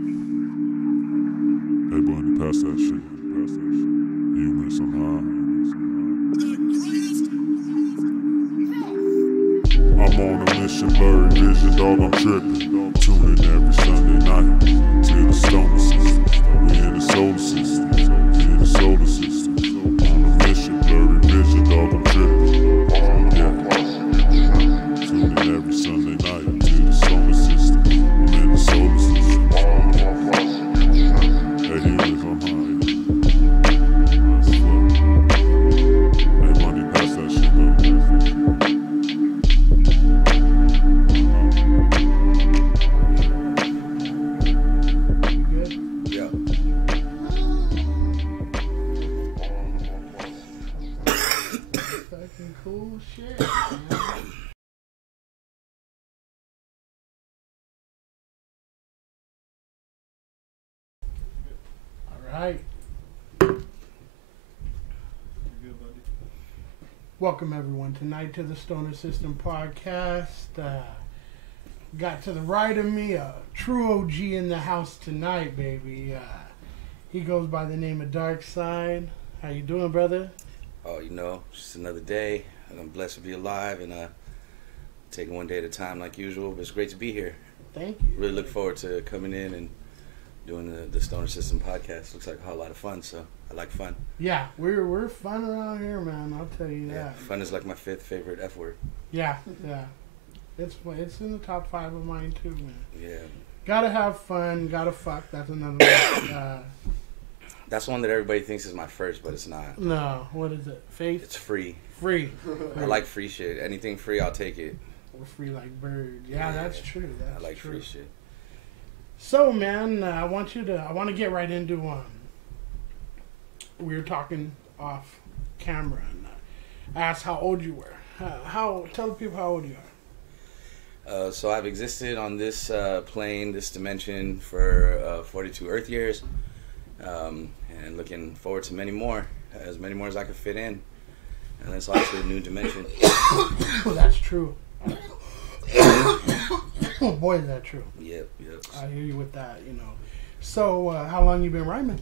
Hey, Bunny, pass that shit. Pass that shit. Humorous on high. I'm on a mission, blurry vision, dog, I'm tripping. Tune in every Sunday night to the stoner system. We in the solar system. We in the solar system. On a mission, blurry vision, dog, I'm tripping. Yeah. Tune in every Sunday night to the solar system. I'm in the solar system. Hey, humorous on high. That's fuck. Hey, Bunny, pass that shit, though. Cool shit, man. All right. Welcome everyone tonight to the Stoner System podcast. Got to the right of me a true OG in the house tonight, baby. He goes by the name of Darkside. How you doing, brother? Oh, you know, just another day, and I'm blessed to be alive, and taking one day at a time like usual, but it's great to be here. Thank you. Really look forward to coming in and doing the Stoner System podcast. Looks like a whole lot of fun, so I like fun. Yeah, we're fun around here, man, I'll tell you that. Fun is like my 5th favorite F word. Yeah. It's in the top 5 of mine too, man. Yeah. Gotta have fun, gotta fuck, that's another one. That's one that everybody thinks is my first, but it's not. No, what is it? Faith? It's free. Free. I like free shit. Anything free, I'll take it. We're free like birds. Yeah, that's true. That's I like true. free shit. So, man, I want to get right into we were talking off camera, and I asked how old you were. Tell the people how old you are. So I've existed on this plane, this dimension for 42 Earth years. And looking forward to many more as I can fit in. And it's actually a new dimension. Oh, that's true. Oh, boy, is that true. Yep. I hear you with that, you know. So, how long you been rhyming?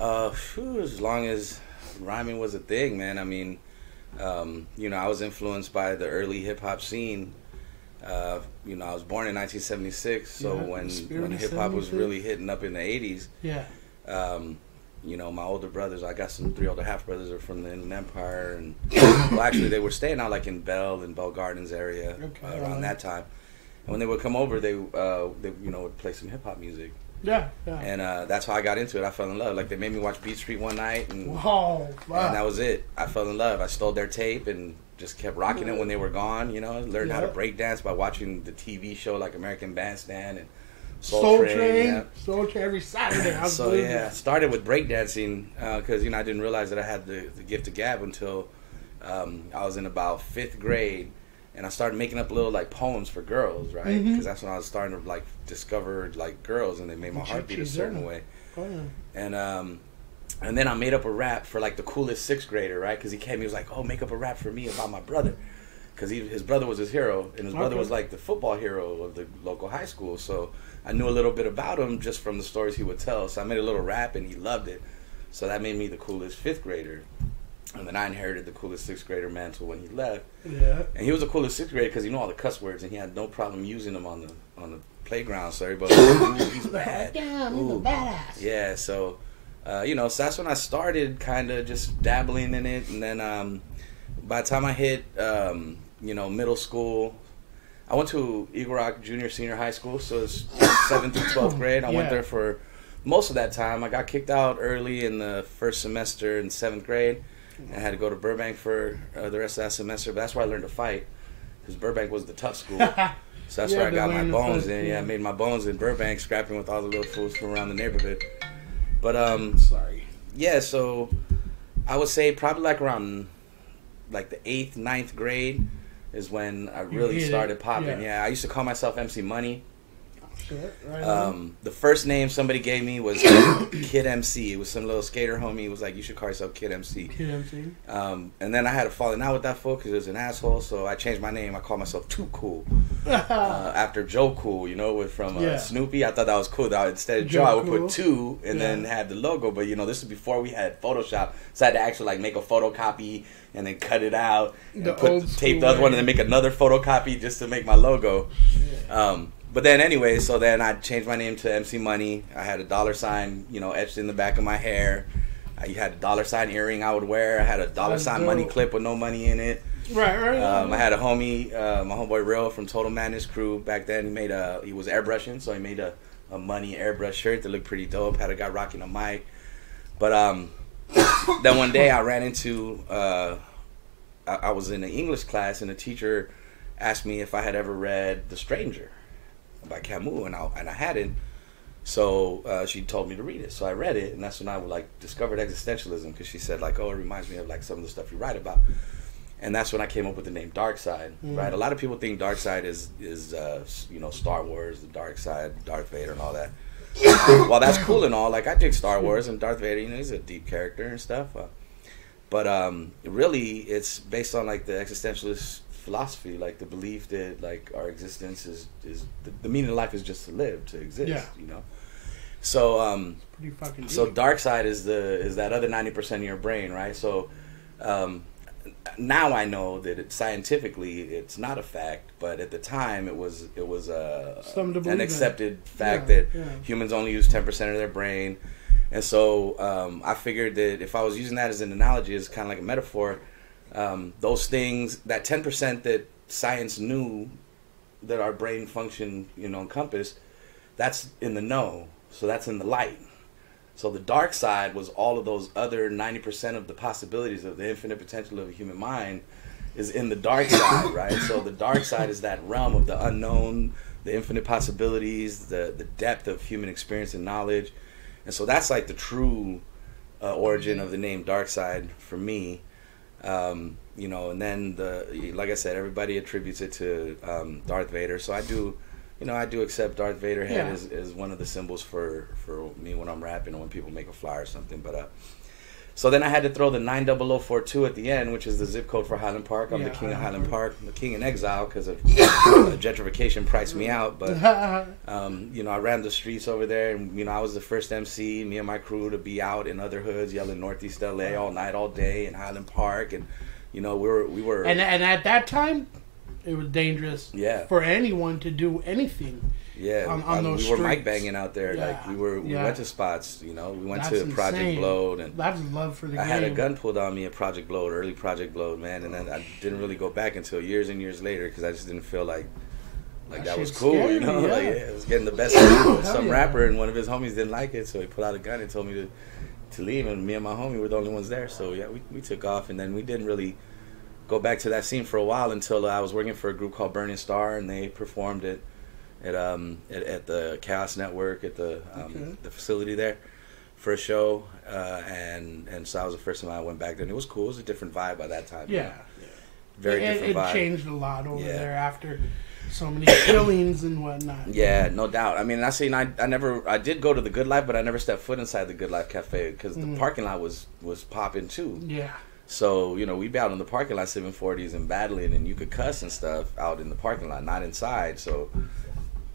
As long as rhyming was a thing, man. I mean, you know, I was influenced by the early hip-hop scene. You know, I was born in 1976, so when hip-hop was really hitting up in the 80s. Yeah. You know, my older brothers, I got 3 older half-brothers are from the Inland Empire, and well, actually they were staying out like in Bell Gardens area around that time. And when they would come over, they you know, would play some hip-hop music. Yeah. And that's how I got into it. I fell in love. Like, they made me watch Beat Street one night, and that was it. I fell in love. I stole their tape and just kept rocking it when they were gone, you know. Learned how to break dance by watching the TV show like American Bandstand and Soul Train every Saturday. So yeah, I started with breakdancing because you know, I didn't realize that I had the gift of gab until I was in about 5th grade, and I started making up little like poems for girls, right? Because that's when I was starting to like discover like girls, and they made my heart beat a certain way. And then I made up a rap for like the coolest 6th grader, right? Because he was like, "Oh, make up a rap for me about my brother." Because his brother was his hero, and his brother was like the football hero of the local high school. So I knew a little bit about him just from the stories he would tell. So I made a little rap, and he loved it. So that made me the coolest 5th grader. And then I inherited the coolest 6th grader mantle when he left. Yeah. And he was the coolest 6th grader because he knew all the cuss words, and he had no problem using them on the playground. So everybody was like, "Ooh, he's bad. Damn, he's a badass." Yeah. So you know, so that's when I started kind of just dabbling in it, and then by the time I hit you know, middle school, I went to Eagle Rock Junior Senior High School, so it's 7th to 12th grade. I went there for most of that time. I got kicked out early in the first semester in 7th grade. I had to go to Burbank for the rest of that semester, but that's where I learned to fight, because Burbank was the tough school. So that's where I got my bones in. Yeah, I made my bones in Burbank, scrapping with all the little fools from around the neighborhood. But yeah, so I would say probably like around like the 8th, 9th grade is when I really started popping. Yeah, I used to call myself MC Money. Shit, right The first name somebody gave me was Kid MC. It was some little skater homie. It was like, you should call yourself Kid MC. Kid MC. And then I had a falling out with that fool because he was an asshole. So I changed my name. I called myself Too Cool. After Joe Cool, you know, from Snoopy. I thought that was cool. That instead of Joe, I would put 2 and then have the logo. But, you know, this is before we had Photoshop. So I had to actually, like, make a photocopy and then cut it out. And tape the other one and then make another photocopy just to make my logo. Yeah. But then anyway, so then I changed my name to MC Money. I had a $, you know, etched in the back of my hair. I had a $sign earring I would wear. I had a $sign money clip with no money in it. Right. I had a homie, my homeboy Real from Total Madness crew back then. He was airbrushing, so he made a money airbrush shirt that looked pretty dope. Had a guy rocking a mic. But then one day I ran into, I was in an English class and the teacher asked me if I had ever read The Stranger by Camus, and I hadn't. So she told me to read it. So I read it, and that's when I like discovered existentialism, because she said like, oh, it reminds me of like some of the stuff you write about. And that's when I came up with the name Darkside, right? A lot of people think Darkside is you know, Star Wars, the dark side, Darth Vader and all that. Well, that's cool and all. Like, I dig Star Wars, and Darth Vader, you know, he's a deep character and stuff. But really, it's based on like the existentialist philosophy, like the belief that like our existence is the meaning of life is just to live, to exist, you know. So pretty fucking deep. So dark side is that other 90% of your brain, right? So now I know that scientifically it's not a fact, but at the time it was an accepted fact that humans only use 10% of their brain. And so I figured that if I was using that as an analogy, as kind of like a metaphor, those things, that 10% that science knew that our brain function, you know, encompassed, that's in the know. So that's in the light. So the dark side was all of those other 90% of the possibilities of the infinite potential of a human mind is in the dark side, right? So the dark side is that realm of the unknown, the infinite possibilities, the depth of human experience and knowledge. And so that's like the true origin of the name Darkside for me. You know, and then like I said, everybody attributes it to Darth Vader. So I do accept Darth Vader head as one of the symbols for me when I'm rapping or when people make a flyer or something. But so then I had to throw the 90042 at the end, which is the zip code for Highland Park. I'm the king of Highland Park. I'm the king in exile because of gentrification priced me out. But you know, I ran the streets over there, and you know, I was the first MC, me and my crew, to be out in other hoods yelling Northeast LA all night, all day in Highland Park, and you know, we were. And at that time, it was dangerous for anyone to do anything. Yeah, on those we streets. were mic banging out there. Like we went to spots. You know, we went to Project Blowed, and that's love for the game. I had a gun pulled on me at Project Blowed, early Project Blowed, man, and then I didn't really go back until years and years later because I just didn't feel like that was cool. Scary, you know, like it was getting the best of some rapper, and one of his homies didn't like it, so he pulled out a gun and told me to leave, and me and my homie were the only ones there. So yeah, we took off, and then we didn't really go back to that scene for a while until I was working for a group called Burning Star, and they performed it at the Chaos Network at the facility there for a show, and so that was the first time I went back there, and it was cool. It was a different vibe by that time. Very different vibe. It changed a lot over there after so many killings and whatnot. Yeah, no doubt. I mean, I did go to the Good Life, but I never stepped foot inside the Good Life Cafe because the parking lot was popping too. Yeah. So, you know, we'd be out in the parking lot 740s and battling, and you could cuss and stuff out in the parking lot, not inside. So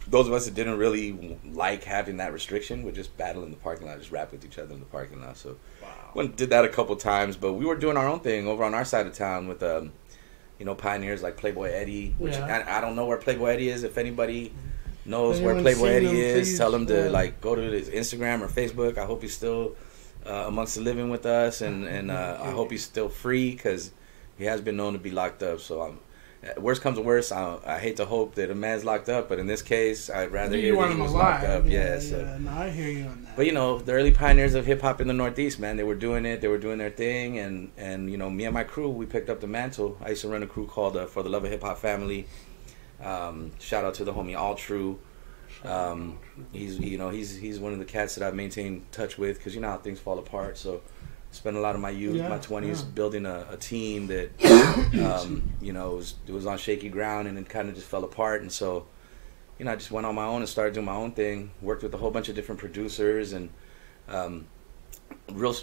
those of us that didn't really like having that restriction would just battle in the parking lot, just rap with each other in the parking lot. So went did that a couple times, but we were doing our own thing over on our side of town with, you know, pioneers like Playboy Eddie, which I don't know where Playboy Eddie is. If anybody knows where Playboy Eddie is, tell him to like go to his Instagram or Facebook. I hope he's still amongst the living with us, and I hope he's still free because he has been known to be locked up. So worst comes to worst, I hate to hope that a man's locked up, but in this case, I'd rather hear that he was locked up. No, I hear you on that. But you know, the early pioneers of hip hop in the Northeast, man, they were doing it. They were doing their thing, and you know, me and my crew, we picked up the mantle. I used to run a crew called For the Love of Hip Hop Family. Shout out to the homie All True. He's one of the cats that I've maintained touch with because you know how things fall apart. So spent a lot of my youth, my 20s, building a team that you know, it was on shaky ground, and it kind of just fell apart. And so, you know, I just went on my own and started doing my own thing. Worked with a whole bunch of different producers, and the real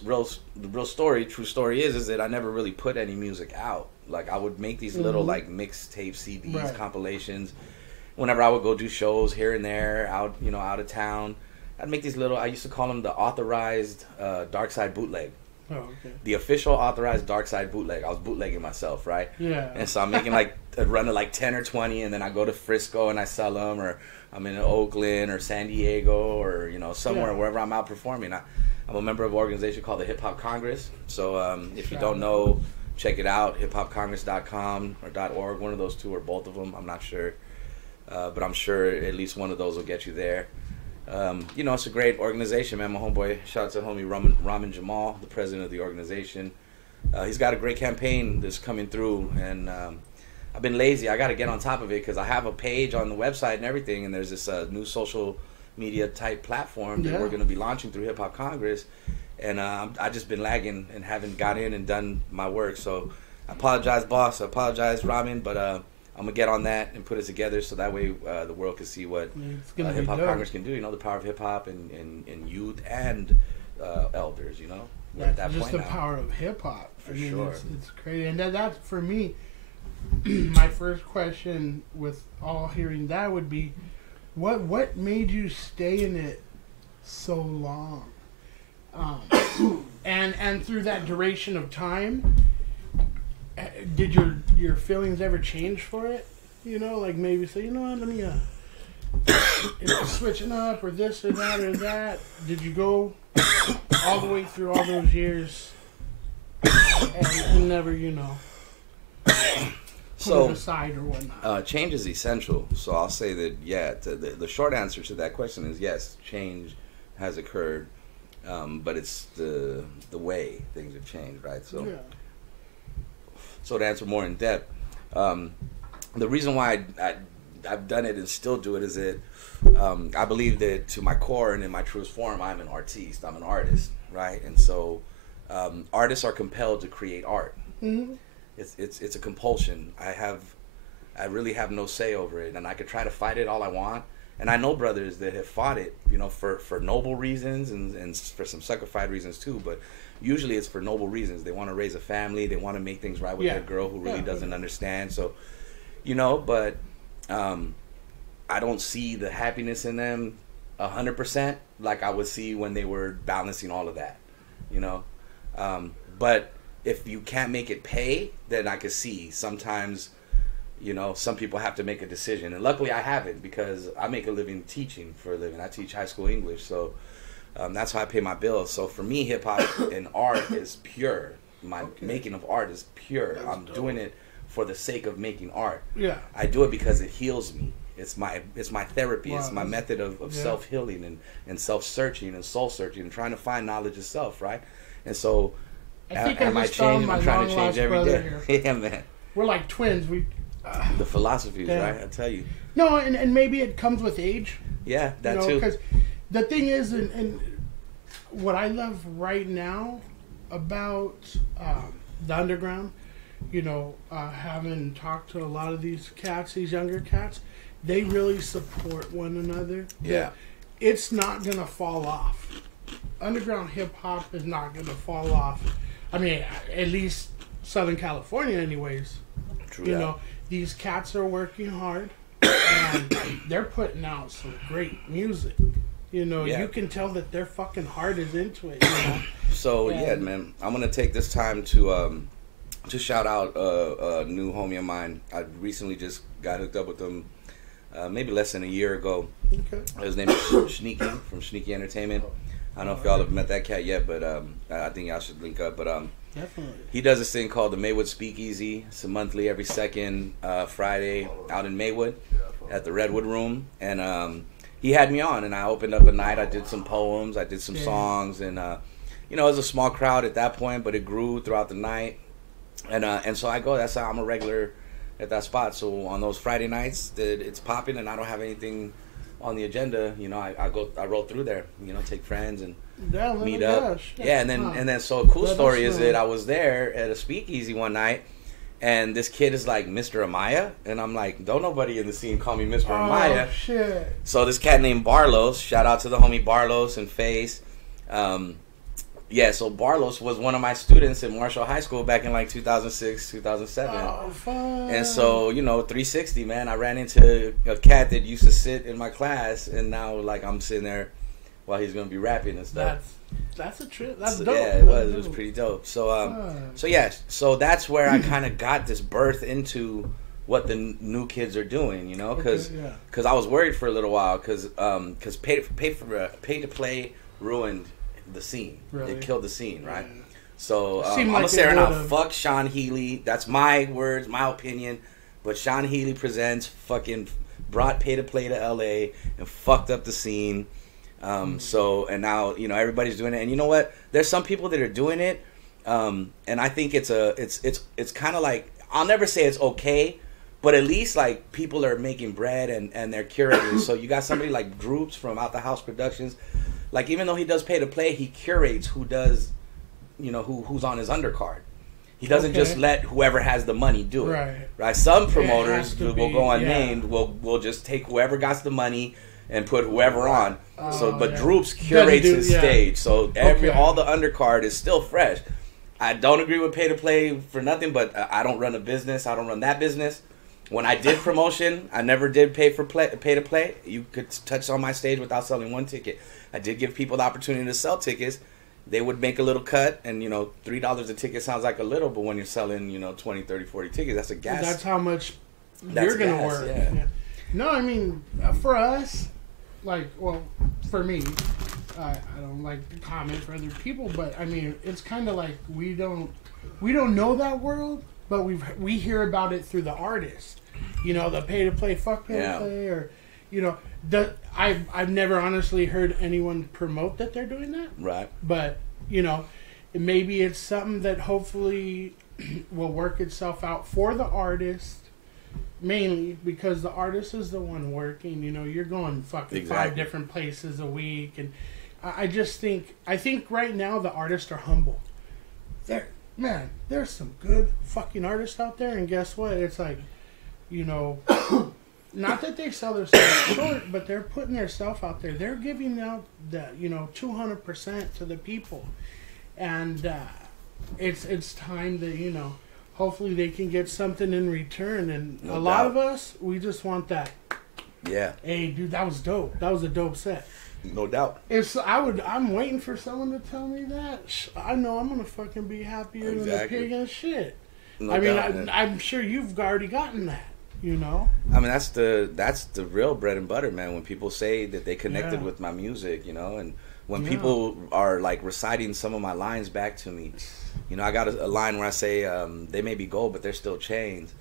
story, true story is that I never really put any music out. Like, I would make these little like mixtape CDs, compilations. Whenever I would go do shows here and there, out of town, I'd make these little. I used to call them the authorized Darkside bootleg. Oh, okay. The official authorized Darkside bootleg. I was bootlegging myself, right? Yeah. And so I'm making like a run of like 10 or 20, and then I go to Frisco and I sell them, or I'm in Oakland or San Diego, or somewhere wherever I'm out performing. I'm a member of an organization called the Hip Hop Congress. So if you don't know, check it out, hiphopcongress.com or .org. One of those two or both of them. I'm not sure, but I'm sure at least one of those will get you there. It's a great organization, man. My homeboy, shout out to homie Raman Jamal, the president of the organization. He's got a great campaign that's coming through, and I've been lazy. I got to get on top of it because I have a page on the website and everything, and there's this new social media type platform that we're going to be launching through Hip Hop Congress, and I've just been lagging and haven't got in and done my work. So I apologize, boss. I apologize, Ramen, but I'm going to get on that and put it together so that way the world can see what Hip Hop Congress can do. The power of hip hop and youth and elders, We're at that just point the now. Power of hip hop. For sure. It's crazy. And that's for me, my first question with all hearing that would be, what made you stay in it so long? And through that duration of time, did your feelings ever change for it? Like maybe say, you know what, let me switching up or this or that or that. Did you go all the way through all those years and never, put it aside or whatnot? Change is essential. So I'll say that, yeah, the short answer to that question is yes, change has occurred, but it's the way things have changed, right? So. Yeah. So to answer more in depth, the reason why I've done it and still do it is that I believe that to my core and in my truest form, I'm an artiste. I'm an artist, right? And so artists are compelled to create art. Mm-hmm. It's a compulsion. I really have no say over it, and I could try to fight it all I want. And I know brothers that have fought it, for noble reasons and for some suckified reasons too, but usually it's for noble reasons. They want to raise a family. They want to make things right with their girl who really doesn't understand. So, but I don't see the happiness in them 100% like I would see when they were balancing all of that, But if you can't make it pay, then I could see sometimes, some people have to make a decision. And luckily I haven't, because I make a living teaching for a living. I teach high school English, so that's how I pay my bills. So for me, hip-hop and art is pure. My making of art is pure. I'm doing it for the sake of making art. Yeah. I do it because it heals me. It's my therapy. It's my method of self-healing and self-searching and soul-searching and trying to find knowledge of self, right? And so am I changing? I'm trying to change every day. Yeah, man. We're like twins. The philosophies, right? I tell you. No, and maybe it comes with age. Yeah, that too. Because the thing is, and what I love right now about the underground, having talked to a lot of these cats, these younger cats, they really support one another. Yeah. It's not going to fall off. Underground hip-hop is not going to fall off. I mean, at least Southern California anyways. True. These cats are working hard, and they're putting out some great music. You can tell that their fucking heart is into it. So man, I'm gonna take this time to shout out a new homie of mine. I recently just got hooked up with him, maybe less than a year ago. Okay. His name is Sneaky from Sneaky Entertainment. I don't know if y'all have met that cat yet, but I think y'all should link up. But definitely. He does this thing called the Maywood Speakeasy. It's a monthly, every second Friday out in Maywood at the Redwood Room. And he had me on, and I opened up a night. I did some poems. I did some songs. And, it was a small crowd at that point, but it grew throughout the night. And so I go. That's how I'm a regular at that spot. So on those Friday nights that it's popping and I don't have anything on the agenda, I roll through there, take friends and meet up. Yeah, and then so a cool story is that I was there at a speakeasy one night, And this kid is like Mr. Amaya, and I'm like, don't nobody in the scene call me Mr. Amaya. Oh, shit. So this cat named Barlos, shout out to the homie Barlos and Face. Yeah, so Barlos was one of my students at Marshall High School back in like 2006, 2007. Oh, fuck. And so, you know, 360, man, I ran into a cat that used to sit in my class, and now, like, I'm sitting there while he's going to be rapping and stuff. That's a trip. That's So, dope. yeah, it was. It was pretty dope. So, so that's where I kind of got this birth into what the new kids are doing, you know, because I was worried for a little while because pay to play ruined the scene. Really? It killed the scene, right? Yeah. So I'm gonna say right now, fuck Sean Healy. That's my words, my opinion. But Sean Healy Presents fucking brought pay to play to LA and fucked up the scene. So and now, you know, everybody's doing it. And you know what? There's some people that are doing it. And I think it's kind of like, I'll never say it's okay, but at least like people are making bread and they're curating. So you got somebody like Droops from Out the House Productions. Like, even though he does pay to play, he curates who does, you know, who's on his undercard. He doesn't just let whoever has the money do it. Right? Some promoters will go unnamed. Will just take whoever got the money and put whoever on. But Droops curates his stage, so all the undercard is still fresh. I don't agree with pay to play for nothing, but I don't run a business. I don't run that business. When I did promotion, I never did pay to play. You could touch on my stage without selling one ticket. I did give people the opportunity to sell tickets. They would make a little cut, and, you know, $3 a ticket sounds like a little, but when you're selling, you know, 20, 30, 40 tickets, that's a gas. That's how much you're going to work. Yeah. No, I mean, for us, like, well, for me, I don't like to comment for other people, but, I mean, it's kind of like we don't know that world, but we hear about it through the artist. You know, the pay to play, fuck pay to play, or, you know, I've never honestly heard anyone promote that they're doing that. Right. But, you know, maybe it's something that hopefully will work itself out for the artist, mainly because the artist is the one working. You know, you're going fucking 5 different places a week, and I think right now the artists are humble. There's some good fucking artists out there, and guess what? It's like, you know, not that they sell themselves short, but they're putting themselves out there. They're giving out the, you know, 200% to the people, and it's time that, you know, hopefully they can get something in return. And a lot of us, we just want that. Yeah. Hey, dude, that was dope. That was a dope set. No doubt. I'm waiting for someone to tell me that. I know I'm gonna fucking be happier than a pig and shit. No doubt, I'm sure you've already gotten that. You know, I mean, that's the real bread and butter, man. When people say that they connected with my music, you know, and when people are like reciting some of my lines back to me, you know, I got a line where I say, they may be gold, but they're still chains.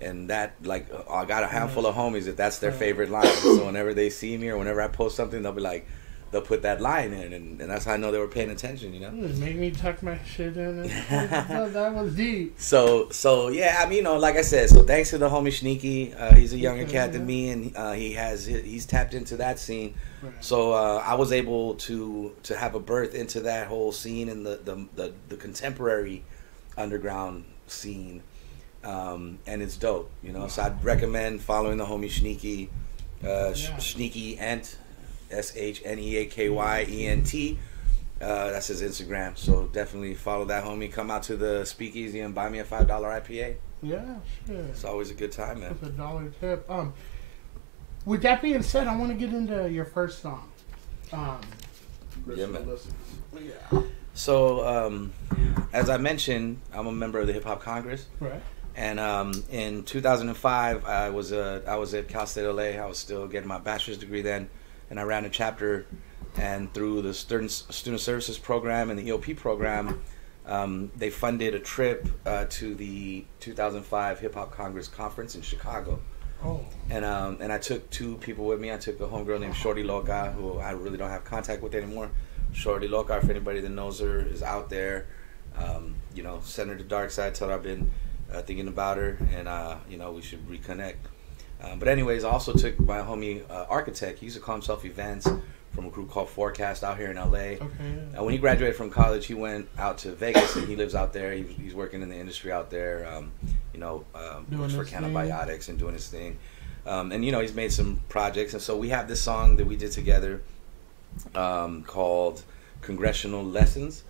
And that, like, I got a handful of homies that's their favorite line. So whenever they see me or whenever I post something, they'll be like, they'll put that line in, and that's how I know they were paying attention, you know? It made me tuck my shit in. That was deep. So yeah, I mean, you know, like I said, so thanks to the homie Sneaky. He's a younger cat than me, and he's tapped into that scene. Right. So I was able to have a birth into that whole scene and the contemporary underground scene. And it's dope, you know. So I'd recommend following the homie Sneaky, Sneaky Ent, SHNEAKYENT. That's his Instagram. So definitely follow that homie. Come out to the Speakeasy and buy me a $5 IPA. Yeah, sure. It's always a good time, man. That's $1 tip. With that being said, I want to get into your first song. Yeah, man. Yeah. So, as I mentioned, I'm a member of the Hip Hop Congress. Right. And in 2005, I was at Cal State LA. I was still getting my bachelor's degree then, and I ran a chapter. And through the Student Services Program and the EOP program, they funded a trip to the 2005 Hip Hop Congress Conference in Chicago. Oh. And I took 2 people with me. I took a homegirl named Shorty Loca, who I really don't have contact with anymore. Shorty Loca, if anybody that knows her is out there, you know, send her to Darkside, tell her I've been thinking about her, and you know, we should reconnect. But anyways, I also took my homie Architect. He used to call himself Events, from a group called Forecast out here in LA. Okay. When he graduated from college, he went out to Vegas, and he lives out there. He's working in the industry out there. works for his Cannabiotics and doing his thing. And he's made some projects, and so we have this song that we did together called Congressional Lessons.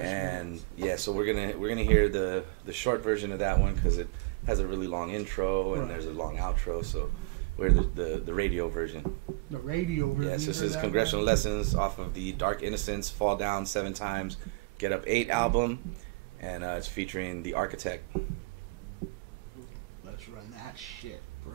And yeah, so we're gonna hear the short version of that one because it has a really long intro and there's a long outro. So we're the radio version. The radio version. Yes, this is Congressional Lessons off of the Dark Innocence, Fall Down 7 Times, Get Up 8 album, and it's featuring The Architect. Let's run that shit, bro.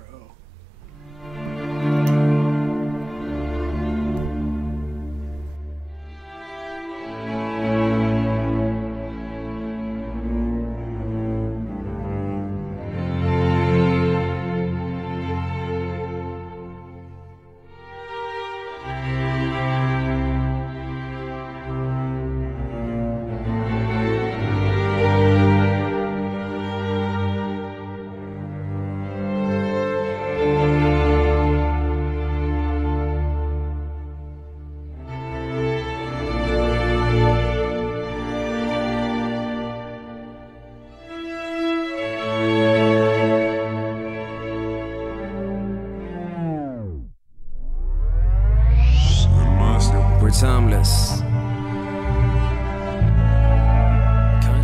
Timeless.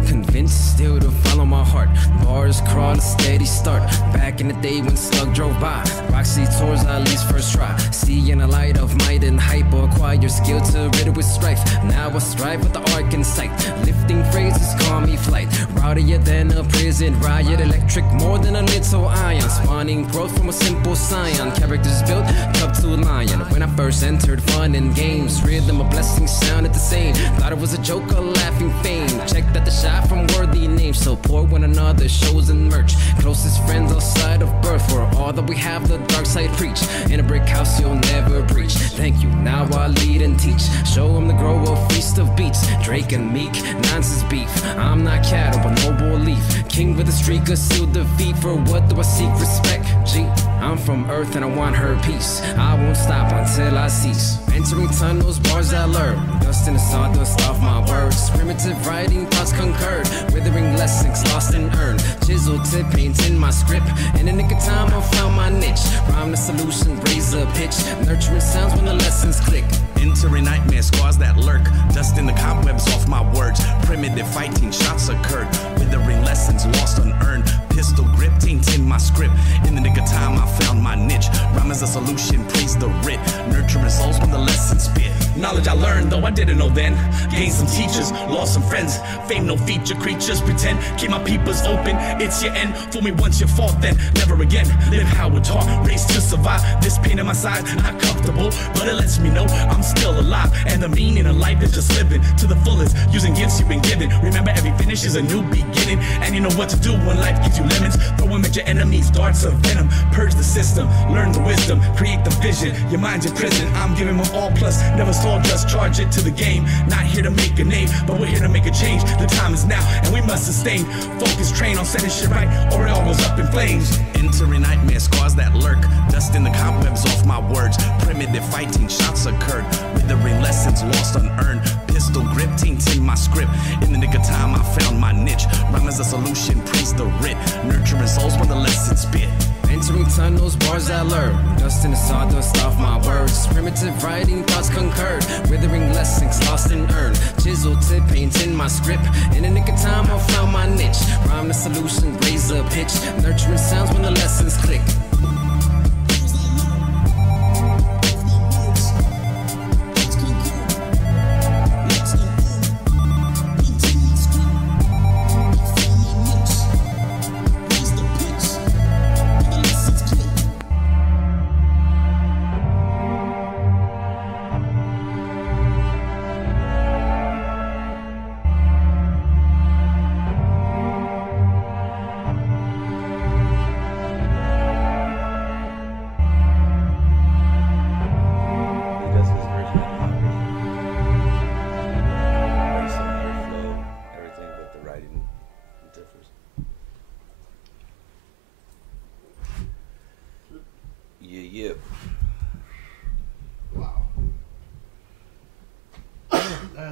Convinced still to follow my heart. Bars crawl a steady start. Back in the day when Slug drove by, Roxy tours Ali's first try. Seeing a light of might and hype, acquire skill to rid it with strife. Now I strive with the arc in sight. Lifting phrases call me flight. Rowdier than a prison riot. Electric more than a little iron. Spawning growth from a simple scion. Characters built, cup to a lion. When I first entered fun and games, rhythm a blessing sounded the same. Thought it was a joke, a laughing fame. Checked out the shot from worthy names. Support one another, shows and merch. Closest friends outside of birth. For all that we have, the dark side preach. In a brick house you'll never breach. Thank you, now I lead and teach. Show them the grow a feast of beats. Drake and Meek, nonsense beef. I'm not cattle, but noble leaf. King with a streak of sealed defeat. For what do I seek? Respect. G, I'm from earth and I want her peace. I won't stop until I cease. Entering tunnels, bars I learn. Dust in the sawdust off my words. Primitive writing, thoughts concurred. Withering lessons lost and earned. Chisel tip paint in my script. In the nick of time I found my niche. Rhyme the solution, raise a pitch. Nurturing sounds when the lessons click. Entering nightmare scars that lurk. Dust in the cobwebs off my words. Primitive fighting shots occurred. Withering lessons lost unearned. Pistol grip tainting my script. In the nick of time I found my niche. Rhyme is a solution, praise the writ. Nurturing souls when the lessons spit. Knowledge I learned, though I didn't know then. Gained some teachers, lost some friends. Fame no feature, creatures pretend. Keep my peepers open, it's your end. Fool me once you fought, then never again. Live how we're taught, race to survive. This pain in my side, not comfortable, but it lets me know I'm still alive. And the meaning of life is just living to the fullest, using gifts you've been given. Remember, every finish is a new beginning. And you know what to do when life gives you lemons. Throw them at your enemies, darts of venom. Purge the system, learn the wisdom, create the vision. Your mind's in prison, I'm giving my all plus. Never stall, just charge it to the game. Not here to make a name, but we're here to make a change. The time is now, and we must sustain. Focus, train on setting shit right, or it all goes up in flames. Entering nightmare scars that lurk. Dust in the cobwebs off my words. Primitive fighting shots occurred. Withering lessons lost unearned. Pistol grip tainting my script. In the nick of time I found my niche. Rhyme is a solution, praise the writ. Nurturing souls when the lessons spit. Entering tunnels, bars I learn. Dust in the sawdust off my words. Primitive writing, thoughts concurred. Withering lessons lost and earned. Chisel tip paint in my script. In the nick of time I found my niche. Rhyme the solution, raise a pitch. Nurturing sounds when the lessons click.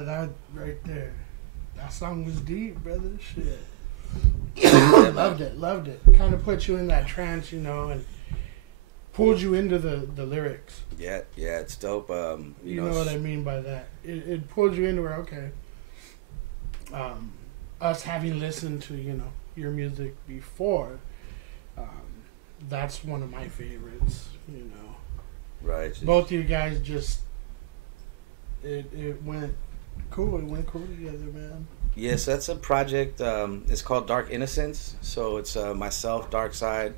That right there. That song was deep, brother. Shit. Loved it. Kind of put you in that trance, you know, and pulled you into the lyrics. Yeah, it's dope. You know what I mean by that. It pulls you into where, okay, us having listened to, you know, your music before, that's one of my favorites, you know. Right. Both of you guys just, it went cool. It went cool together, man. Yes, that's a project. It's called Dark Innocence. So it's myself, Darkside,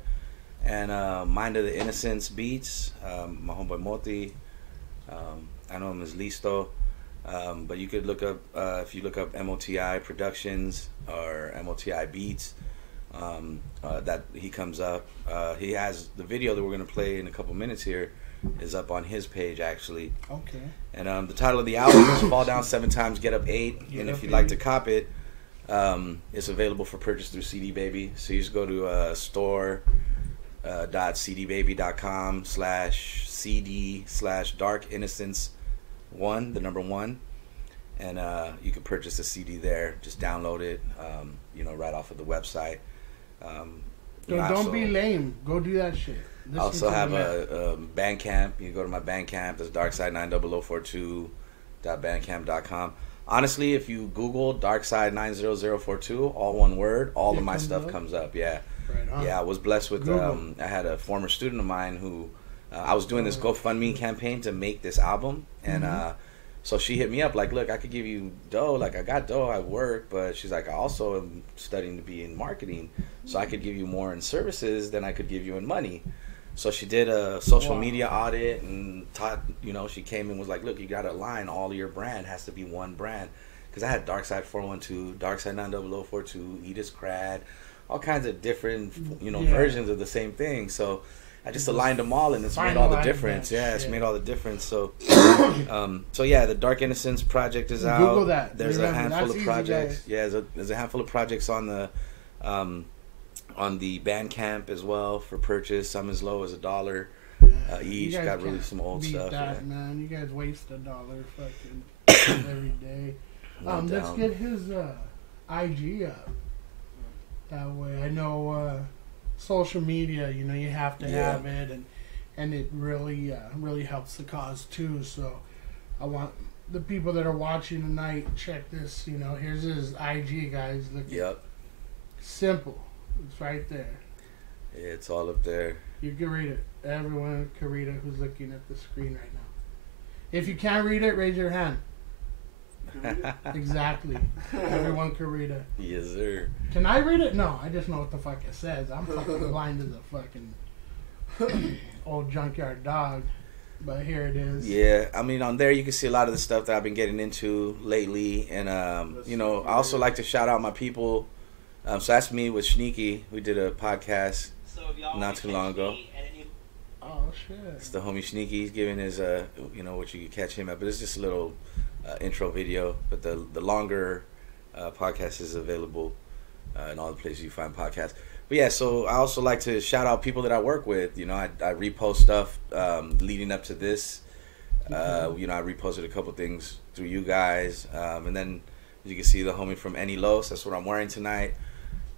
and Mind of the Innocence Beats. My homeboy Moti. I know him as Listo. But you could look up, if you look up MOTI Productions or MOTI Beats, that he comes up. He has the video that we're going to play in a couple minutes here is up on his page, actually. Okay. And the title of the album is Fall Down 7 Times, Get Up 8. And if you'd like to cop it, it's available for purchase through CD Baby. So you just go to store.cdbaby.com/CD/dark-innocence-1, the number 1. And you can purchase the CD there. Just download it, you know, right off of the website. Don't be lame. Go do that shit. I also have a Bandcamp. You can go to my Bandcamp. That's darkside90042.bandcamp.com. Honestly, if you Google Darkside90042, all one word, all of my stuff comes up. Yeah. Right on. Yeah, I was blessed with, I had a former student of mine who, I was doing this GoFundMe campaign to make this album. And so she hit me up like, look, I could give you dough. Like, I got dough, I work. But she's like, I also am studying to be in marketing. So I could give you more in services than I could give you in money. So she did a social media audit and taught, you know, she came and was like, look, you got to align all of your brand. Has to be one brand. Because I had Darkside 412, Darkside 90042, Edith's Crad, all kinds of different, you know, versions of the same thing. So I just aligned them all and it's made all the difference. Yeah, it's made all the difference. So, so yeah, the Dark Innocence project is out. Google that. There's a handful of projects. Yeah, there's a handful of projects on the Bandcamp as well for purchase. Some as low as $1 each. Got really some old stuff. Man, you guys waste $1 fucking every day. Let's get his IG up. That way, I know social media. You know, you have to have it, and it really really helps the cause too. So, I want the people that are watching tonight, check this. You know, here's his IG, guys. Look. Yep. Simple. It's right there. Yeah, it's all up there. You can read it. Everyone can read it who's looking at the screen right now. If you can't read it, raise your hand. Exactly. Everyone can read it. Yes, sir. Can I read it? No, I just know what the fuck it says. I'm fucking blind as a fucking old junkyard dog. But here it is. Yeah, I mean, on there you can see a lot of the stuff that I've been getting into lately. And, you know, I also like to shout out my people. So that's me with Sneaky. We did a podcast not too long ago. Oh, shit. It's the homie Sneaky. He's giving his, you know, what you can catch him at. But it's just a little intro video. But the longer podcast is available in all the places you find podcasts. But yeah, so I also like to shout out people that I work with. You know, I repost stuff leading up to this. You know, I reposted a couple things through you guys. And then, as you can see, the homie from Enilos. That's what I'm wearing tonight.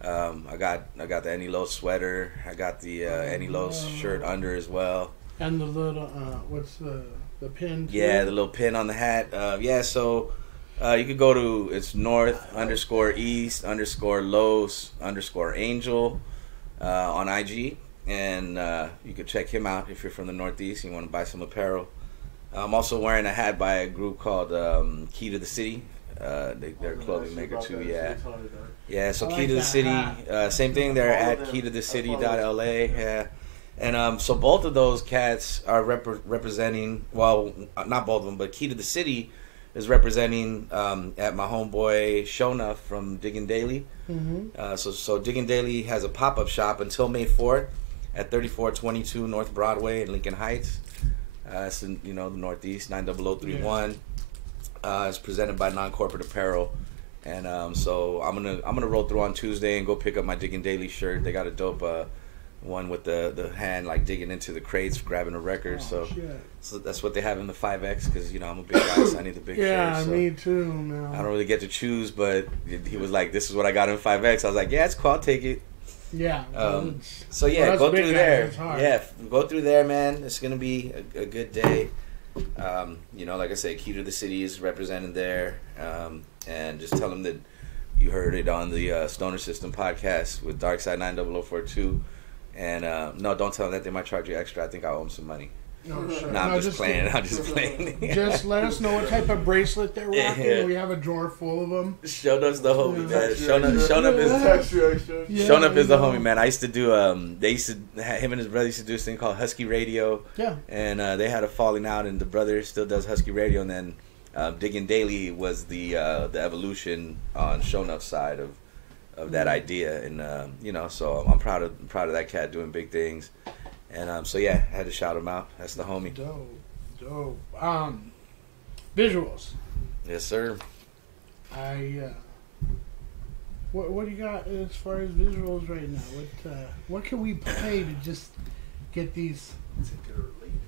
I got the Enilos sweater. I got the Enilos shirt under as well. And the little what's the pin? Yeah, the little pin on the hat. Yeah, so you could go to it's north_east_los_angel on IG, and you could check him out if you're from the Northeast and you want to buy some apparel. I'm also wearing a hat by a group called Key to the City. They're a clothing maker too. Yeah, so Key to the City, same thing. They're at keytothecity.la. Yeah, and so both of those cats are representing. Well, not both of them, but Key to the City is representing at my homeboy Shona from Diggin' Daily. So Diggin' Daily has a pop-up shop until May 4th at 3422 North Broadway in Lincoln Heights. It's in, you know, the Northeast, 90031. It's presented by Non-Corporate Apparel, and so I'm gonna roll through on Tuesday and go pick up my Diggin' Daily shirt. They got a dope one with the hand like digging into the crates, grabbing a record. So that's what they have in the 5X because you know I'm a big guy, so I need the big shirt. So me too, man. I don't really get to choose, but he was like, "This is what I got in 5X." I was like, "Yeah, it's cool. I'll take it." Yeah. So yeah, go through there. Yeah, go through there, man. It's gonna be a good day. You know, like I said, Key to the City is represented there, and just tell them that you heard it on the Stoner System podcast with Darkside 90042. And no, don't tell them that. They might charge you extra. I think I owe them some money. No, sure. No, I'm just playing. I'm just playing. Just let us know what type of bracelet they're rocking. Yeah. We have a drawer full of them. Shonup's the homie, man. Shonup is the homie, man. I used to do him and his brother used to do this thing called Husky Radio. Yeah. And they had a falling out, and the brother still does Husky Radio, and then Digging Daily was the evolution on Shonup's side of that idea, and you know, so I'm proud of that cat doing big things. And so yeah, I had to shout him out. That's the homie. Dope. Visuals. Yes, sir. What do you got as far as visuals right now? What can we pay to just get these?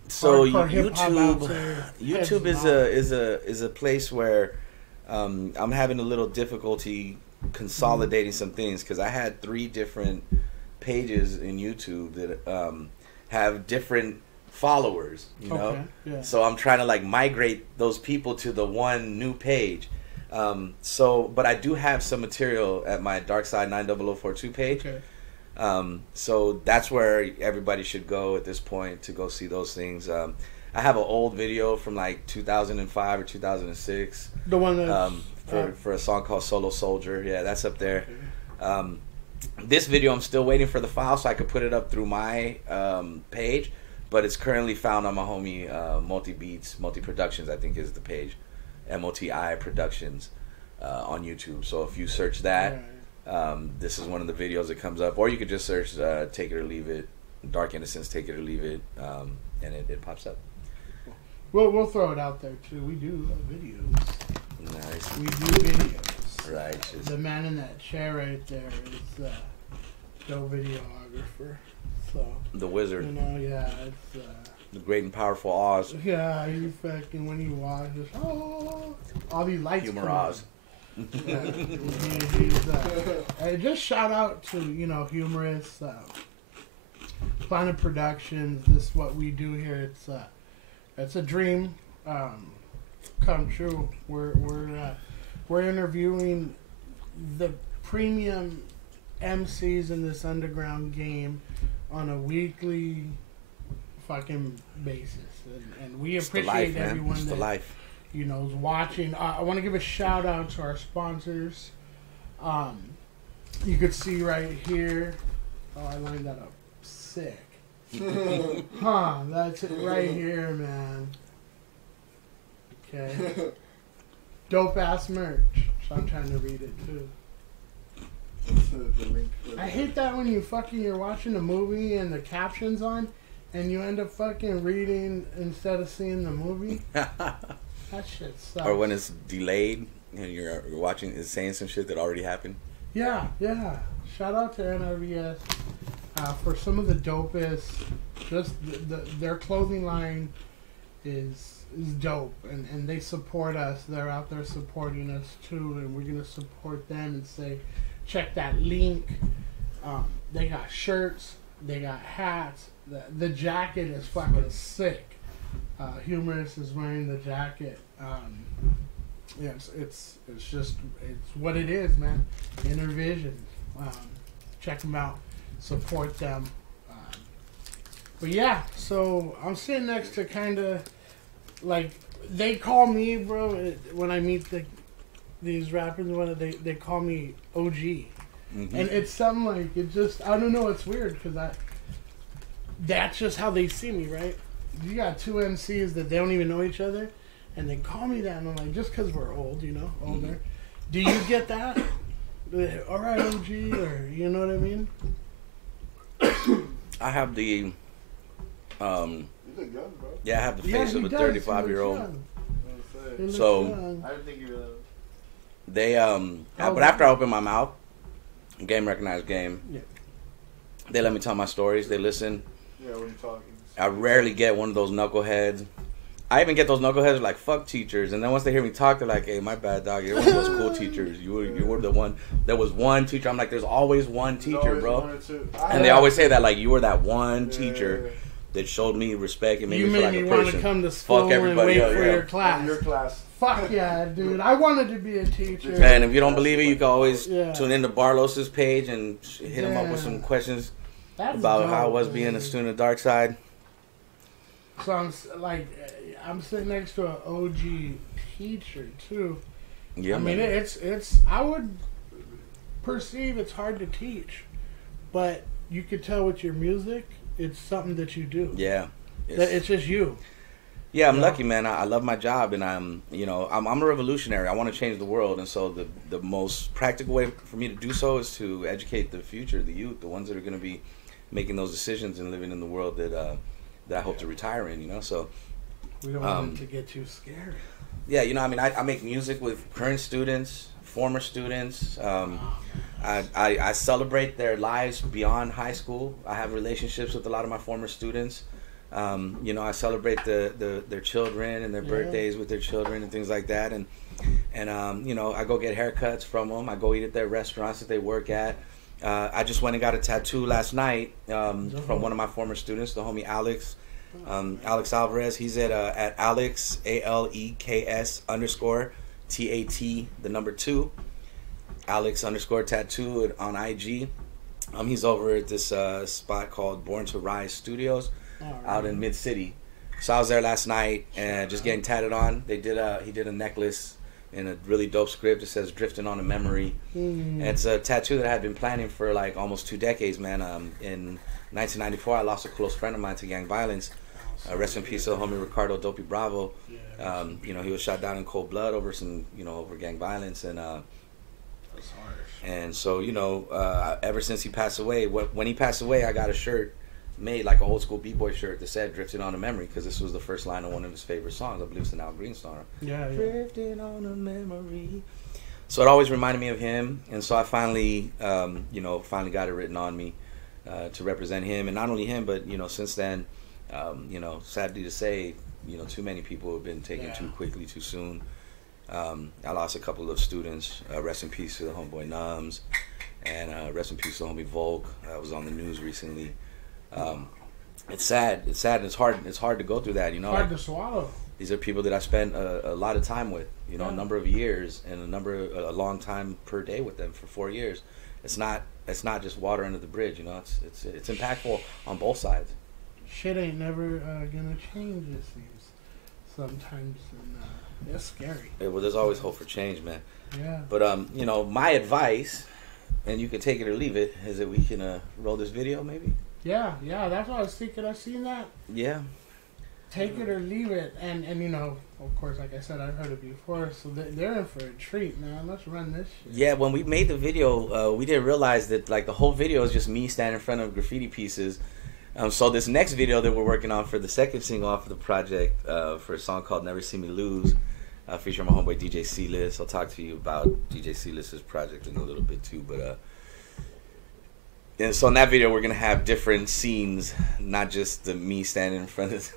So YouTube is a place where I'm having a little difficulty consolidating some things because I had 3 different pages in YouTube that have different followers, you know. Okay, yeah. So I'm trying to like migrate those people to the one new page. But I do have some material at my Darkside 90042 page. Okay. So that's where everybody should go at this point to go see those things. I have an old video from like 2005 or 2006. The one that for a song called Solo Soldier. Yeah, that's up there. Okay. This video, I'm still waiting for the file so I could put it up through my page, but it's currently found on my homie Multi Beats, Multi Productions, I think is the page, MOTI Productions on YouTube. So if you search that, this is one of the videos that comes up, or you could just search Take It or Leave It, Dark Innocence, Take It or Leave It, and it pops up. We'll throw it out there too. We do videos. Nice. We do videos. Right. The man in that chair right there is the videographer. So the wizard. You know, yeah, it's the great and powerful Oz. Yeah, you fucking when you watch this, all these lights. Humor Oz. Just shout out to Humorous Planet Productions. This is what we do here. It's a dream come true. We're interviewing the premium MCs in this underground game on a weekly fucking basis, and we appreciate everyone that is watching. I want to give a shout out to our sponsors. You could see right here. Oh, I lined that up sick. That's it right here, man. Okay. Dope ass merch. So I'm trying to read it too. I hate that when you're watching a movie and the caption's on and you end up fucking reading instead of seeing the movie. That shit sucks. Or when it's delayed and you're watching, it's saying some shit that already happened. Yeah. Shout out to NRBS for some of the dopest. Just their clothing line is dope, and they support us. They're out there supporting us too, and we're gonna support them and say, check that link. They got shirts, they got hats. The jacket is fucking sick. Humorous is wearing the jacket. It's what it is, man. Inner Vision. Check them out. Support them. But yeah, so I'm sitting next to kind of like they call me, bro. When I meet these rappers, they call me OG, and it's something like it just I don't know. It's weird because that's just how they see me, right? You got 2 MCs that they don't even know each other, and they call me that, and I'm like, just because we're old, older. Mm-hmm. Do you get that? All right, OG, or you know what I mean? I have the you look young, bro. Yeah, I have the face of a 35-year-old. So I didn't think you were that. They but after I open my mouth, game recognized game. Yeah. They let me tell my stories. They listen. Yeah, when you're talking. I rarely get one of those knuckleheads. I even get those knuckleheads like fuck teachers, and then once they hear me talk, they're like, "Hey, my bad, dog. You're one of those cool teachers. You were the one. There was one teacher." I'm like, "There's always one teacher, bro." And they always say that like you were that one teacher that showed me respect and made me feel like a person. You made me want to come to school fuck everybody and wait else, for yeah. your class. Your class. Fuck yeah, dude. I wanted to be a teacher. And if you don't believe it, you can always tune into Barlos's page and hit him up with some questions about how it was being a student of Darkside. So I'm sitting next to an OG teacher too. Yeah, I mean, man. it's I would perceive it's hard to teach, but you could tell with your music, it's something that you do. Yeah, It's just you. Yeah, I'm lucky, man. I love my job, and I'm a revolutionary. I want to change the world, and so the most practical way for me to do so is to educate the future, the youth, the ones that are going to be making those decisions and living in the world that I hope to retire in. You know, so We don't want it to get too scary. yeah, I mean, I make music with current students, former students. I celebrate their lives beyond high school. I have relationships with a lot of my former students. I celebrate their children and their birthdays with their children and things like that. And I go get haircuts from them. I go eat at their restaurants that they work at. I just went and got a tattoo last night from one of my former students, the homie Alex. Alex Alvarez. He's at Alex ALEKS _ TAT 2 Alex _ tattoo on IG. He's over at this spot called Born to Rise Studios out in Mid City. So I was there last night and just getting tatted on. He did a necklace in a really dope script. It says "Drifting on a Memory." And it's a tattoo that I had been planning for like almost 2 decades, man. In 1994, I lost a close friend of mine to gang violence. Rest in peace to the homie Ricardo Dopey Bravo. He was shot down in cold blood over over gang violence, and so ever since he passed away, when he passed away, I got a shirt made, like an old school b-boy shirt, that said "Drifting on a Memory," because this was the first line of one of his favorite songs. I believe it's an Al Green song. Yeah. Drifting on a memory. So it always reminded me of him, and so I finally got it written on me to represent him, and not only him, but since then, sadly to say, too many people have been taken too quickly, too soon. I lost a couple of students. Rest in peace to the homeboy Nums, and rest in peace to the homie Volk. That was on the news recently. It's sad. It's sad. And it's hard to go through that. Hard to swallow. These are people that I spent a lot of time with. A number of years and a long time per day with them for 4 years. It's not just water under the bridge. It's impactful on both sides. Shit ain't never gonna change, it seems. Sometimes, and it's scary. Yeah, well, there's always hope for change, man. Yeah. But my advice, and you can take it or leave it, is that we can roll this video, maybe. Yeah, that's what I was thinking. I seen that. Yeah. Take it or leave it, and of course, like I said, I've heard it before, so they're in for a treat, man. Let's run this shit. Yeah, when we made the video, we didn't realize that like the whole video is just me standing in front of graffiti pieces. So this next video that we're working on for the second single off of the project, for a song called "Never See Me Lose," featuring my homeboy DJ C-List. I'll talk to you about DJ C-List's project in a little bit too, but and so in that video we're gonna have different scenes, not just me standing in front of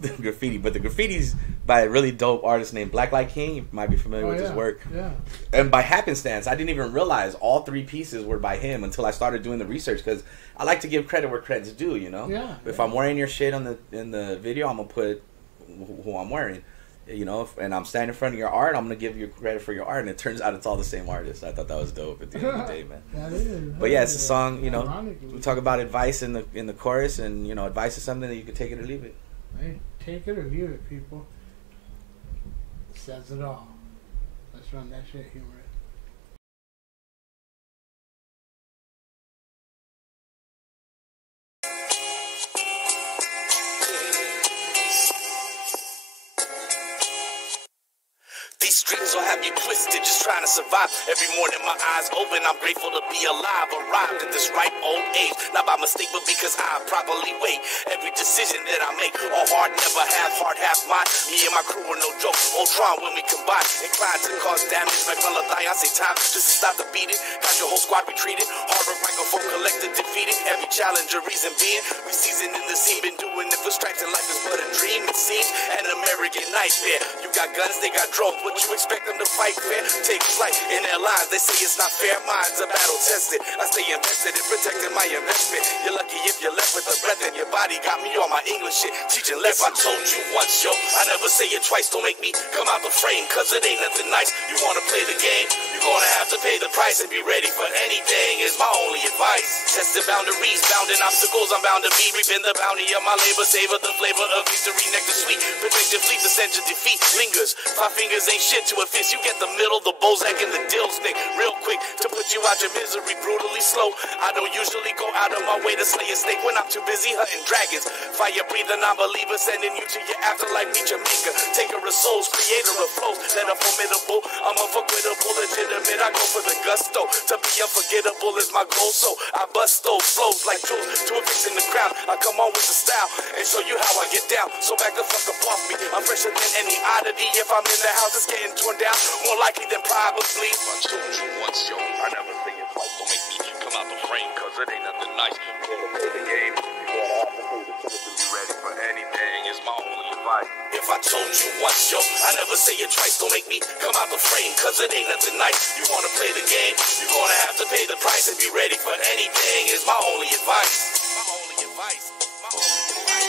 the graffiti, but the graffiti's by a really dope artist named Black Light King. You might be familiar with his work. Yeah. And by happenstance, I didn't even realize all 3 pieces were by him until I started doing the research, because I like to give credit where credit's due, Yeah. If I'm wearing your shit in the video, I'm gonna put who I'm wearing, and I'm standing in front of your art, I'm gonna give you credit for your art, and it turns out it's all the same artist. I thought that was dope at the end of the day, man. That is. But yeah, it's a song, Ironically. we talk about advice in the chorus, and advice is something that you can take it or leave it. Hey, take it or leave it, people. It says it all. Let's run that shit, humor. These these streets will have you twisted, just trying to survive. Every morning my eyes open, I'm grateful to be alive. Arrived at this ripe old age, not by mistake, but because I properly weigh every decision that I make. All hard, never half heart, half mind. Me and my crew are no joke. Ultron when we combine, inclined to cause damage. Like Bella I say time just to stop the beating. Got your whole squad retreated. Hard work, microphone collected, defeated. Every challenge, a reason being. We seasoned in the scene, been doing it for stripes, and life is but a dream. It seems an American nightmare. You got guns, they got drones. What you expect them to fight fair? Take flight in their lines. They say it's not fair. Minds are battle tested. I stay invested in protecting my investment. You're lucky if you're left with a breath in your body. Got me on my English shit, teaching left. I told you once, yo, I never say it twice. Don't make me come out the frame, cause it ain't nothing nice. You wanna play the game, you're gonna have to pay the price. And be ready for anything is my only advice. Test the boundaries, bounding obstacles, I'm bound to be. Reaping the bounty of my labor, savor the flavor of victory. Nectar sweet, protect your fleet, ascension defeat lingers. 5 fingers ain't shit to a fist. You get the middle, the Bozak and the dill stick. Real quick to put you out your misery, brutally slow. I don't usually go out of my way to slay a snake when I'm too busy hunting dragons. Fire breathing non-believer, sending you to your afterlife. Meet your maker, taker of souls, creator of flows that are formidable. I'm unforgettable, legitimate. I go for the gusto. To be unforgettable is my goal, so I bust those flows like jewels to a fix in the ground. I come on with the style and show you how I get down. So back the fuck up off me. I'm fresher than any oddity. If I'm in the house, it's getting torn down. More likely than probably. I told you once, yo, I never say it twice. Don't make me come out the frame, cause it ain't nothing nice. You wanna play the game, you gotta have to play the ticket to be ready for anything is my only advice. If I told you once, yo, I never say it twice. Don't make me come out the frame, cause it ain't nothing nice. You wanna play the game, you're gonna have to pay the price. And be ready for anything is my only advice. My only advice. My only advice.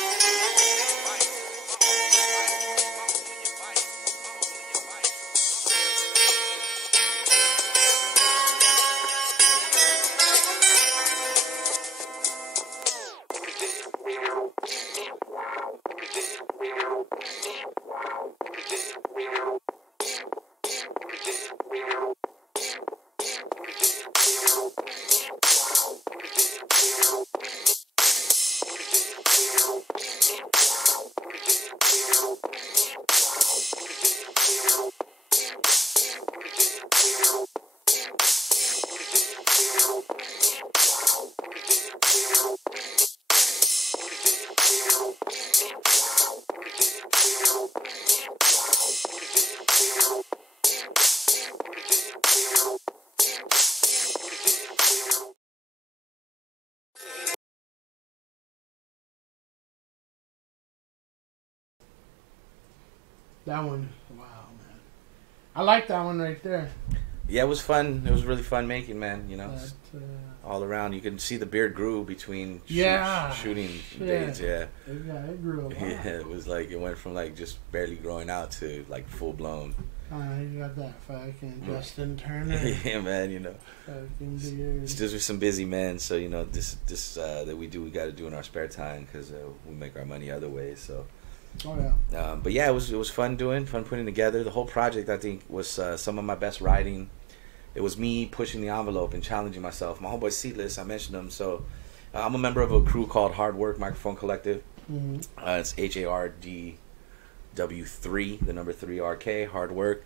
That one, wow, man. I like that one right there. Yeah, it was fun. It was really fun making, man. You know, But, all around. You can see the beard grew between shooting Shit. days. Yeah, It grew a lot. yeah. It was like it went from like just barely growing out to like full blown. You got that fucking Justin Turner. Yeah, man. You know, Fucking beard. it's just we're some busy men. So you know, this that we do, we got to do in our spare time because we make our money other ways. So. Oh yeah. But yeah, it was fun putting together. The whole project, I think, was some of my best writing. It was me pushing the envelope and challenging myself. My homeboy Seedless, I mentioned him. So I'm a member of a crew called Hard Work Microphone Collective. Mm-hmm. It's HARDW3, the number 3 RK, Hard Work.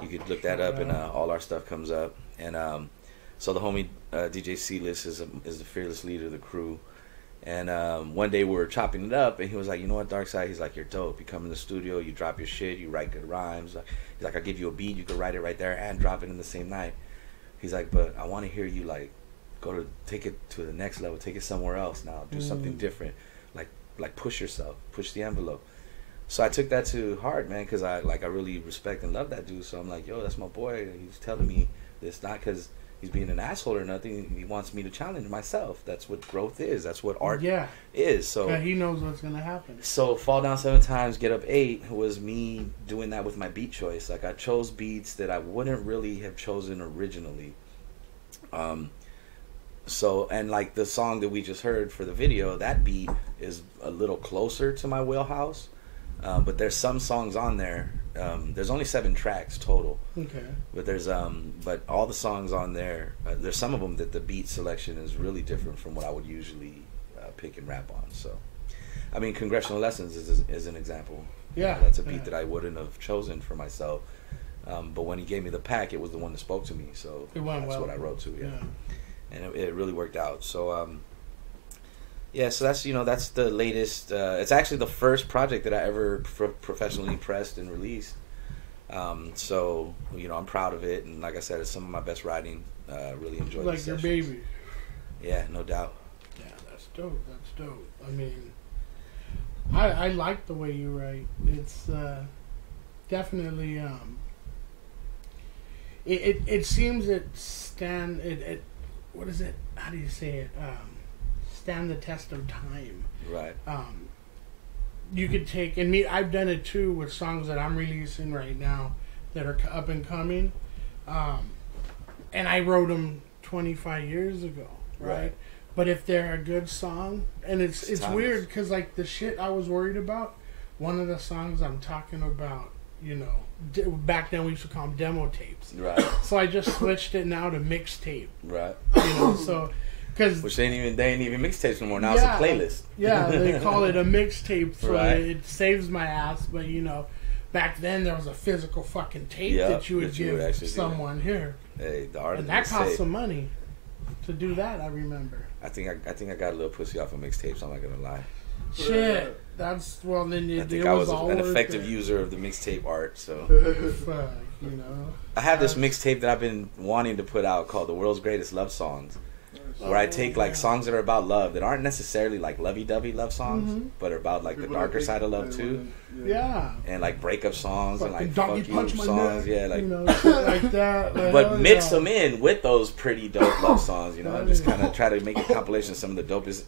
You could look that up and all our stuff comes up. And so the homie DJ Seedless is the fearless leader of the crew. And one day we were chopping it up, and he was like, you know what, Darkside? He's like, you're dope. You come in the studio, you drop your shit, you write good rhymes. He's like, I'll give you a beat, you can write it right there and drop it in the same night. He's like, but I want to hear you, like, take it to the next level, take it somewhere else now, do something different. Like push yourself, push the envelope. So I took that to heart, man, because I really respect and love that dude. So I'm like, yo, that's my boy. He's telling me this, not because he's being an asshole or nothing. He wants me to challenge myself. That's what growth is. That's what art is. So he knows what's gonna happen. So fall down 7 times, get up 8 was me doing that with my beat choice. Like I chose beats that I wouldn't really have chosen originally. So and like the song that we just heard for the video, that beat is a little closer to my wheelhouse. But there's some songs on there. There's only 7 tracks total. Okay. But there's but all the songs on there, there's some of them that the beat selection is really different from what I would usually pick and rap on. So, I mean, Congressional Lessons is an example. Yeah. That's a beat that I wouldn't have chosen for myself. But when he gave me the pack, it was the one that spoke to me. So that's what I wrote to. Yeah. And it really worked out. So yeah, so that's the latest. It's actually the first project that I ever professionally pressed and released. So I'm proud of it, and like I said, it's some of my best writing. Really enjoyed it. Like your baby. Yeah, no doubt. Yeah, that's dope. I mean, I like the way you write. It's definitely it seems it what is it? How do you say it? Stand the test of time. Right. You could take, and I've done it too with songs that I'm releasing right now that are up and coming, and I wrote them 25 years ago, right? But if they're a good song, and it's weird because like the shit I was worried about, one of the songs I'm talking about, back then we used to call them demo tapes, right? So I just switched it now to mixtape, right? So. Which they ain't even mixtapes no more. Now it's a playlist. Yeah, they call it a mixtape, so right. It saves my ass. But back then there was a physical fucking tape that you would give someone here. Hey, the artist. And that cost some money to do that. I remember. I think I got a little pussy off of mixtapes. I'm not gonna lie. Shit, that's then. I think I was an effective user of the mixtape art. So. Fuck, I have this mixtape that I've been wanting to put out called "The World's Greatest Love Songs." Where I take like songs that are about love that aren't necessarily like lovey-dovey love songs, but are about like the darker side of love too. Yeah. And like breakup songs and like fuck you songs, yeah, like shit like that. Like, but mix them in with those pretty dope love songs, and just kind of try to make a compilation of some of the dopest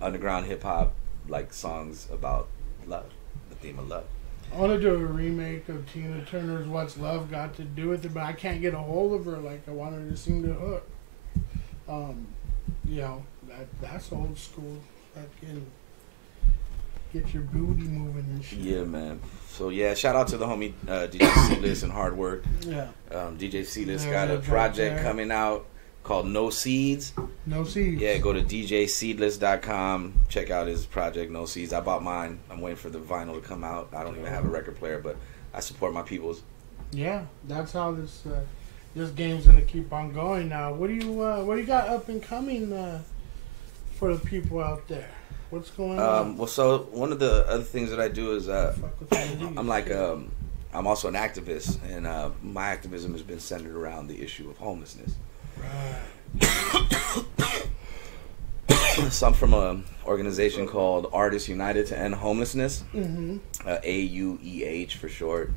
underground hip hop like songs about love, the theme of love. I want to do a remake of Tina Turner's "What's Love Got to Do with It," but I can't get a hold of her. Like I want her to sing the hook. That's old school. That can get your booty moving and shit. Yeah, man. So yeah, shout out to the homie DJ Seedless and Hard Work. Yeah. DJ Seedless got a project coming out called No Seeds. No Seeds. Yeah, go to djseedless.com. Check out his project No Seeds. I bought mine. I'm waiting for the vinyl to come out. I don't even have a record player, but I support my peoples. Yeah, that's how this game's gonna keep on going now. What do you got up and coming for the people out there? What's going on? Well, so one of the other things that I do is I'm also an activist, and my activism has been centered around the issue of homelessness. Right. So I'm from an organization called Artists United to End Homelessness, AUEH for short.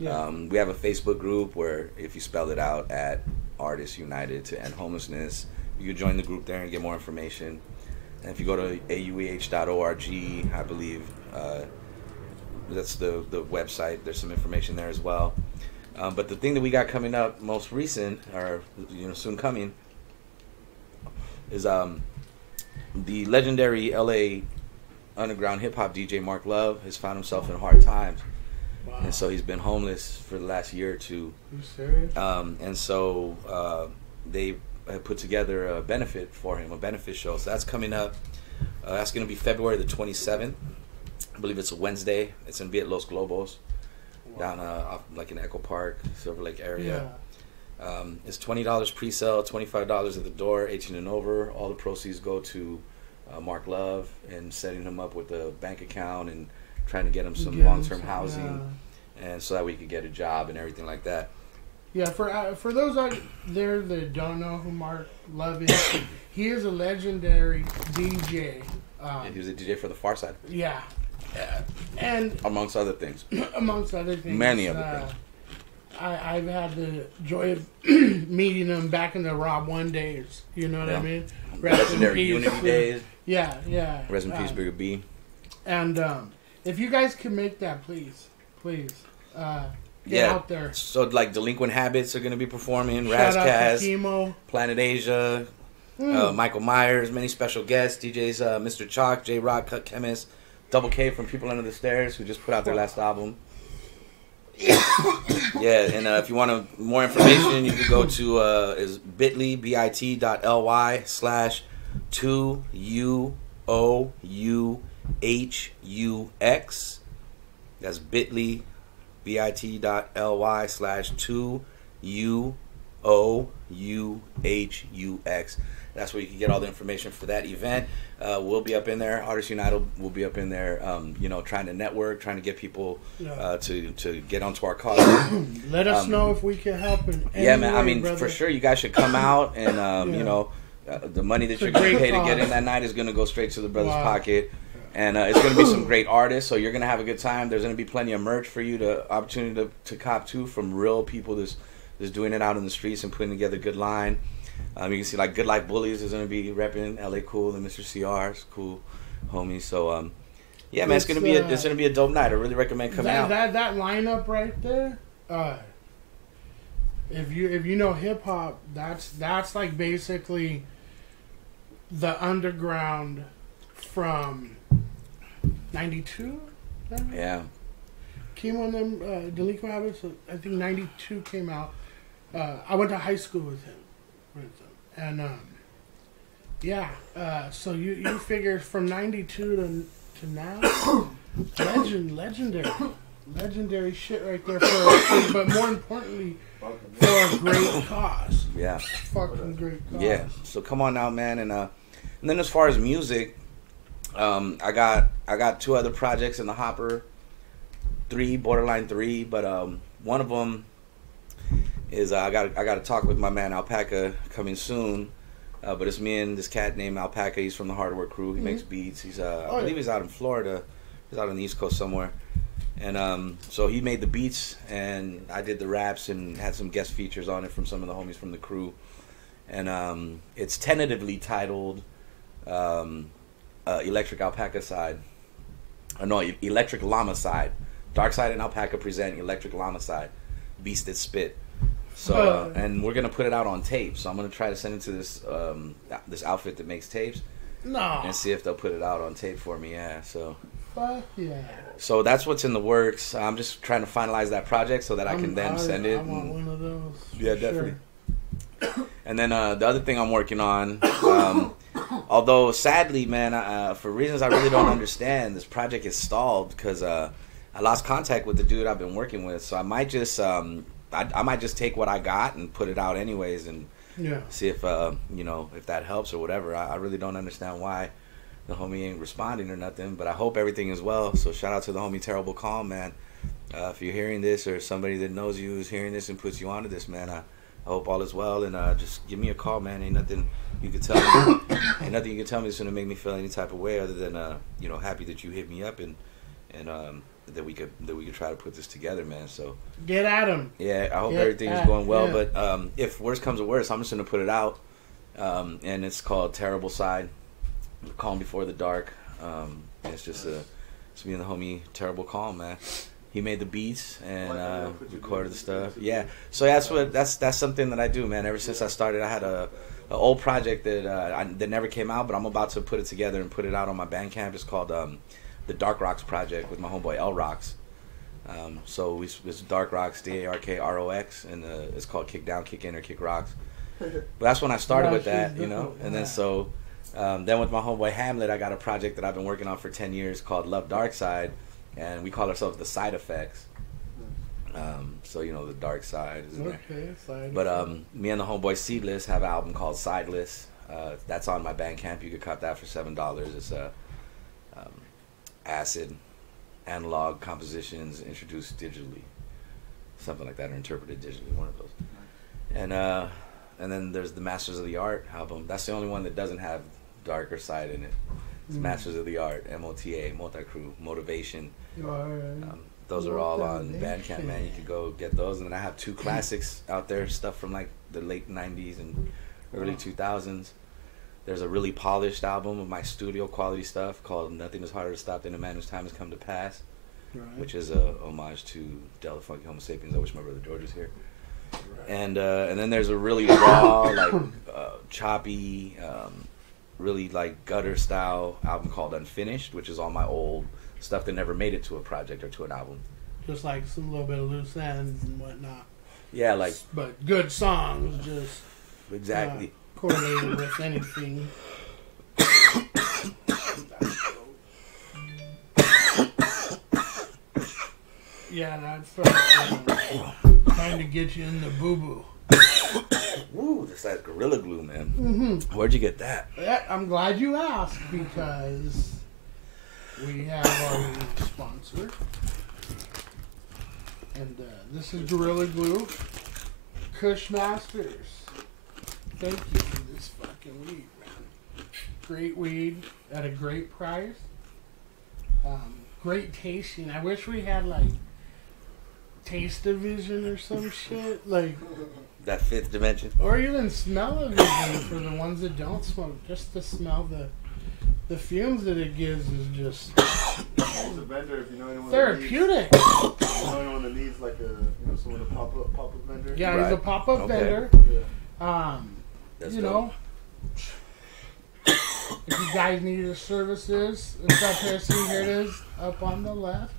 Yeah. We have a Facebook group where if you spell it out at Artists United to End Homelessness, you can join the group there and get more information. And if you go to aueh.org, I believe that's the website. There's some information there as well. But the thing that we got coming up most recent, or soon coming, is the legendary LA underground hip hop DJ Mark Love has found himself in hard times. Wow. And so he's been homeless for the last year or two. You serious? And so they have put together a benefit for him, a benefit show. So that's coming up. That's going to be February the 27th. I believe it's a Wednesday. It's going to be at Los Globos, down like in Echo Park, Silver Lake area. Yeah. It's $20 pre-sale, $25 at the door, 18 and over. All the proceeds go to Mark Love and setting him up with a bank account and trying to get him some long-term housing, and so that we could get a job and everything like that. Yeah, for those out there that don't know who Mark Love is, he is a legendary DJ. He was a DJ for the Far Side. Yeah, and amongst other things. Many other things. I've had the joy of meeting him back in the Rob One days. You know what I mean? Legendary Unity days. Yeah. Rest in peace, Bigger B. And if you guys can make that, please, get out there. So like Delinquent Habits are going to be performing. Razkaz, Planet Asia, Michael Myers, many special guests, DJs, Mr. Chalk, J Rock, Cut Chemist, Double K from People Under the Stairs, who just put out their last album. Yeah, and if you want more information, you can go to is bit.ly/2UOUHUX. That's bit.ly bit.ly/2UOUHUX. That's where you can get all the information for that event. We'll be up in there. Artists United will be up in there, trying to network, trying to get people to get onto our cause. Let us know if we can help in any yeah, man. I way, mean, brother. for sure, you guys should come out and, the money that you're going to pay to get in that night is going to go straight to the brother's pocket. And it's going to be some great artists, so you're going to have a good time. There's going to be plenty of merch for you, opportunity to cop too, from real people that's doing it out in the streets and putting together a good line. You can see like Good Life Bullies is going to be repping LA Cool and Mr. CR's cool homies. So man, it's going to be a dope night. I really recommend coming out. That lineup right there. If you know hip hop, that's like basically the underground from '92. Yeah. Came on them Delinquent Habits. I think '92 came out. I went to high school with him. And so you figure from '92 to now, legendary shit right there. But more importantly, for a great cause. Yeah, fucking great cause. Yeah, so come on out, man, and then as far as music, I got 2 other projects in the hopper, borderline 3, but one of them is I got to talk with my man Alpaca coming soon, but it's me and this cat named Alpaca. He's from the Hardware Crew. He makes beats. He's I believe he's out in Florida. He's out on the East Coast somewhere, and so he made the beats and I did the raps and had some guest features on it from some of the homies from the crew, and it's tentatively titled Electric Alpaca Side. Electric Llama Side. Darkside and Alpaca present Electric Llama Side. Beast That Spit. So and we're gonna put it out on tape. So I'm gonna try to send it to this outfit that makes tapes. No. And see if they'll put it out on tape for me. Yeah. So. Fuck yeah. So that's what's in the works. I'm just trying to finalize that project so that I can then send it. I want one of those. Yeah, definitely. Sure. And then the other thing I'm working on, although sadly, man, for reasons I really don't understand, this project is stalled because I lost contact with the dude I've been working with. So I might just I might just take what I got and put it out anyways and see if if that helps or whatever. I really don't understand why the homie ain't responding or nothing, but I hope everything is well. So shout out to the homie Terrible Calm, man. If you're hearing this or somebody that knows you is hearing this and puts you onto this, man, I hope all is well, and just give me a call, man. Ain't nothing you can tell me. Ain't nothing you can tell me that's gonna make me feel any type of way other than happy that you hit me up and that we could try to put this together, man. So get at him. Yeah, I hope everything is going well. Yeah. But if worse comes to worse, I'm just gonna put it out, and it's called Terrible Side, The Calm Before the Dark. It's just it's me and the homie Terrible Calm, man. He made the beats and recorded the stuff. Yeah, so that's something that I do, man. Ever since I started, I had an old project that never came out, but I'm about to put it together and put it out on my Bandcamp. It's called the Dark Rocks Project with my homeboy L Rocks. So it's Dark Rocks, DARKROX, and it's called Kick Down, Kick In, or Kick Rocks. But that's when I started with that, and then so then with my homeboy Hamlet, I got a project that I've been working on for 10 years called Love Darkside. And we call ourselves the Side Effects. So the dark side is in there. But me and the homeboy Seedless have an album called Sideless. That's on my Bandcamp. You could cop that for $7. It's acid, analog compositions introduced digitally, something like that, or interpreted digitally. One of those. And then there's the Masters of the Art album. That's the only one that doesn't have darker side in it. It's Masters of the Art, MOTA, Multi-Crew, Motivation. Those are all on Bandcamp, man. You can go get those. And then I have 2 classics out there, stuff from like the late 90s and early 2000s. There's a really polished album of my studio quality stuff called Nothing Is Harder to Stop Than a Man Whose Time Has Come to Pass, which is a homage to Della Funky Homo Sapiens. I wish my brother George was here. And then there's a really raw, like choppy, really like gutter style album called Unfinished, which is all my old stuff that never made it to a project or to an album. Just like some little bit of loose ends and whatnot. Yeah, like. But good songs, just. Exactly. Correlated with anything. Yeah, that's fucking trying to get you in the boo-boo. Woo, that's that Gorilla Glue, man. Mm-hmm. Where'd you get that? Yeah, I'm glad you asked because we have our sponsor. And this is Gorilla Glue. Kush Masters. Thank you for this fucking weed, man. Great weed at a great price. Great tasting. I wish we had like taste division or some shit. Like that fifth dimension. Or even smell-o-vision for the ones that don't smoke. Just to smell the fumes that it gives is just As a vendor, if you know anyone therapeutic. That needs, if you know anyone that needs like someone to pop up vendor. Yeah, right. He's a pop-up vendor. Yeah. That's you dope. know, if you guys need his services, it's up here. See, here it is, up on the left.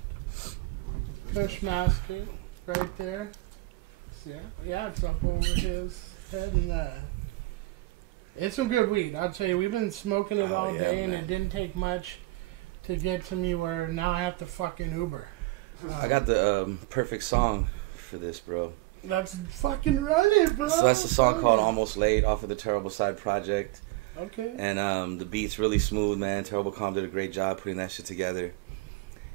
Kushmaster, right there. Yeah, it's up over his head, and it's some good weed. I'll tell you, we've been smoking it all day, and it didn't take much to get to me where now I have to fucking Uber. I got the perfect song for this, bro. Let's fucking run it, bro. So that's a song called Almost Late off of the Terrible Side project. Okay. And the beat's really smooth, man. Terrible Calm did a great job putting that shit together.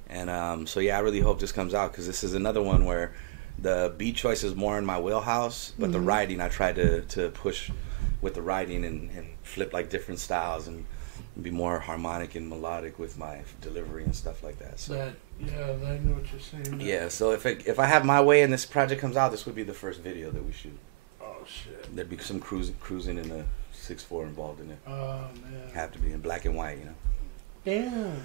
And so yeah, I really hope this comes out because this is another one where the beat choice is more in my wheelhouse, but the writing I tried to push with the writing and flip like different styles and be more harmonic and melodic with my delivery and stuff like that. So I know what you're saying. Yeah, so if I have my way and this project comes out, this would be the first video that we shoot. Oh shit. There'd be some cruising in a 6'4" involved in it. Oh man. Have to be in black and white, you know. Damn.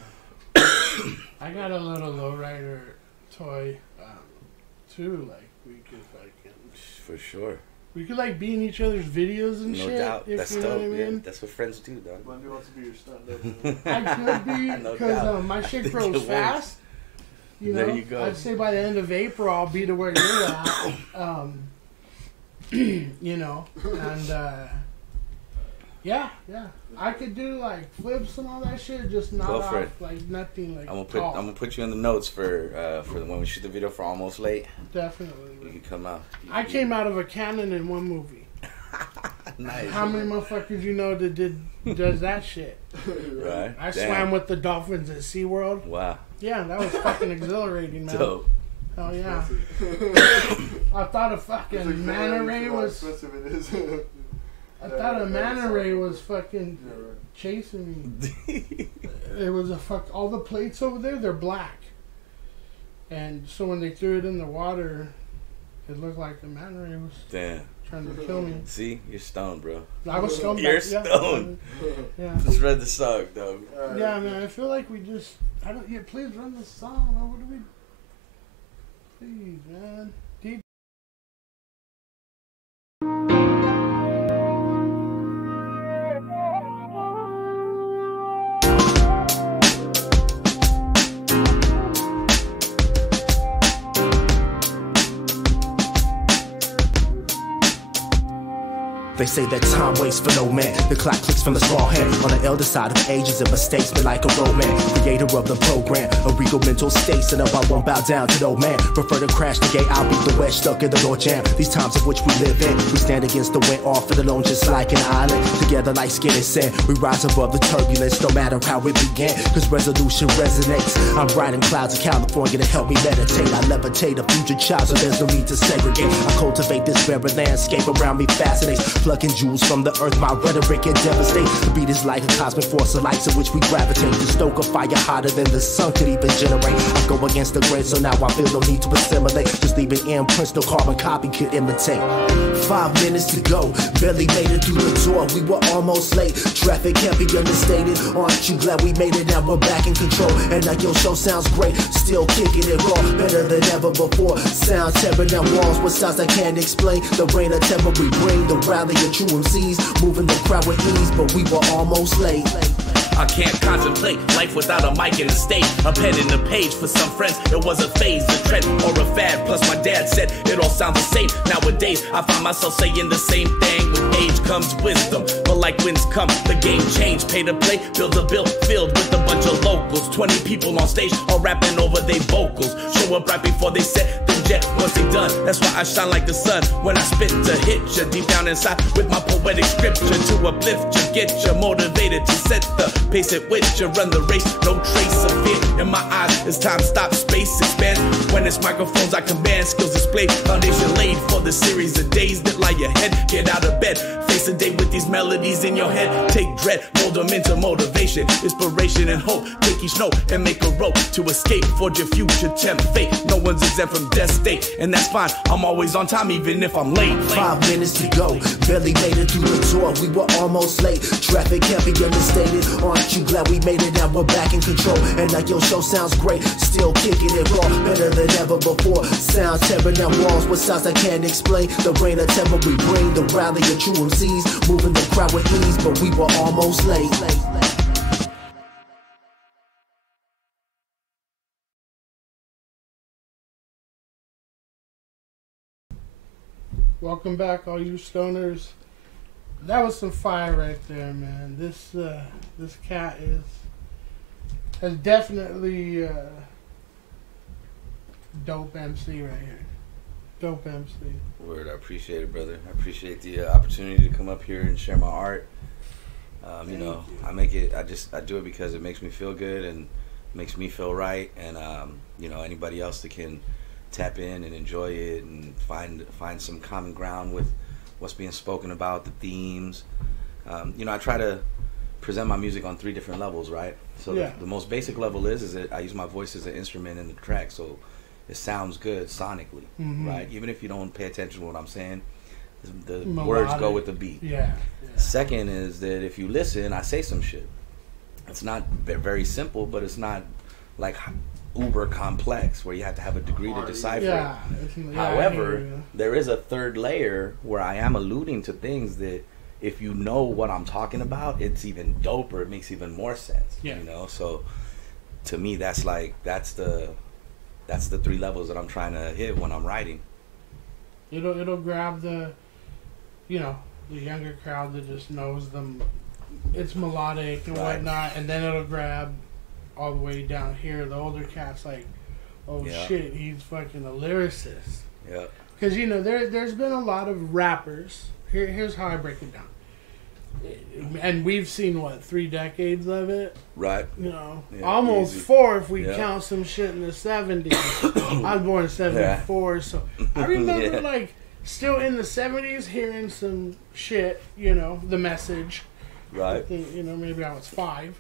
I got a little lowrider toy too. Like we could for sure. We could like be in each other's videos and shit. No doubt. If That's you know dope. what I mean? Yeah, that's what friends do, dog. Bundy wants to be your stunt. I could be because my shit grows fast. You know, there you go. I'd say by the end of April I'll be to where you're at. You know, and yeah, I could do like flips and all that shit, just not Go for off it. Like nothing like. I'm gonna put you in the notes for when we shoot the video for Almost Late. Definitely. You can come out. I came out of a cannon in one movie. Nice. How many motherfuckers you know that does that shit? Right. I swam with the dolphins at SeaWorld. Wow. Yeah, that was fucking exhilarating, man. Dope. Hell yeah. I thought a fucking manta ray was. I thought a manta ray was fucking chasing me. It was all the plates over there, they're black. And so when they threw it in the water, it looked like the manta ray was trying to kill me. See, you're stoned, bro. I was stoned. You're stoned. Yeah. Just read the song, dog. Yeah, man. I feel like we just. Please run the song. What do we? Please, man. Deep. They say that time waits for no man. The clock clicks from the small hand. On the elder side of ages and mistakes, but like a roadman, creator of the program, a regal mental state. So no, I won't bow down to no man. Prefer to crash the gate, I'll beat the west, stuck in the door jam. These times of which we live in, we stand against the wind, off and alone, just like an island. Together like skin and sand, we rise above the turbulence, no matter how it began. Cause resolution resonates. I'm riding clouds of California to help me meditate. I levitate a future child, so there's no need to segregate. I cultivate this barren landscape around me, fascinates. Plucking jewels from the earth, my rhetoric it devastates. The beat is like a cosmic force of lights in which we gravitate. To stoke a fire hotter than the sun could even generate. I go against the grain, so now I feel no need to assimilate. Just leaving imprints no carbon copy could imitate. 5 minutes to go, barely made it through the door. We were almost late. Traffic can't be understated. Aren't you glad we made it? Now we're back in control. And now your show sounds great. Still kicking it raw, better than ever before. Sound tearing down walls with sounds I can't explain. The rain of temper we bring, the rally of true MCs, moving the crowd with ease, but we were almost late. I can't contemplate life without a mic and a stage. A pen and a page for some friends, it was a phase, a trend, or a fad. Plus my dad said it all sounds the same. Nowadays, I find myself saying the same thing. With age comes wisdom, but but like winds come, the game changed. Pay to play, build a bill filled with a bunch of locals. 20 people on stage, all rapping over their vocals. Show up right before they set, then jet once they done. That's why I shine like the sun when I spit to hit you deep down inside with my poetic scripture to uplift you, get you motivated to set the pace at which you run the race. No trace of fear in my eyes as time stops, space expands. When it's microphones I command, skills display, foundation laid for the series of days that lie ahead. Get out of bed, face a day with these melodies in your head. Take dread, mold them into motivation, inspiration and hope. Take each note and make a rope to escape, forge your future, tempt fate. No one's exempt from death state, and that's fine. I'm always on time even if I'm late. 5 minutes to go, barely made it through the door. We were almost late. Traffic can't be understated. Aren't you glad we made it? Now we're back in control. And like your show sounds great, still kicking it raw, better than ever before. Sound tearing down walls with sounds I can't explain. The rain of terror we bring, the rally of true MCs, moving the crowd with ease, but we were almost late. Welcome back, all you stoners. That was some fire right there, man. This cat has definitely dope MC right here. Dope MC. Word, I appreciate it, brother. I appreciate the opportunity to come up here and share my art. You know, I do it because it makes me feel good and makes me feel right, and you know, anybody else that can tap in and enjoy it and find some common ground with what's being spoken about, the themes. You know, I try to present my music on 3 different levels, right? So yeah. the most basic level is that I use my voice as an instrument in the track, so it sounds good sonically, right? Even if you don't pay attention to what I'm saying, the words go with the beat. Yeah. Second is that if you listen, I say some shit. It's not very simple, but it's not like uber complex where you have to have a degree to decipher it. However, there is a third layer where I am alluding to things that if you know what I'm talking about, it's even doper. It makes even more sense. You know, so to me, that's the 3 levels that I'm trying to hit when I'm writing. It'll grab the younger crowd that just knows them. It's melodic and whatnot, and then it'll grab all the way down here the older cats like, oh shit, he's fucking a lyricist. Yeah. Because you know there's been a lot of rappers. Here's how I break it down. And we've seen 3 decades of it. Right. You know, almost easy. 4 if we count some shit in the 70s. I was born in 74, so I remember like still in the 70s hearing some shit. You know, The Message. Right. I think, you know, maybe I was 5,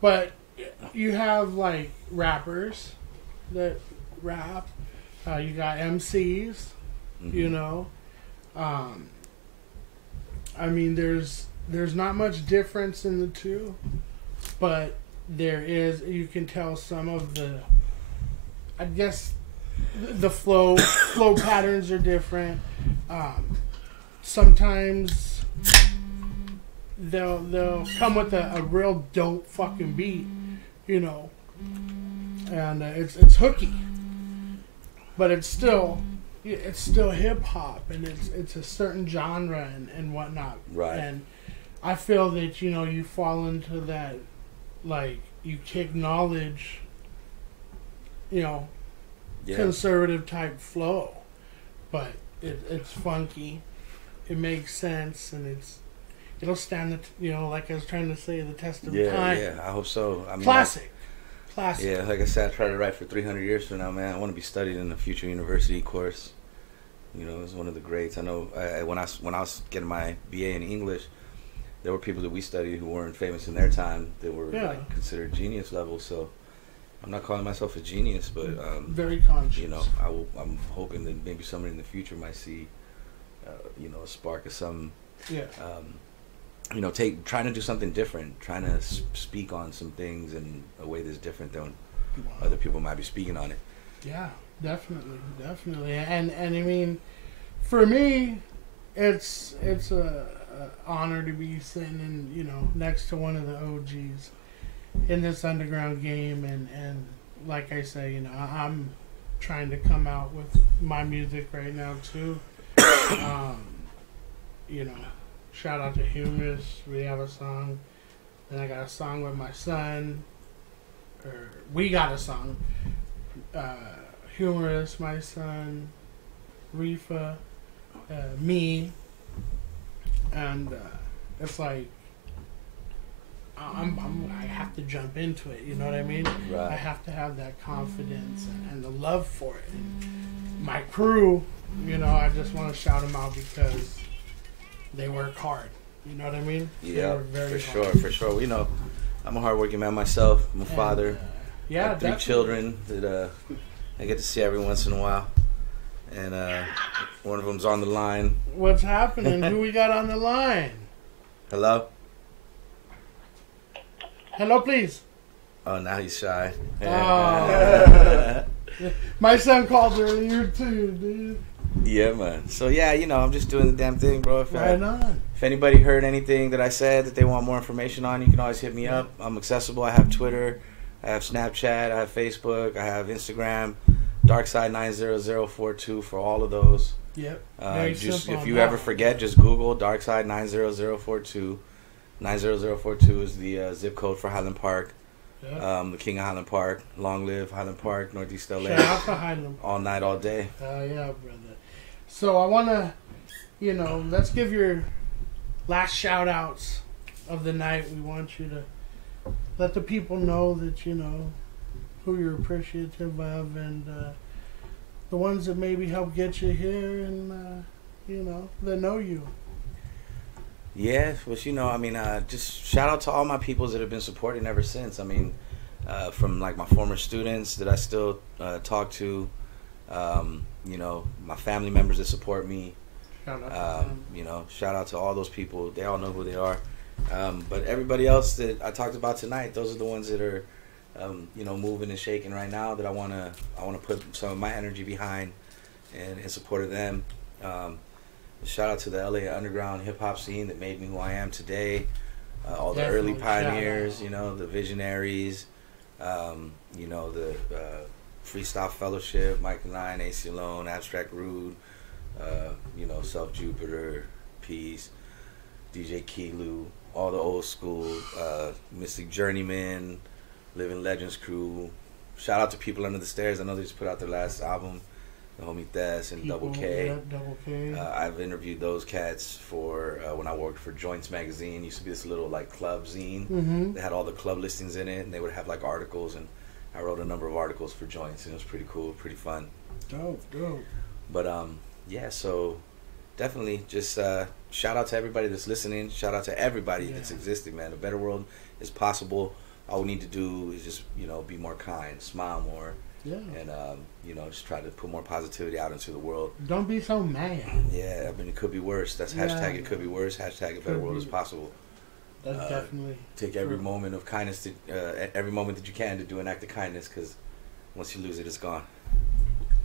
but you have like rappers that rap. You got MCs. You know. I mean, there's not much difference in the 2, but there is. You can tell some of the, I guess, the flow patterns are different. Sometimes they'll come with a real dope fucking beat, you know, and it's hooky, but it's still hip hop, and it's a certain genre and whatnot. Right. And I feel that, you know, you fall into that, like, you kick knowledge, you know, conservative type flow, but it's funky, it makes sense, and it'll stand the like I was trying to say, the test of time. Yeah, I hope so. I mean, Classic. Yeah, like I said, I try to write for 300 years from now, man. I want to be studied in a future university course. You know, it's one of the greats. I know when I was getting my BA in English, there were people that we studied who weren't famous in their time that were like considered genius level. So I'm not calling myself a genius, but very conscious. You know, I'm hoping that maybe somebody in the future might see, you know, a spark of some. Yeah. You know, trying to do something different, trying to speak on some things in a way that's different than other people might be speaking on it. Yeah, definitely, and I mean, for me, it's a honor to be sitting in, you know, next to one of the OGs in this underground game, and like I say, you know, I'm trying to come out with my music right now too. You know, shout out to Humorous. We have a song. Then I got a song with my son. Or we got a song. Humorous, my son, Reefa, me, and it's like I have to jump into it. You know what I mean? Right. I have to have that confidence and the love for it. And my crew, you know, I just want to shout them out because they work hard. You know what I mean? Yeah, for sure. You know, I'm a hardworking man myself. I'm a father. Yeah, I have 3 definitely. children that I get to see every once in a while, and one of them's on the line. What's happening? Who we got on the line? Hello? Hello, please. Oh, now he's shy. Oh. My son called earlier too, dude. Yeah, man. So yeah, you know, I'm just doing the damn thing, bro. If anybody heard anything that I said that they want more information on, you can always hit me up. I'm accessible. I have Twitter, I have Snapchat, I have Facebook, I have Instagram, Darkside 90042 for all of those. Yep. Just if you ever forget, just Google Darkside 90042. 90042 is the zip code for Highland Park. Yep. The King of Highland Park. Long live Highland Park, Northeast LA. Shout out to Highland Park. All night, all day. Yeah, brother. So I want to, you know, let's give your last shout outs of the night. We want you to let the people know that, you know, who you're appreciative of and the ones that maybe help get you here and, you know, that know you. Yeah, but you know, I mean, just shout out to all my peoples that have been supporting ever since. I mean, from like my former students that I still talk to, you know, my family members that support me. Shout out you know, shout out to all those people. They all know who they are. But everybody else that I talked about tonight, those are the ones that are, you know, moving and shaking right now. That I wanna put some of my energy behind, and in support of them. Shout out to the LA underground hip hop scene that made me who I am today. All the early pioneers, you know, the visionaries, you know, the Freestyle Fellowship, Mike 9, AC Alone, Abstract Rude, you know, Self Jupiter, Peace, DJ Kilu, all the old school, Mystic Journeyman, Living Legends crew. Shout out to People Under the Stairs. I know they just put out their last album. The homie Thes and Double K. Yeah, Double K. I've interviewed those cats for when I worked for Joints Magazine. It used to be this little like club zine. Mm-hmm. They had all the club listings in it, and they would have like articles. And I wrote a number of articles for Joints, and it was pretty cool, pretty fun. Dope. But yeah, so definitely just shout out to everybody that's listening. Shout out to everybody that's existing, man. A better world is possible. All we need to do is just, you know, be more kind, smile more. Yeah. And, you know, just try to put more positivity out into the world. Don't be so mad. Yeah, I mean, it could be worse. That's hashtag it could be worse. Hashtag a better world is possible. That's definitely. Take every moment of kindness, every moment that you can to do an act of kindness, because once you lose it, it's gone.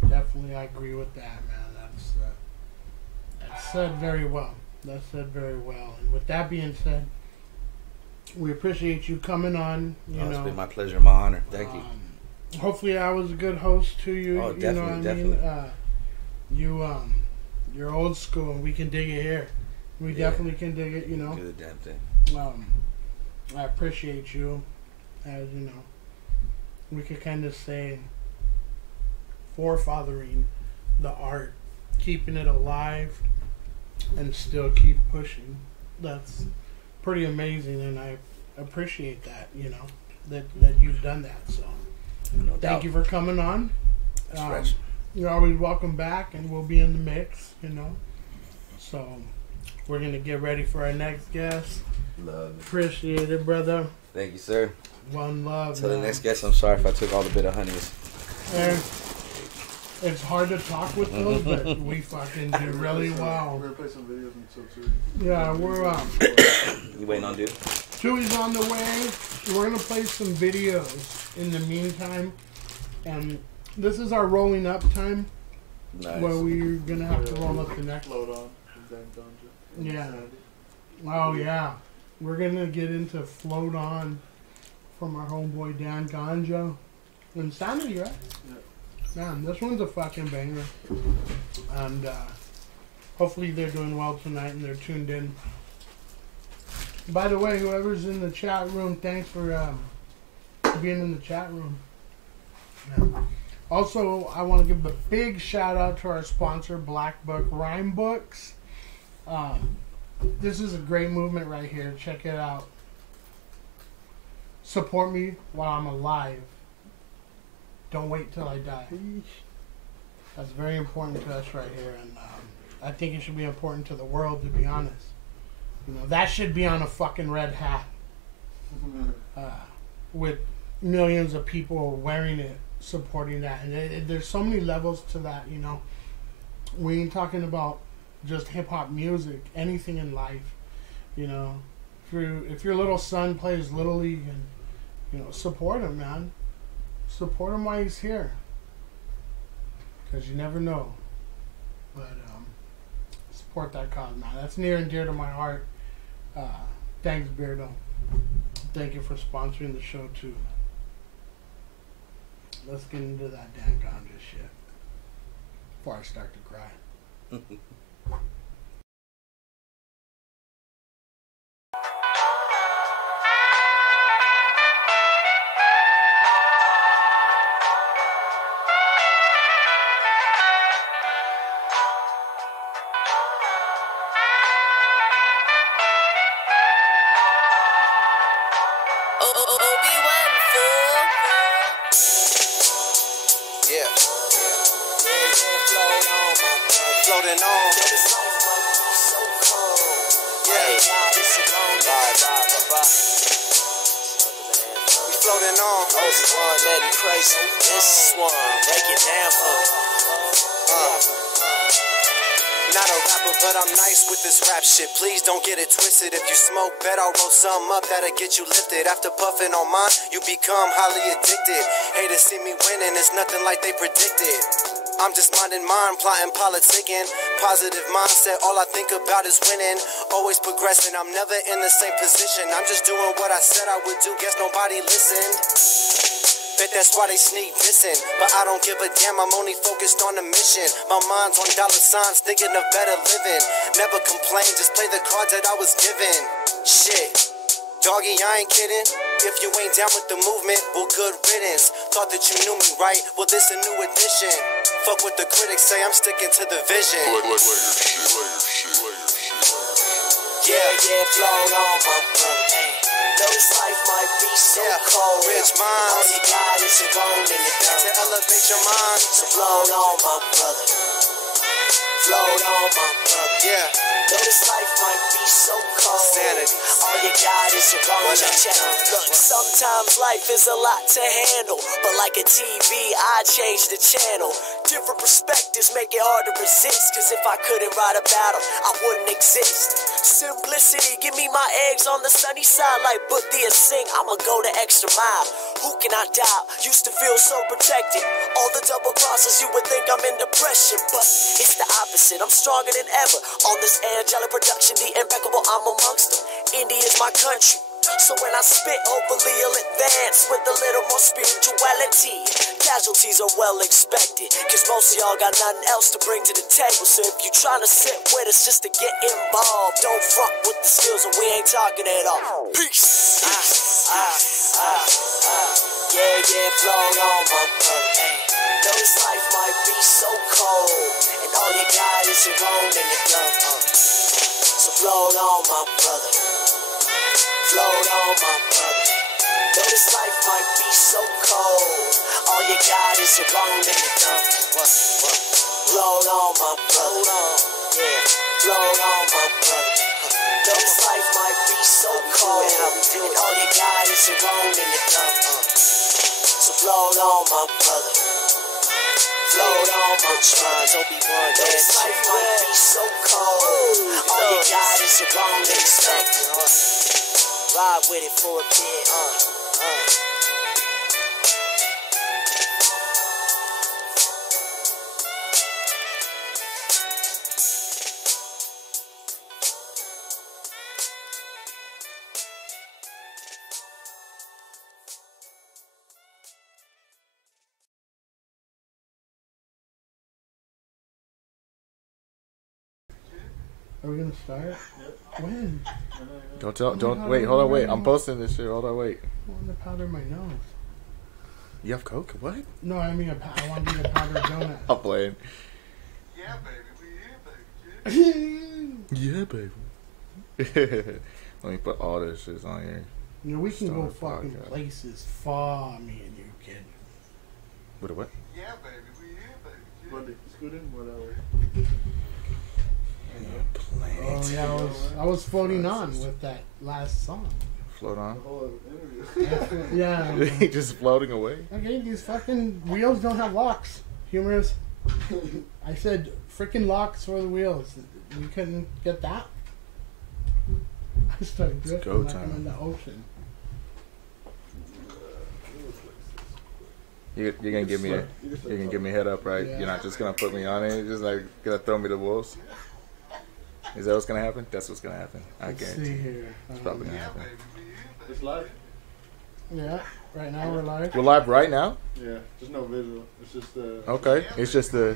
Definitely, I agree with that, man. That's said very well. That's said very well. And with that being said, we appreciate you coming on. You know, it's been my pleasure, my honor. Thank you. Hopefully, I was a good host to you. Oh, you definitely, know what definitely. I mean? You're old school, and we can dig it here. We definitely can dig it. You know. Do the damn thing. I appreciate you, as you know. We could kind of say forefathering the art, keeping it alive, and still keep pushing. That's pretty amazing, and I appreciate that. You know that you've done that. So. No Thank you for coming on. You're always welcome back, and we'll be in the mix, you know. So, we're going to get ready for our next guest. Love it. Appreciate it, brother. Thank you, sir. One love, To the next guest, I'm sorry if I took all the bitter honeys. And it's hard to talk with those, but we fucking do really well. We're going to play some videos and stuff too. Yeah, we're You waiting on dude? Tui's on the way. We're going to play some videos in the meantime. And this is our rolling up time. Nice. Where we're going to have to roll up the next. Load on. Yeah. Oh, yeah. We're going to get into Float On from our homeboy Dan Ganja. And Sanity, right? Yeah. Man, this one's a fucking banger. And hopefully they're doing well tonight and they're tuned in By the way, whoever's in the chat room, thanks for being in the chat room. Yeah. Also, I want to give a big shout out to our sponsor, Black Book Rhyme Books. This is a great movement right here. Check it out. Support me while I'm alive. Don't wait till I die. That's very important to us right here, and I think it should be important to the world, to be honest. You know, that should be on a fucking red hat, with millions of people wearing it, supporting that. And there's so many levels to that. You know, we ain't talking about just hip hop music, anything in life. You know, if your little son plays Little League, and you know, support him, man. Support him while he's here, because you never know. But support that cause, man. That's near and dear to my heart. Thanks, Beardo. Thank you for sponsoring the show too. Let's get into that damn ganja shit before I start to cry. Floating on. Yeah. We floating on. One, letting crazy. This one, break it down for me. Not a rapper, but I'm nice with this rap shit. Please don't get it twisted. If you smoke, bet I'll roll some up that'll get you lifted. After puffing on mine, you become highly addicted. Haters see me winning, it's nothing like they predicted. I'm just minding mine, plotting, politicking. Positive mindset, all I think about is winning. Always progressing, I'm never in the same position. I'm just doing what I said I would do, guess nobody listened. Bet that's why they sneak dissing, but I don't give a damn, I'm only focused on the mission. My mind's on dollar signs, thinking of better living. Never complain, just play the cards that I was given. Shit, doggy, I ain't kidding. If you ain't down with the movement, well, good riddance. Thought that you knew me, right? Well, this a new addition. Fuck what the critics say, I'm sticking to the vision. Yeah, float on my brother. Though this life might be so cold, rich minds, all you got is your own in the dark. To elevate your mind, so float on my brother. Float on my brother. Yeah. Though this life might be so cold, sanity. All you got is your own channel. Look, sometimes life is a lot to handle, but like a TV, I change the channel. Different perspectives make it hard to resist, cause if I couldn't write a battle, I wouldn't exist. Simplicity, give me my eggs on the sunny side, like Buddha sing, I'ma go the extra mile. Who can I doubt? Used to feel so protected. All the double crosses, you would think I'm in depression, but it's the opposite, I'm stronger than ever. On this angelic production, the impeccable, I'm amongst them. India is my country, so when I spit, hopefully you'll advance with a little more spirituality. Casualties are well expected, cause most of y'all got nothing else to bring to the table. So if you trying to sit with us just to get involved, don't front with the skills and we ain't talking at all. Peace. Yeah, float on my brother. Though this life might be so cold, and all you got is your own in the glove. So float on my brother. Float on my brother. Though this life might be so cold, all you got is your own in the glove. Float on my brother. Yeah, float on my brother. Though this life might be so cold, and all you got is your own in the glove. So float on my brother. Float on my brother. Don't be one. Though this life might be so cold, all you got is your own in the glove. Ride with it for a bit, Are we gonna start? When? Don't tell. Oh my Don't God, wait. I'm Hold on. Wait. already I'm know. posting this shit. Hold on. Wait. I want to powder my nose. You have coke? What? No, I mean, I want you to powder a donut. I'm playing. Yeah, baby. We here, baby. Yeah, baby. Let me put all this shit on here. You know, we can go Stoner fucking podcast. places far, me and you, kid. What? What? Yeah, baby. We here, baby. Monday, scooting, 1 hour. Oh yeah, I was floating on with that last song. Float The on. whole interview. Yeah. Just floating away. Okay, these fucking wheels don't have locks. Humorous. I said freaking locks for the wheels. We couldn't get that. I started drifting go like I'm time. in the ocean. You're gonna give me a. You're gonna give me a head up, right? Yeah. You're not just gonna put me on it. You're just like gonna throw me the wolves. Is that what's gonna happen? That's what's gonna happen. I Let's see guarantee. here. It's probably gonna happen. It's live? Yeah, right now we're live. We're live right now. Yeah, there's no visual. It's just Okay. It's just the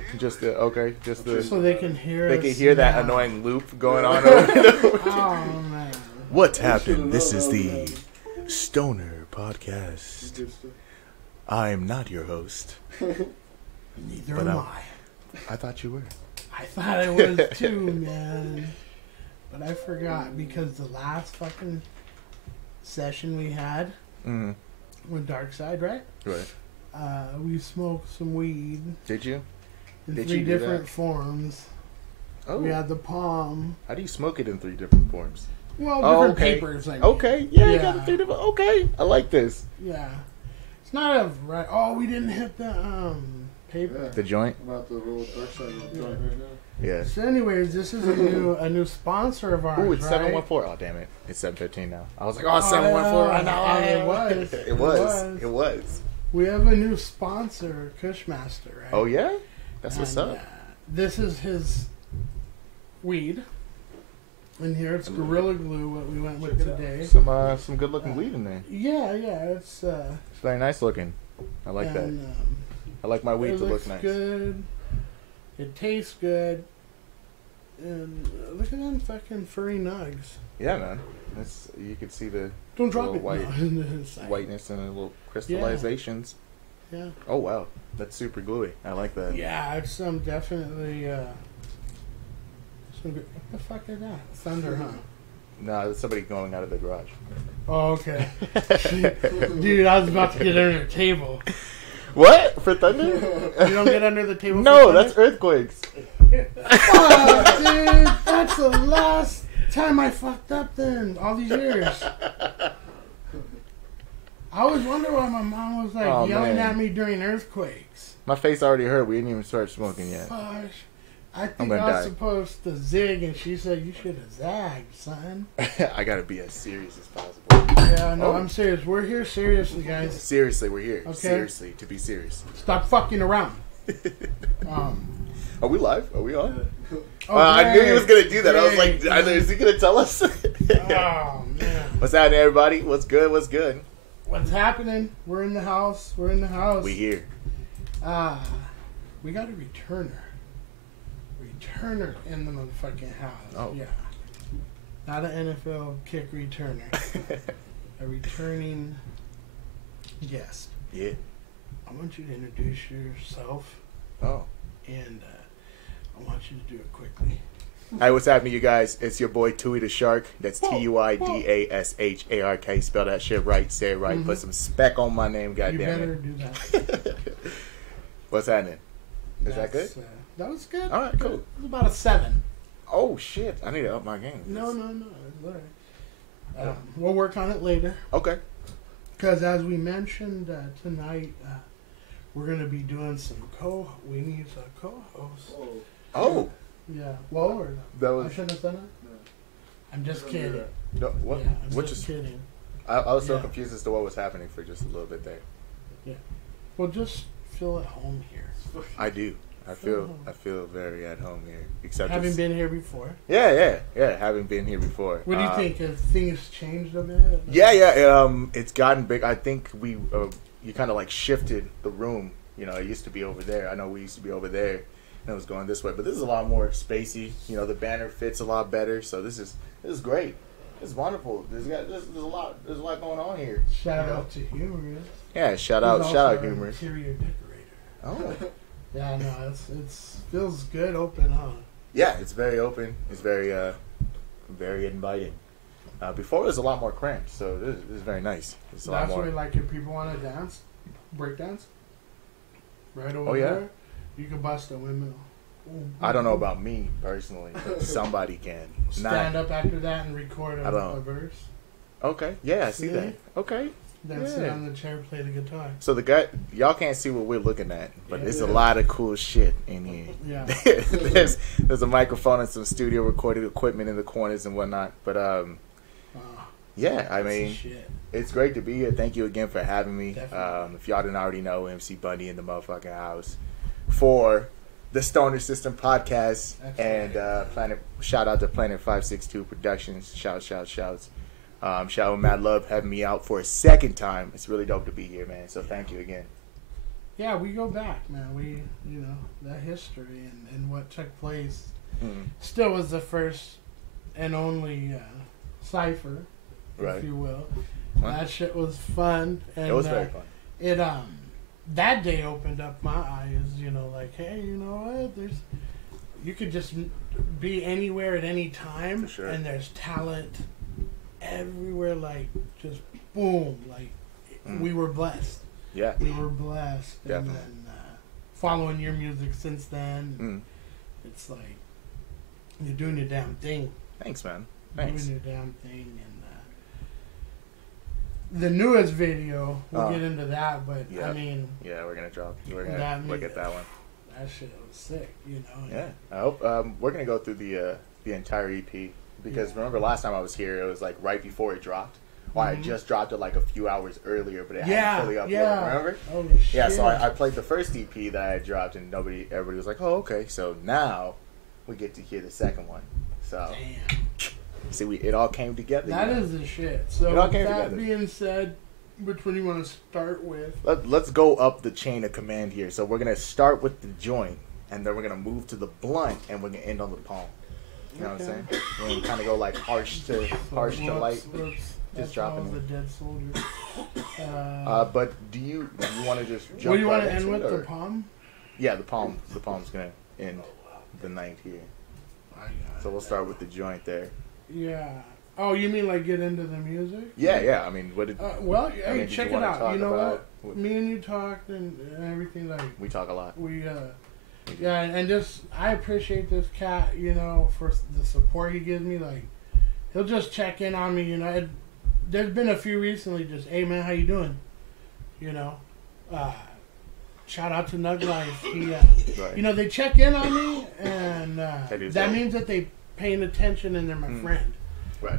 okay. Just the. So they can hear They us can hear that now. annoying loop going on over there. Oh man. What's happened? This is the Stoner Podcast. good stuff. I am not your host. Neither But am I'm- I. I thought you were. I thought I was too, man. But I forgot because the last fucking session we had Mm. with Darkside, right? Right. We smoked some weed Did you? in Did 3 you do different that? forms. Oh. We had the palm. How do you smoke it in 3 different forms? Well, Oh, different okay. papers. Like, Okay. Yeah. You got Yeah. the 3 different. Okay. I like this. Yeah. It's not a right. Oh, we didn't hit the paper. Yeah. The joint. I'm about to roll Darkside joint right now. Yeah. So, anyways, this is a new sponsor of ours. Ooh, it's right? 714. Oh, damn it. It's 7:15 now. I was like, oh, 714 right now. And it was. It was. It was. We have a new sponsor, Kushmaster, right? Oh, yeah? That's what's And, up. this is his weed. And here it's Gorilla Glue, what we went with today. Some good looking weed in there. Yeah, it's It's very nice looking. I like that. and, I like my weed it to looks look nice. good. It tastes good. And look at them fucking furry nugs. Yeah, man. You can see the Don't drop little it. white- No. It's like- whiteness and the little crystallizations. Yeah. Oh, wow. That's super gluey. I like that. Yeah, it's definitely some good. What the fuck is that? Thunder, huh? No, there's somebody going out of the garage. Oh, okay. Dude, I was about to get under the table. What? For thunder? You don't get under the table for No, thunder? that's earthquakes. Fuck, dude. That's the last time I fucked up then. All these years. I always wonder why my mom was like Oh, yelling man. at me during earthquakes. My face already hurt. We didn't even start smoking yet. Fuck. I I'm think gonna I was die. supposed to zig, and she said you should have zagged, son. I gotta be as serious as possible. Yeah, no, Oh. I'm serious. We're here seriously, guys. Seriously, we're here. Okay. Seriously, to be serious. Stop fucking around. Are we live? Are we on? Oh, I knew he was gonna do that. I was great. like, is he gonna tell us? Oh man, What's happening, everybody? What's good? What's good? what's happening? We're in the house. We're in the house. We here. We got a returner. Returner in the motherfucking house. Oh. Yeah. Not an NFL kick returner. A returning guest. Yeah. I want you to introduce yourself, Oh. and I want you to do it quickly. Hey, what's happening, you guys? It's your boy Tui-DA-SHARK. That's Tuidashark. Spell that shit right. Say it right. Put some spec on my name, You goddamn better it. do that. What's happening? Is that good? That's, that was good. All right, cool. It was about a 7. Oh shit! I need to up my game. No. It's all right. We'll work on it later. Okay. Because as we mentioned tonight, we're going to be doing some we need a co-host. Oh. Yeah. Well, or That I was. shouldn't have done it? I'm just kidding. No, what? Yeah, I'm Which just is? kidding. I was so Yeah. confused as to what was happening for just a little bit there. Well, just feel at home here. I do. I feel very at home here. Except Having it's- been here before. Yeah. Having been here before. What do you think? Have things changed a bit? Yeah. It's gotten big. I think you kind of like shifted the room. You know, it used to be over there. I know we used to be over there, and it was going this way. But this is a lot more spacey. You know, the banner fits a lot better. So this is This is great. It's wonderful. There's a lot going on here. Shout out to Humorous. Yeah, shout out Humorous. Interior decorator. Oh. Yeah, no, it's feels good, open, huh? Yeah, it's very open. It's very inviting. Before it was a lot more cramped, so this is very nice. It's a lot more. That's where, like, if people want to dance, break dance, right over yeah. there, you can bust a windmill. I don't know about me personally, but somebody can. Stand up after that and record a verse. Okay, yeah, I see that. Okay. Then sit on the chair, play the guitar. So y'all can't see what we're looking at, but there's a lot of cool shit in here. Yeah. there's a microphone and some studio recording equipment in the corners and whatnot. But yeah, I mean, it's great to be here. Thank you again for having me. If y'all didn't already know, MC Bundy in the motherfucking house for the Stoner System podcast. And shout out to Planet 562 Productions. Shouts. Shout out Mad Love having me out for a second time. It's really dope to be here, man. So thank you again. Yeah, we go back, man. We, that history and what took place still was the first and only cipher, if you will. What? That shit was fun. And, it was very fun. It that day opened up my eyes. Like, hey, you know what? You could just be anywhere at any time, for sure. And there's talent everywhere. Like, just boom. Like, we were blessed. Yeah, we were blessed. Definitely. And then following your music since then, it's like you're doing your damn thing. Thanks, man. Thanks. Doing your damn thing. The newest video, we'll get into that, but I mean, yeah, we're gonna look at that one. That shit was sick, Yeah, I hope we're gonna go through the entire EP because remember last time I was here, it was like right before it dropped. Well, I just dropped it like a few hours earlier, but it hadn't fully uploaded. Remember? Oh shit. Yeah, so I played the first EP that I had dropped, and everybody was like, "Oh, okay." So now we get to hear the second one. So. Damn. See, it all came together. That is the shit. So with that being said, which one do you want to start with? Let's go up the chain of command here. So we're going to start with the joint, and then we're going to move to the blunt, and we're going to end on the palm. You know what I'm saying? We're going to kind of go like harsh to light. Just dropping the dead soldier. But do you want to just jump what do you want to into end with, the palm? Yeah, the palm. The palm's going to end the night here. So we'll start with the joint there. Yeah. Oh, you mean like get into the music? Yeah. I mean, what did? Well, hey, check it out. You know what? Me and you talked and everything. Like we talk a lot. Yeah, and just I appreciate this cat. For the support he gives me. Like he'll just check in on me. There's been a few recently. Just hey man, how you doing? Shout out to Nug Life. He, they check in on me, and that means that they paying attention and they're my friend. Right.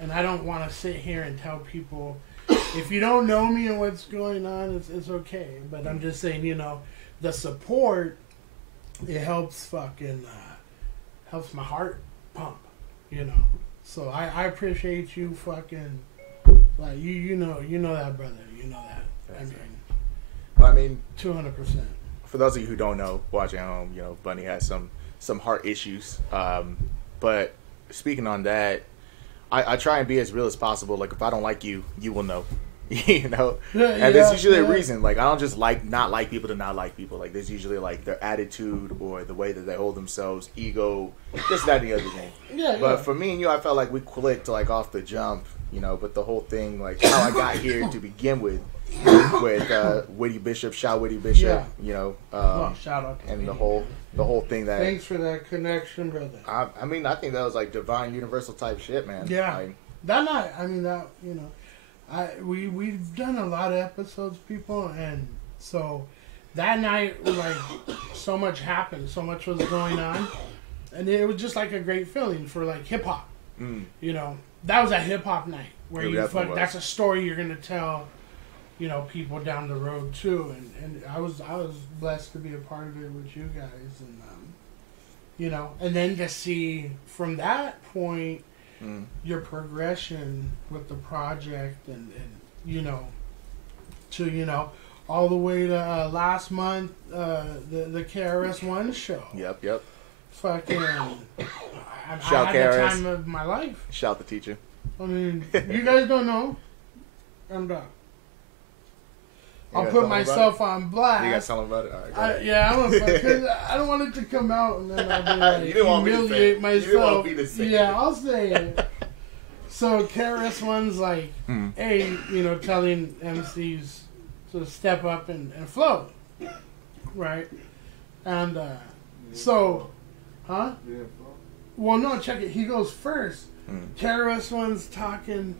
And I don't want to sit here and tell people if you don't know me and what's going on, it's okay. But I'm just saying, the support, it helps helps my heart pump. So I appreciate you fucking like you know that, brother. You know that. Well, I mean 200%. For those of you who don't know, watching at home, Bunny has some heart issues. But speaking on that, I try and be as real as possible. Like if I don't like you, you will know. And there's usually a reason. Like I don't just not like people to not like people. Like there's usually like their attitude or the way that they hold themselves, ego, this, that, and the other thing. But for me and you, I felt like we clicked like off the jump. But the whole thing, like how I got here to begin with Witty Bishop, shout Witty Bishop, shout out to and the whole thing that. Thanks for that connection, brother. I mean, I think that was like divine, universal type shit, man. Yeah, we've done a lot of episodes, people, and so that night, like, so much happened, so much was going on, and it was just like a great feeling for like hip hop. That was a hip hop night where that's a story you're gonna tell. People down the road too, and I was blessed to be a part of it with you guys, and and then to see from that point your progression with the project, and to all the way to last month the KRS-One show. Yep. Fucking, I Shout had the Karis. time of my life. Shout the teacher. I mean, you guys don't know. I'm done. I'll gotta put tell 'em about myself it? on blast. You got to tell him about it? All right, go ahead. Yeah, I'm because I don't want it to come out and then I'll be like, You didn't want me to say humiliate it. myself. You didn't want me to say yeah, it. I'll say it. So KRS-One's like, hey, telling MCs to step up and flow, right? And so, huh? Yeah, Well, no, check it. He goes first. KRS-One's talking.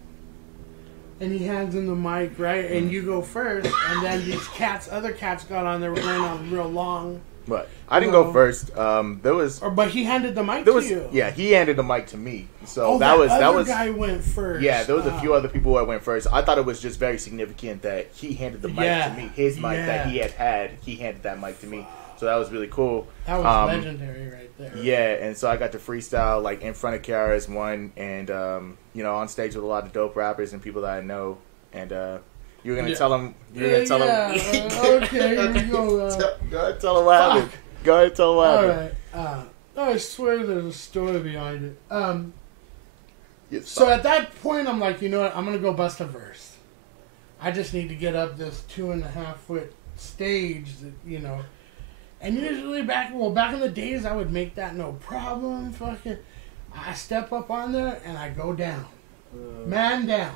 And he hands him the mic, right? And you go first. And then these other cats got on there, were going on real long. But I didn't go first. But he handed the mic to you. Yeah, he handed the mic to me. So that was guy went first. Yeah, there was a few other people that went first. I thought it was just very significant that he handed the mic to me. His mic that he had, he handed that mic to me. So that was really cool. That was legendary right there. Yeah, and so I got to freestyle like in front of KRS-One and on stage with a lot of dope rappers and people that I know. And you were gonna tell them. You were gonna tell them. Okay, here we go. Go ahead, tell them what happened. Go ahead, tell them what happened. All right. I swear there's a story behind it. So at that point, I'm like, you know what? I'm gonna go bust a verse. I just need to get up this 2.5 foot stage that. And usually back in the days, I would make that no problem. Fucking, I step up on there and I go down, man down.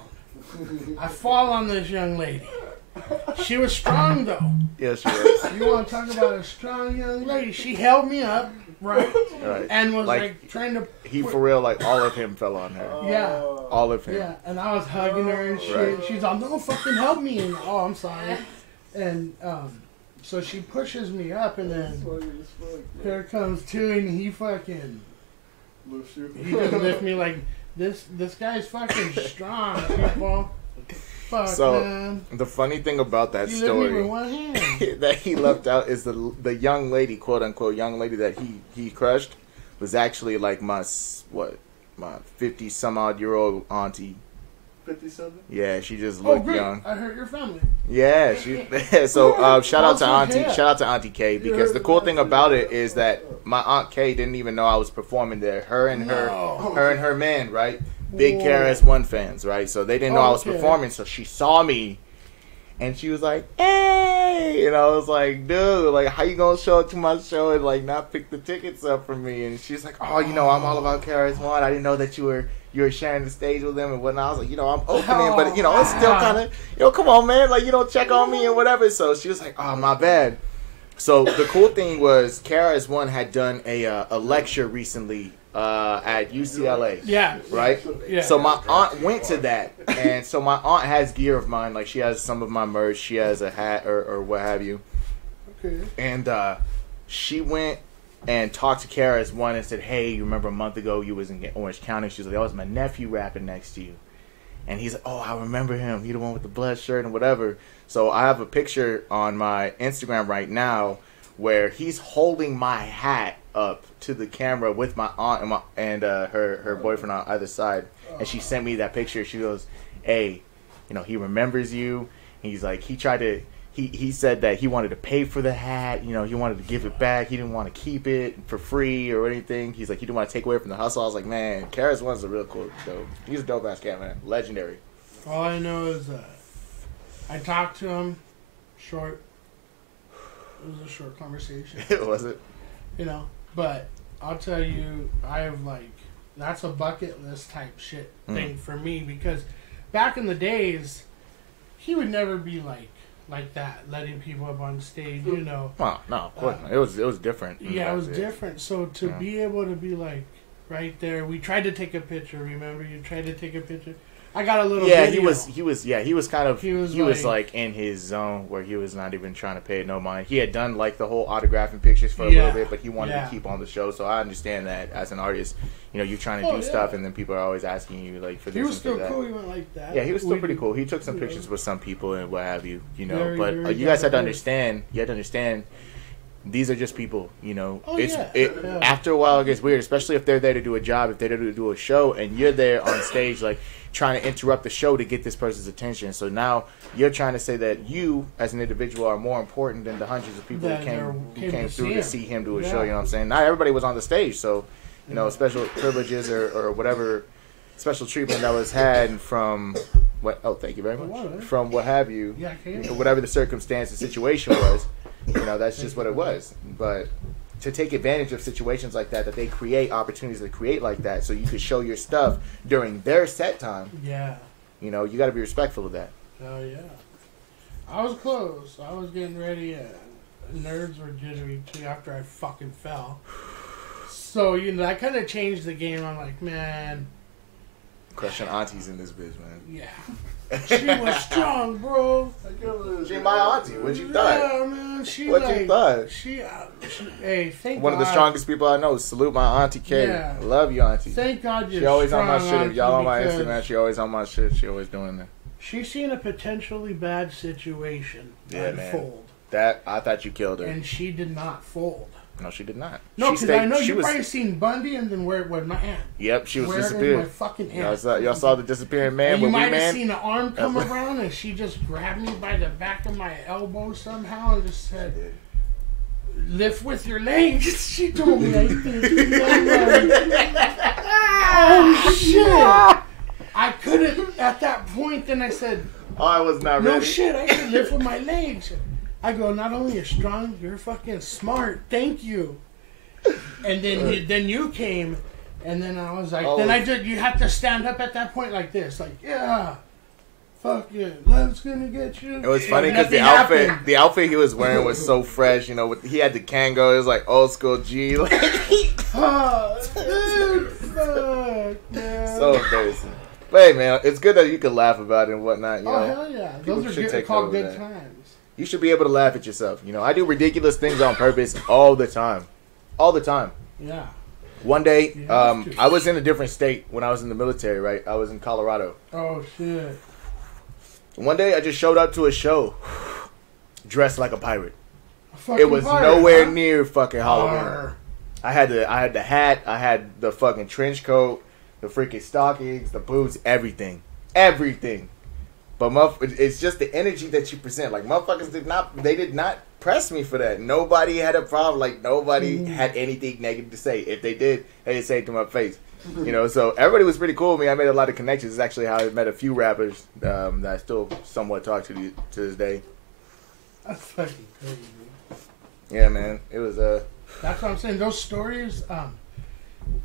I fall on this young lady. She was strong though. Yes, she was. You want to talk about a strong young lady? She held me up, right? And was like trying to. He for real, like all of him fell on her. Yeah. All of him. Yeah, and I was hugging her and shit. Right. She's like, "No, fucking help me!" And I'm sorry. And so she pushes me up, and then here comes two, and he fucking. He just lifts me like this. This guy's fucking strong, people. Fuck, so man. The funny thing about that He story lifted me with one hand. that he left out is the young lady, quote unquote young lady that he crushed was actually like my 50 some odd year old auntie. 57? Yeah, she just looked young. I heard your family. Yeah, she. So shout out to Auntie K, because the cool thing about it is that my Aunt K didn't even know I was performing there. Her and her man, right? Big KRS-One fans, right? So they didn't know I was performing. So she saw me, and she was like, "Hey!" And I was like, "Dude, like, how you gonna show up to my show and like not pick the tickets up for me?" And she's like, "Oh, I'm all about KRS-One. I didn't know that you were sharing the stage with them and whatnot." I was like, I'm opening, but it's still kind of, come on, man, like, check on me and whatever. So she was like, "Oh, my bad." So the cool thing was KRS-One had done a lecture recently at UCLA. Yeah. Right? Yeah. So my aunt went to that, and so my aunt has gear of mine, like she has some of my merch, she has a hat or what have you. Okay. And she went and talked to KRS-One and said, "Hey, you remember a month ago you was in Orange County?" She was like, "That was my nephew rapping next to you." And he's like, "Oh, I remember him. He the one with the blood shirt and whatever." So I have a picture on my Instagram right now where he's holding my hat up to the camera with my aunt and her boyfriend on either side. And she sent me that picture. She goes, "Hey, he remembers you." He's like, he said that he wanted to pay for the hat. He wanted to give it back. He didn't want to keep it for free or anything. He's like, he didn't want to take away from the hustle. I was like, man, KRS-One's a real cool dope. He's a dope ass cat, man. Legendary. All I know is I talked to him. Short. It was a short conversation. Was it? But I'll tell you, I have that's a bucket list type shit thing for me, because back in the days, he would never be like that, letting people up on stage, Oh, no, of course not. It was different. Yeah, it was different. So to be able to be right there, we tried to take a picture. Remember, you tried to take a picture. I got a little. Yeah, video. he was like in his zone where he was not even trying to pay no mind. He had done like the whole autographing pictures for a little bit, but he wanted to keep on the show. So I understand that as an artist, you're trying to do stuff, and then people are always asking you for this. He was and still for that. cool. He went like that. Yeah, he was still pretty cool. He took some pictures with some people and what have you, Very, but very you guys had to diverse. understand. You had to understand. These are just people, Oh, After a while, it gets weird, especially if they're there to do a job, if they're there to do a show, and you're there on stage, trying to interrupt the show to get this person's attention. So now you're trying to say that you, as an individual, are more important than the hundreds of people who came through to see him do a show. You know what I'm saying? Not everybody was on the stage, so you know, special privileges or whatever special treatment that was had from what. Oh, thank you very much. From what have you, whatever the circumstance, the situation was, you know, that's just what it was. But to take advantage of situations like that they create opportunities to create like that, so you could show your stuff during their set time. Yeah. You know, you got to be respectful of that. Oh yeah. I was close. I was getting ready. Nerves were jittery too after I fucking fell. So, you know, that kind of changed the game. I'm like, man. Crushing aunties in this bitch, man. Yeah. She was strong, bro. She my auntie. What you thought? Yeah, man. You thought? Hey, thank One God. of the strongest people I know. Salute my auntie Kay. Yeah. Love you, auntie. Thank God you're She always strong, on my shit. If y'all on my because Instagram, she always on my shit. She always doing that. She's seen a potentially bad situation unfold. That I thought you killed her. And she did not fold. No, she did not. No, because I know you've probably seen Bundy and then where my aunt. Yep, she was where disappeared. My fucking aunt. Y'all saw the disappearing man. And you with might man? have seen an arm come around and she just grabbed me by the back of my elbow somehow and just said, "Lift with your legs." She told me like this. Oh shit! I couldn't at that point. Then I said, "Oh, I was not ready." No shit, I can lift with my legs. I go, not only you're strong, you're fucking smart. Thank you. And then you came, and then I was like, you have to stand up at that point like this, like, yeah, fuck it, love's gonna get you. It was funny because the outfit he was wearing was so fresh. You know, he had the Kango. It was like old school G. Like, dude, fuck, man. So embarrassing. But hey, man, it's good that you can laugh about it and whatnot. You know, hell yeah, those are called good times. You should be able to laugh at yourself. You know, I do ridiculous things on purpose all the time. All the time. Yeah. One day, I was in a different state when I was in the military, right? I was in Colorado. Oh, shit. One day, I just showed up to a show dressed like a pirate. It was nowhere near fucking Halloween. I had the hat, I had the fucking trench coat, the freaking stockings, the boots, everything. Everything. But it's just the energy that you present. Like, motherfuckers did not press me for that. Nobody had a problem. Like, nobody had anything negative to say. If they did, they'd say it to my face. You know, so everybody was pretty cool with me. I made a lot of connections. It's actually how I met a few rappers that I still somewhat talk to this day. That's fucking crazy. Yeah, man. It was, That's what I'm saying. Those stories,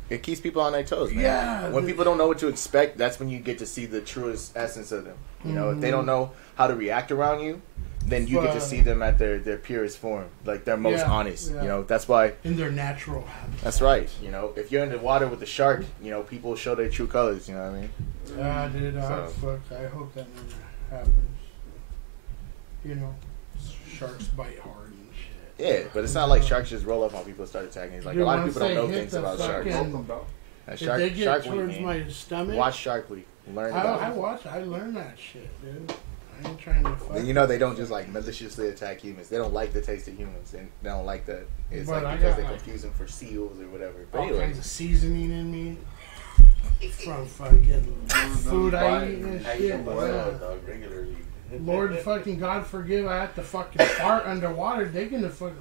it keeps people on their toes, man. Yeah. When people don't know what to expect, that's when you get to see the truest essence of them. You know, if they don't know how to react around you, then you get to see them at their purest form, like their most honest. Yeah. You know, that's why in their natural habitat. That's right. You know, if you're in the water with the shark, you know, people show their true colors. You know what I mean? Yeah, dude. I hope that never happens. You know, sharks bite hard and shit. Yeah, but it's not like sharks just roll up on people and start attacking. It's like a lot of people don't know things about sharks. If they get towards my stomach, watch Shark Week. Learn about it. I learned that shit, dude. I ain't trying to fuck. And you know they don't just like maliciously attack humans. They don't like the taste of humans, and they don't like that. It's like because they confuse them for seals or whatever. But all kinds of seasoning in me from fucking food I eat and shit. Lord fucking God forgive, I have to fucking fart underwater. They gonna fucking.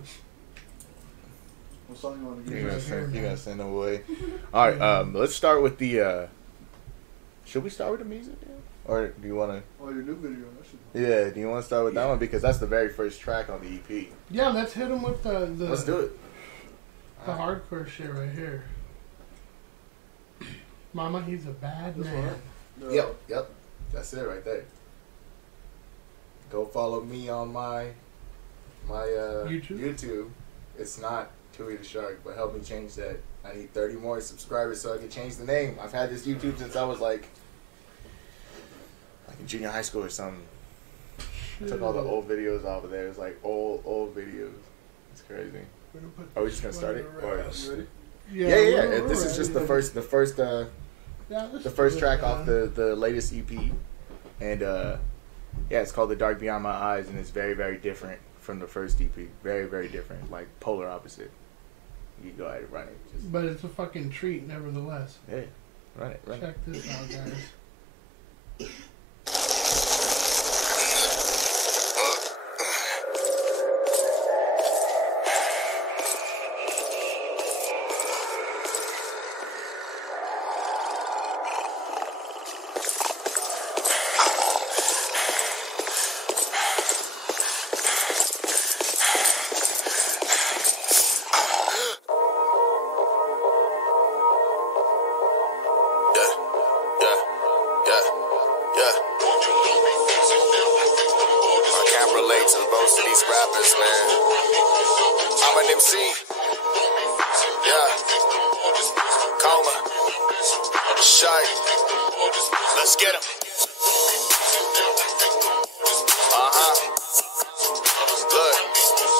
What song you want to get? You gotta send them away. All right, let's start with the. Should we start with the music, then? Or do you want to? Oh, your new video. Yeah, do you want to start with that one? Because that's the very first track on the EP. Yeah, let's hit him with the let's do it. The hardcore shit right here. Mama, he's a bad man. Yep. That's it right there. Go follow me on my YouTube. It's not TUI-DA-SHARK, but help me change that. I need 30 more subscribers so I can change the name. I've had this YouTube since I was like in junior high school or something. I took all the old videos off of there. It's like old videos. It's crazy. Are we just gonna start it? Or yeah. This is just the first track off the latest EP, and it's called "The Dark Beyond My Eyes," and it's very, very different from the first EP. Very, very different, like polar opposite. You go ahead and run it. But it's a fucking treat, nevertheless. Yeah, run it. Check this out, guys. to these rappers, man. I'm an MC. Yeah. Coma. Shark. Let's get him.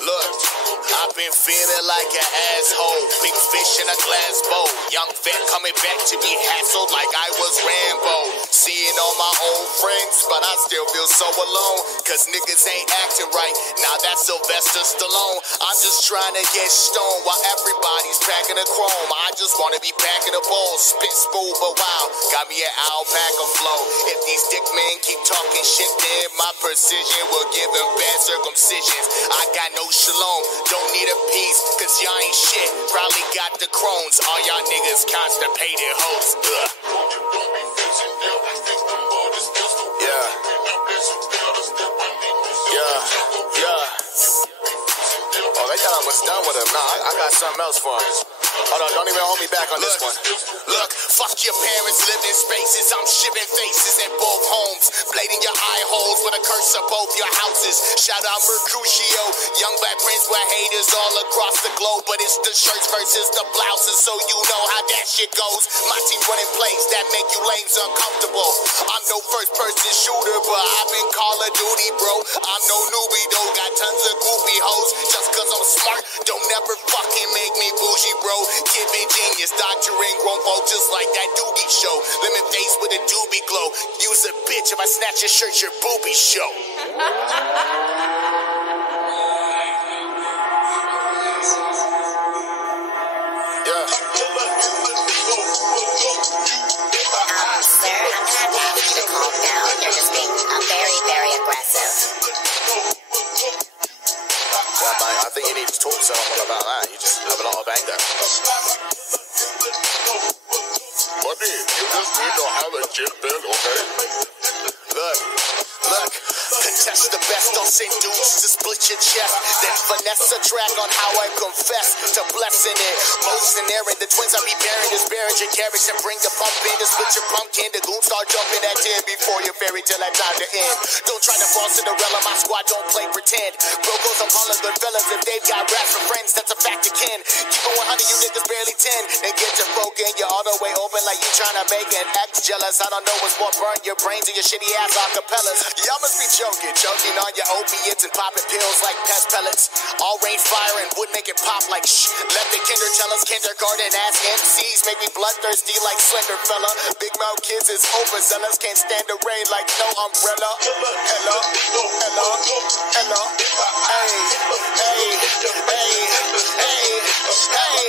Look. I've been feeling like an asshole. Big fish in a glass bowl. Young vet coming back to be hassled like I was Rambo. Seeing all my old friends, but I still feel so alone. Cause niggas ain't acting right. Now that's Sylvester Stallone. I'm just trying to get stoned while everybody's packing a chrome. I just wanna be packing a bowl. Spit smooth but wow. Got me an alpaca flow. If these dick men keep talking shit, then my precision will give them bad circumcisions. I got no shalom. Don't need a piece, cause y'all ain't shit. Probably got the crones. All y'all niggas constipated hoes. Ugh. Yeah. Oh, they thought I was done with him. Nah, I got something else for him. Hold on, don't even hold me back on this one. Look, fuck your parents, living in spaces. I'm shipping faces in both homes. Blading your eye holes with a curse of both your houses. Shout out Mercutio, young black prince with haters all across the globe. But it's the shirts versus the blouses, so you know how that shit goes. My team running plays that make you lames uncomfortable. I'm no first person shooter, but I've been Call of Duty, bro. I'm no newbie, though. Got tons of goofy hoes. Just cause I'm smart, don't never fucking make me bougie, bro. Give me genius, doctoring grown folk just like that Doogie show. Lemon face with a doobie glow. Use a bitch if I snatch your shirt, your boobies show. Sir, I'm gonna ask you to calm down. You're just being very, very aggressive. I think you need to talk to someone about that. You just have a lot of anger. Buddy, you just need to have a chip in, okay? Look. Contest the best, don't send dudes to split your chest. Then finesse a track on how I confess to blessing it. Most and Aaron, the twins I be bearing is bearing your carriage and bring the pump in to split your pumpkin. The goons start jumping at 10 before your fairy tale had time to end. Don't try to fall Cinderella, my squad don't play pretend. Bro goes, I'm calling good fellas if they've got rap for friends, that's a fact of kin. Keep it 100, you niggas barely 10. Then get your broken, you're all the way open like you trying to make an ex jealous. I don't know what's more burn your brains or your shitty ass acapellas. Y'all must be choking on your opiates and popping pills like pest pellets. All rain fire and would make it pop like shh. Let the kinder tell us kindergarten ass MCs make me bloodthirsty like Slender Fella. Big mouth kids is overzealous, can't stand the rain like no umbrella. Ella. Hey.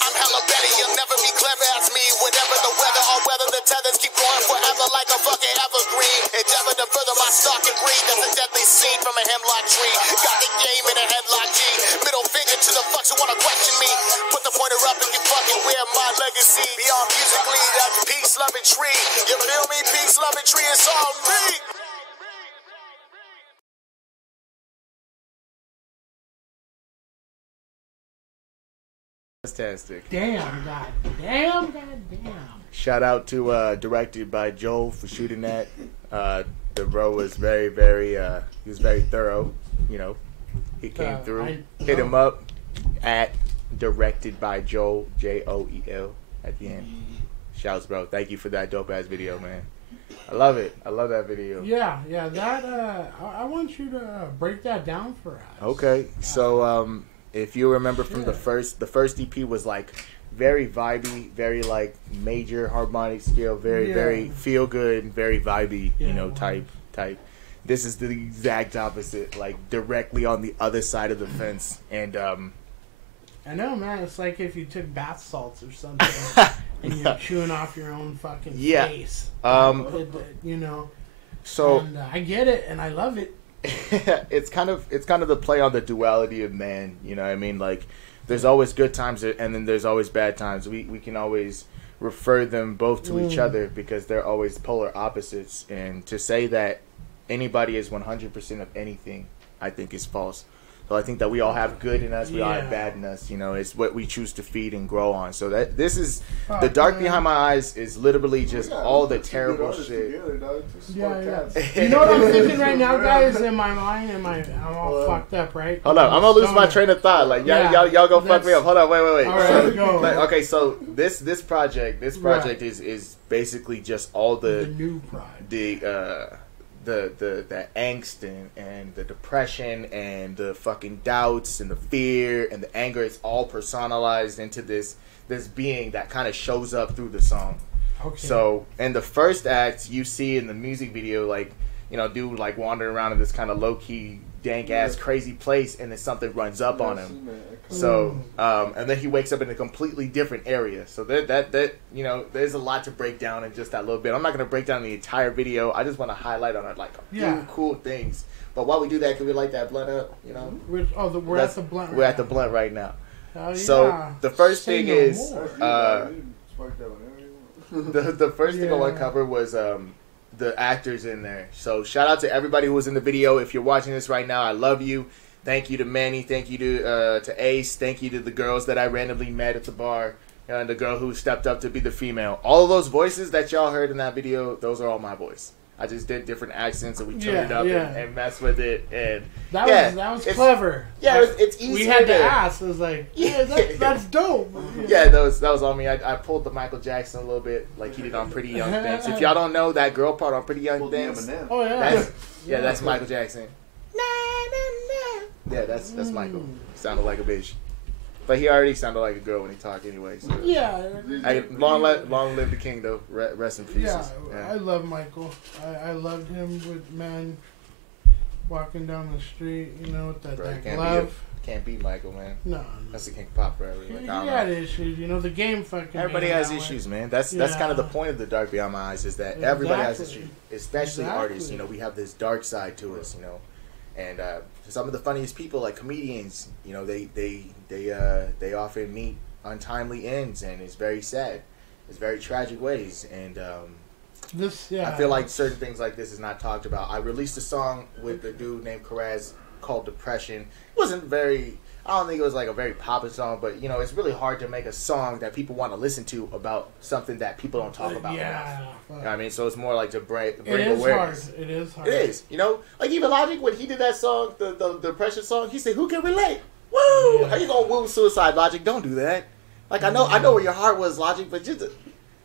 I'm hella better, you'll never be clever as me. Whatever the weather or whether the tethers keep going forever like a fucking evergreen. Endeavor to further my stock and greed. That's a deadly scene from a hemlock tree. Got the game in a headlock G. Middle finger to the fucks who wanna question me. Put the pointer up if you fucking wear my legacy. Beyond musically, that's peace, love, and tree. You feel me? Peace, love, and tree, it's all me. Fantastic. Damn. Shout out to directed by Joel for shooting that. The bro was very, very he was very thorough. You know, he came through. Hit him up at directed by Joel, Joel at the end. Shouts, bro. Thank you for that dope ass video, man. I love it. I love that video. Yeah. That I want you to break that down for us. Okay, so if you remember from the first EP was like very vibey, very like major harmonic scale, very feel good, very vibey, you know, type. This is the exact opposite, like directly on the other side of the fence. And I know, man. It's like if you took bath salts or something and you're chewing off your own fucking face. You know. So and, I get it, and I love it. It's kind of the play on the duality of man. You know what I mean? Like, there's always good times and then there's always bad times. We can always refer them both to each other because they're always polar opposites. And to say that anybody is 100% of anything, I think is false. So I think that we all have good in us, we all have Yeah. bad in us. You know, it's what we choose to feed and grow on. So that this is Fuck, the dark man. behind my eyes is literally just all the Two good terrible artists shit. together, dog. Two Yeah, smart yeah. cats. You know what I'm thinking right now, guys? In my mind, I'm all fucked up, right? Hold up, I'm gonna lose my Stoner. train of thought. Like Yeah, y'all go fuck me that's- up. Hold on, wait. All right, go. Okay, so this project Right. is basically just all The new pride. the angst and the depression and the fucking doubts and the fear and the anger. It's all personalized into this being that kind of shows up through the song. Okay. So in the first act, you see in the music video, like, you know, dude like wandering around in this kind of low key, dank ass, crazy place, and then something runs up on him. So and then he wakes up in a completely different area. So that you know, there's a lot to break down in just that little bit. I'm not gonna break down the entire video. I just want to highlight on it like a few cool things. But while we do that, can we light that blunt up? You know, we're at the blunt. We're at the blunt right now. Hell So yeah. the first Say thing no is more. the first thing I want to cover was the actors in there. So shout out to everybody who was in the video. If you're watching this right now, I love you. Thank you to Manny. Thank you to Ace. Thank you to the girls that I randomly met at the bar. And the girl who stepped up to be the female. All of those voices that y'all heard in that video, those are all my voice. I just did different accents and we tuned it up and messed with it. And that was clever. Yeah, it's easy. We had to ask. It was like, yeah, that's dope. Yeah, that was on me. I pulled the Michael Jackson a little bit, like he did on Pretty Young Things. If y'all don't know that girl part on Pretty Young Things, oh yeah, that's Michael Jackson. Yeah, that's Michael. Sounded like a bitch, but he already sounded like a girl when he talked anyway. So. Yeah. Long live the king, though. Rest in peace. Yeah, I love Michael. I loved him with man walking down the street, you know, with that glove. Can't beat Michael, man. No. That's the king of pop forever. He had issues, you know. The game fucking. Everybody has issues, man. That's kind of the point of the dark beyond my eyes is that everybody has issues, especially artists. You know, we have this dark side to us, you know, and some of the funniest people, like comedians, you know, they often meet untimely ends, and it's very sad. It's very tragic ways, and I feel like certain things like this is not talked about. I released a song with a dude named Karaz called Depression. It wasn't very, I don't think it was like a very popular song, but you know, it's really hard to make a song that people want to listen to about something that people don't talk about enough. You know what I mean? So it's more like to bring awareness. It is hard. It is. You know, like even Logic, when he did that song, the Depression song, he said, "Who can relate? Woo! How you gonna woo suicide, Logic? Don't do that. Like I know where your heart was, Logic, but just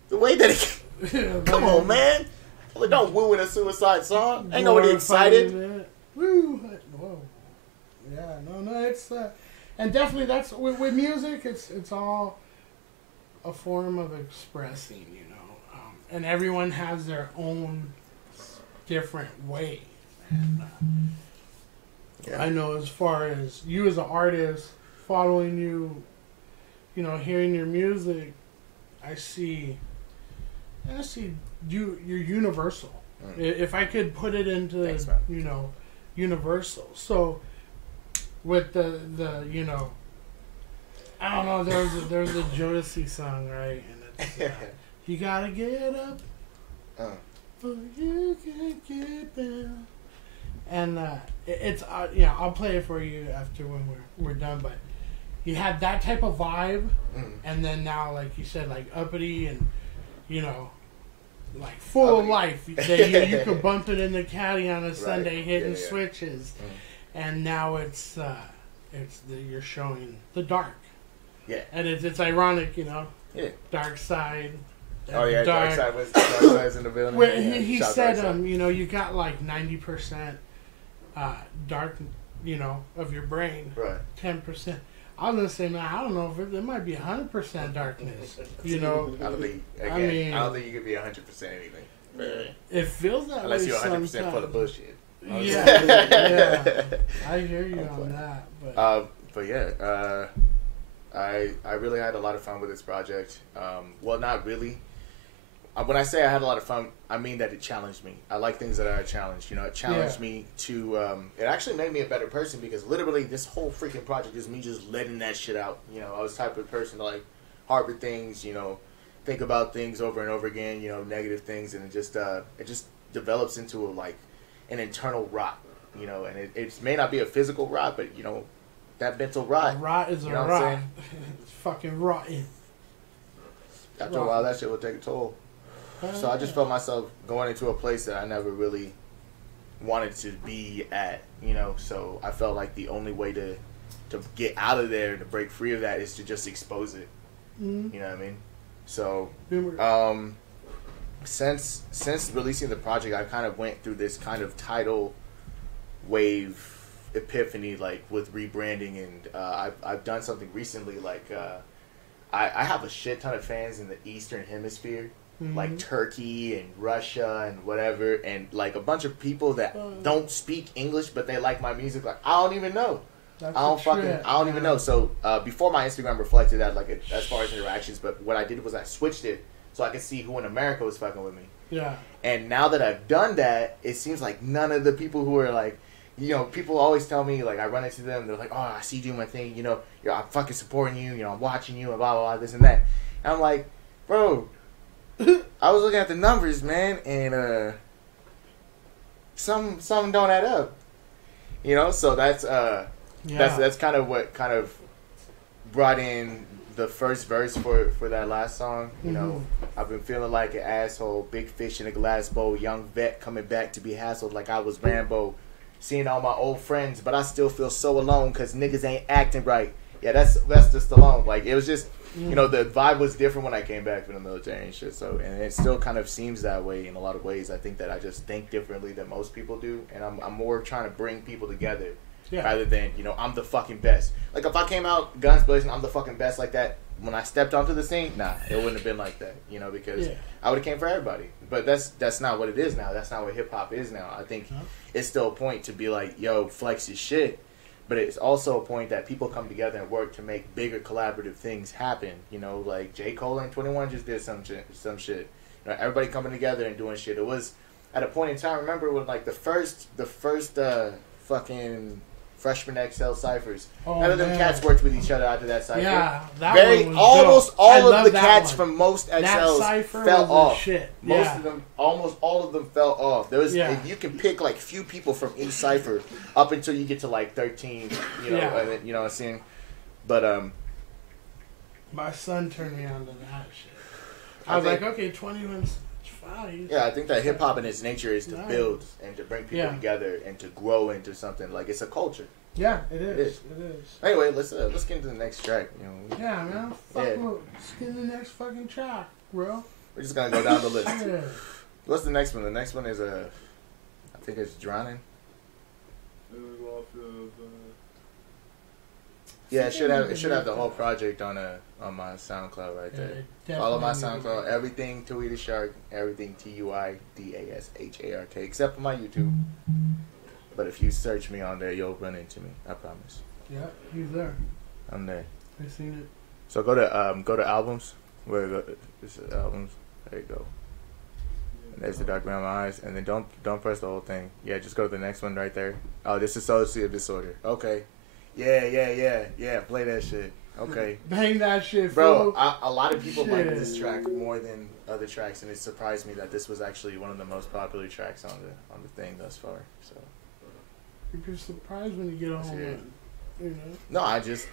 the way that it come on, man. Like, don't woo in a suicide song. Ain't nobody excited. Woo! Whoa. Yeah, no, it's and definitely that's with music. It's all a form of expressing, you know, and everyone has their own different way. And, I know as far as you as an artist, following you, you know, hearing your music, I see you're universal. If I could put it into, Thanks, you know, universal. So with the you know, I don't know, there's a Jodeci song, right? And it's, you gotta get up, or you can't get down. And it's yeah, I'll play it for you after when we're done. But you had that type of vibe, and then now, like you said, like uppity and, you know, like full of life. That you could bump it in the caddy on a Sunday, hitting switches, and now it's you're showing the dark. Yeah, and it's ironic, you know. Yeah, Darkside. Oh yeah, Darkside's in the building. Where he said, you know, you got like 90% dark, you know, of your brain. Right. 10%. I was gonna say, man, I don't know if it might be 100% darkness. You know. I don't think you could be 100% anything. It feels that unless way you're 100% sometimes. full of bullshit. Yeah. I hear you on that. But yeah, I really had a lot of fun with this project. Well, not really. When I say I had a lot of fun, I mean that it challenged me. I like things that are a challenge. You know, it challenged me to. It actually made me a better person because literally this whole freaking project is me just letting that shit out. You know, I was the type of person to like harbor things. You know, think about things over and over again. You know, negative things, and it just develops into like an internal rot. you know, and it may not be a physical rot, but, you know, that mental rot. A rot is a rot. It's fucking rotten. After a while, that shit will take a toll. So I just felt myself going into a place that I never really wanted to be at, you know. So I felt like the only way to get out of there, to break free of that, is to just expose it. You know what I mean? So since releasing the project, I kind of went through this kind of tidal wave epiphany, like with rebranding, and I've done something recently, like I have a shit ton of fans in the Eastern Hemisphere, like Turkey and Russia and whatever, and like a bunch of people that don't speak English but they like my music. Like, I don't even know. I don't even know. So before, my Instagram reflected that, like, as far as interactions, but what I did was I switched it so I could see who in America was fucking with me. Yeah. And now that I've done that, it seems like none of the people who are like, you know, people always tell me, like, I run into them, they're like, oh, I see you doing my thing, you know, I'm fucking supporting you, you know, I'm watching you, and blah, blah, blah, this and that. And I'm like, bro, I was looking at the numbers, man, and some don't add up. You know, so that's kind of what kind of brought in the first verse for that last song. You know, I've been feeling like an asshole, big fish in a glass bowl, young vet coming back to be hassled like I was Rambo. Seeing all my old friends, but I still feel so alone because niggas ain't acting right. Yeah, that's just alone. Like, it was just, you know, the vibe was different when I came back from the military and shit. So, and it still kind of seems that way in a lot of ways. I think that I just think differently than most people do, and I'm more trying to bring people together rather than, you know, I'm the fucking best. Like, if I came out guns blazing, I'm the fucking best like that, when I stepped onto the scene, nah, it wouldn't have been like that, you know, because I would have came for everybody. But that's not what it is now. That's not what hip hop is now. I think it's still a point to be like, yo, flex your shit, but it's also a point that people come together and work to make bigger collaborative things happen. You know, like J. Cole and 21 just did some shit. You know, everybody coming together and doing shit. It was at a point in time. Remember when, like, the first fucking Freshman XL ciphers. None of them cats worked with each other after that cipher. Yeah, that one was almost dope. All of the cats from most XLs fell off. Shit. Most of them, almost all of them fell off. There was, you can pick like few people from each cipher up until you get to like 13. You know, and then, you know what I'm saying? But my son turned me on to that shit. I was like, okay, 21's fine. Yeah, I think that hip hop in its nature is to build and to bring people together and to grow into something. Like, it's a culture. Yeah, it is. It is. Anyway, let's get into the next track. You know, yeah, man. Let's get into the next fucking track, bro. We're just gonna go down the list. What's the next one? The next one is I think it's Drowning. Yeah, it should have the whole project on my SoundCloud right there. Follow my SoundCloud. Everything Tuidashark, everything TUIDASHARK, except for my YouTube. But if you search me on there, you'll run into me. I promise. Yeah, he's there. I'm there. I seen it. So go to albums. Where this is albums. There you go. And there's the Dark Around My Eyes, and then don't press the whole thing. Yeah, just go to the next one right there. Oh, this is Associative Disorder. Okay. Yeah. Play that shit. Okay. Bang that shit, bro. A lot of people like this track more than other tracks, and it surprised me that this was actually one of the most popular tracks on the thing thus far. So. You're surprised when you get a home run, you know? No, I just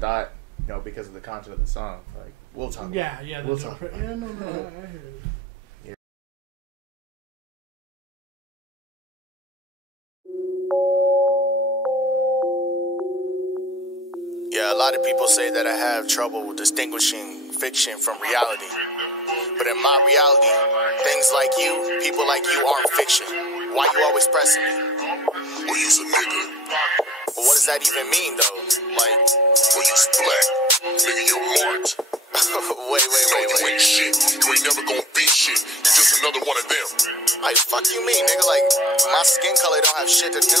thought, you know, because of the content of the song, like, we'll talk. Yeah, we'll talk. I hear it. Yeah, a lot of people say that I have trouble distinguishing fiction from reality. But in my reality, things like you, people like you, aren't fiction. Why you always pressing me? Well, you's a nigga. Well, what does that even mean, though? Like, well, you's black. Nigga, you're marked. Wait. You ain't shit. You ain't never gonna be shit. You just another one of them. Like, fuck you mean, nigga? Like, my skin color don't have shit to do.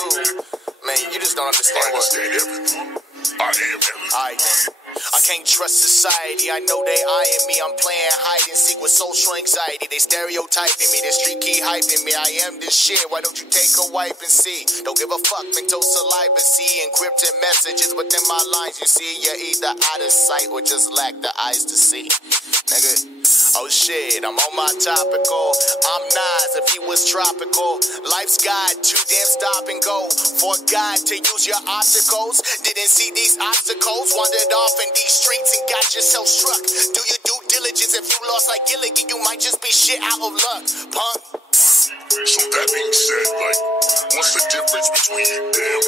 Man, you just don't understand. I understand everything. I am everything. I can't trust society, I know they eyeing me. I'm playing hide and seek with social anxiety. They stereotyping me, the street key hyping me. I am this shit, why don't you take a wipe and see? Don't give a fuck, mental celibacy, encrypted messages within my lines. You see, you're either out of sight or just lack the eyes to see. Nigga, Oh shit, I'm on my topical. I'm Nas if he was tropical. Life's guide, too damn stop and go. For God to use your opticals. Didn't see these obstacles. Wandered off in these streets and got yourself struck. Do your due diligence. If you lost like Gilligan, you might just be shit out of luck. Punk. So that being said, like, what's the difference between them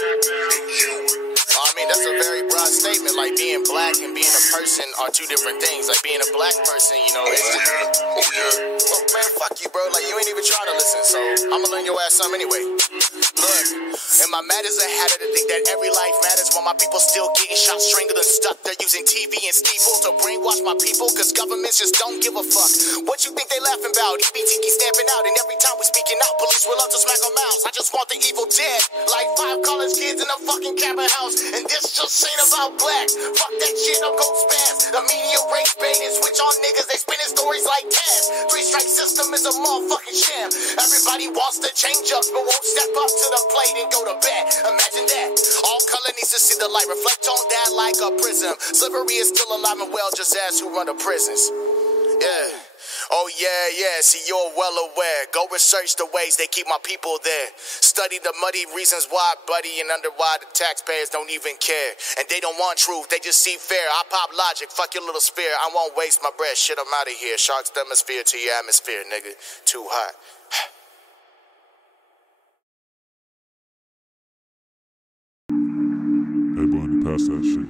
and you? I mean, that's a very broad statement. Like, being black and being a person are two different things. Like, being a black person, you know, it's Oh yeah. Well, man, fuck you, bro. Like, you ain't even trying to listen, so I'ma learn your ass something anyway. Look, and my mad is a habit to think that every life matters while my people still getting shot, strangled, and stuck. They're using TV and steeple to brainwash my people, cause governments just don't give a fuck. What you think they laughing about? EBT keep stamping out, and every time we speaking out, police will love to smack our mouths. I just want the evil dead, like 5 college kids in a fucking cabin house. And this just ain't about black. Fuck that shit, I'm gon' spaz. The media race bait and switch on niggas, they spinning stories like Taz. 3-strike system is a motherfucking sham. Everybody wants to change up, but won't step up to the plate and go to bed. Imagine that. All color needs to see the light. Reflect on that like a prism. Slavery is still alive and well, just as who run the prisons. Yeah. Oh yeah, see you're well aware. Go research the ways they keep my people there. Study the muddy reasons why, buddy, and under why the taxpayers don't even care. And they don't want truth, they just see fair. I pop logic, fuck your little sphere. I won't waste my breath, shit, I'm out of here. Sharks hemisphere to your atmosphere, nigga. Too hot. Hey, Bunny, pass that shit.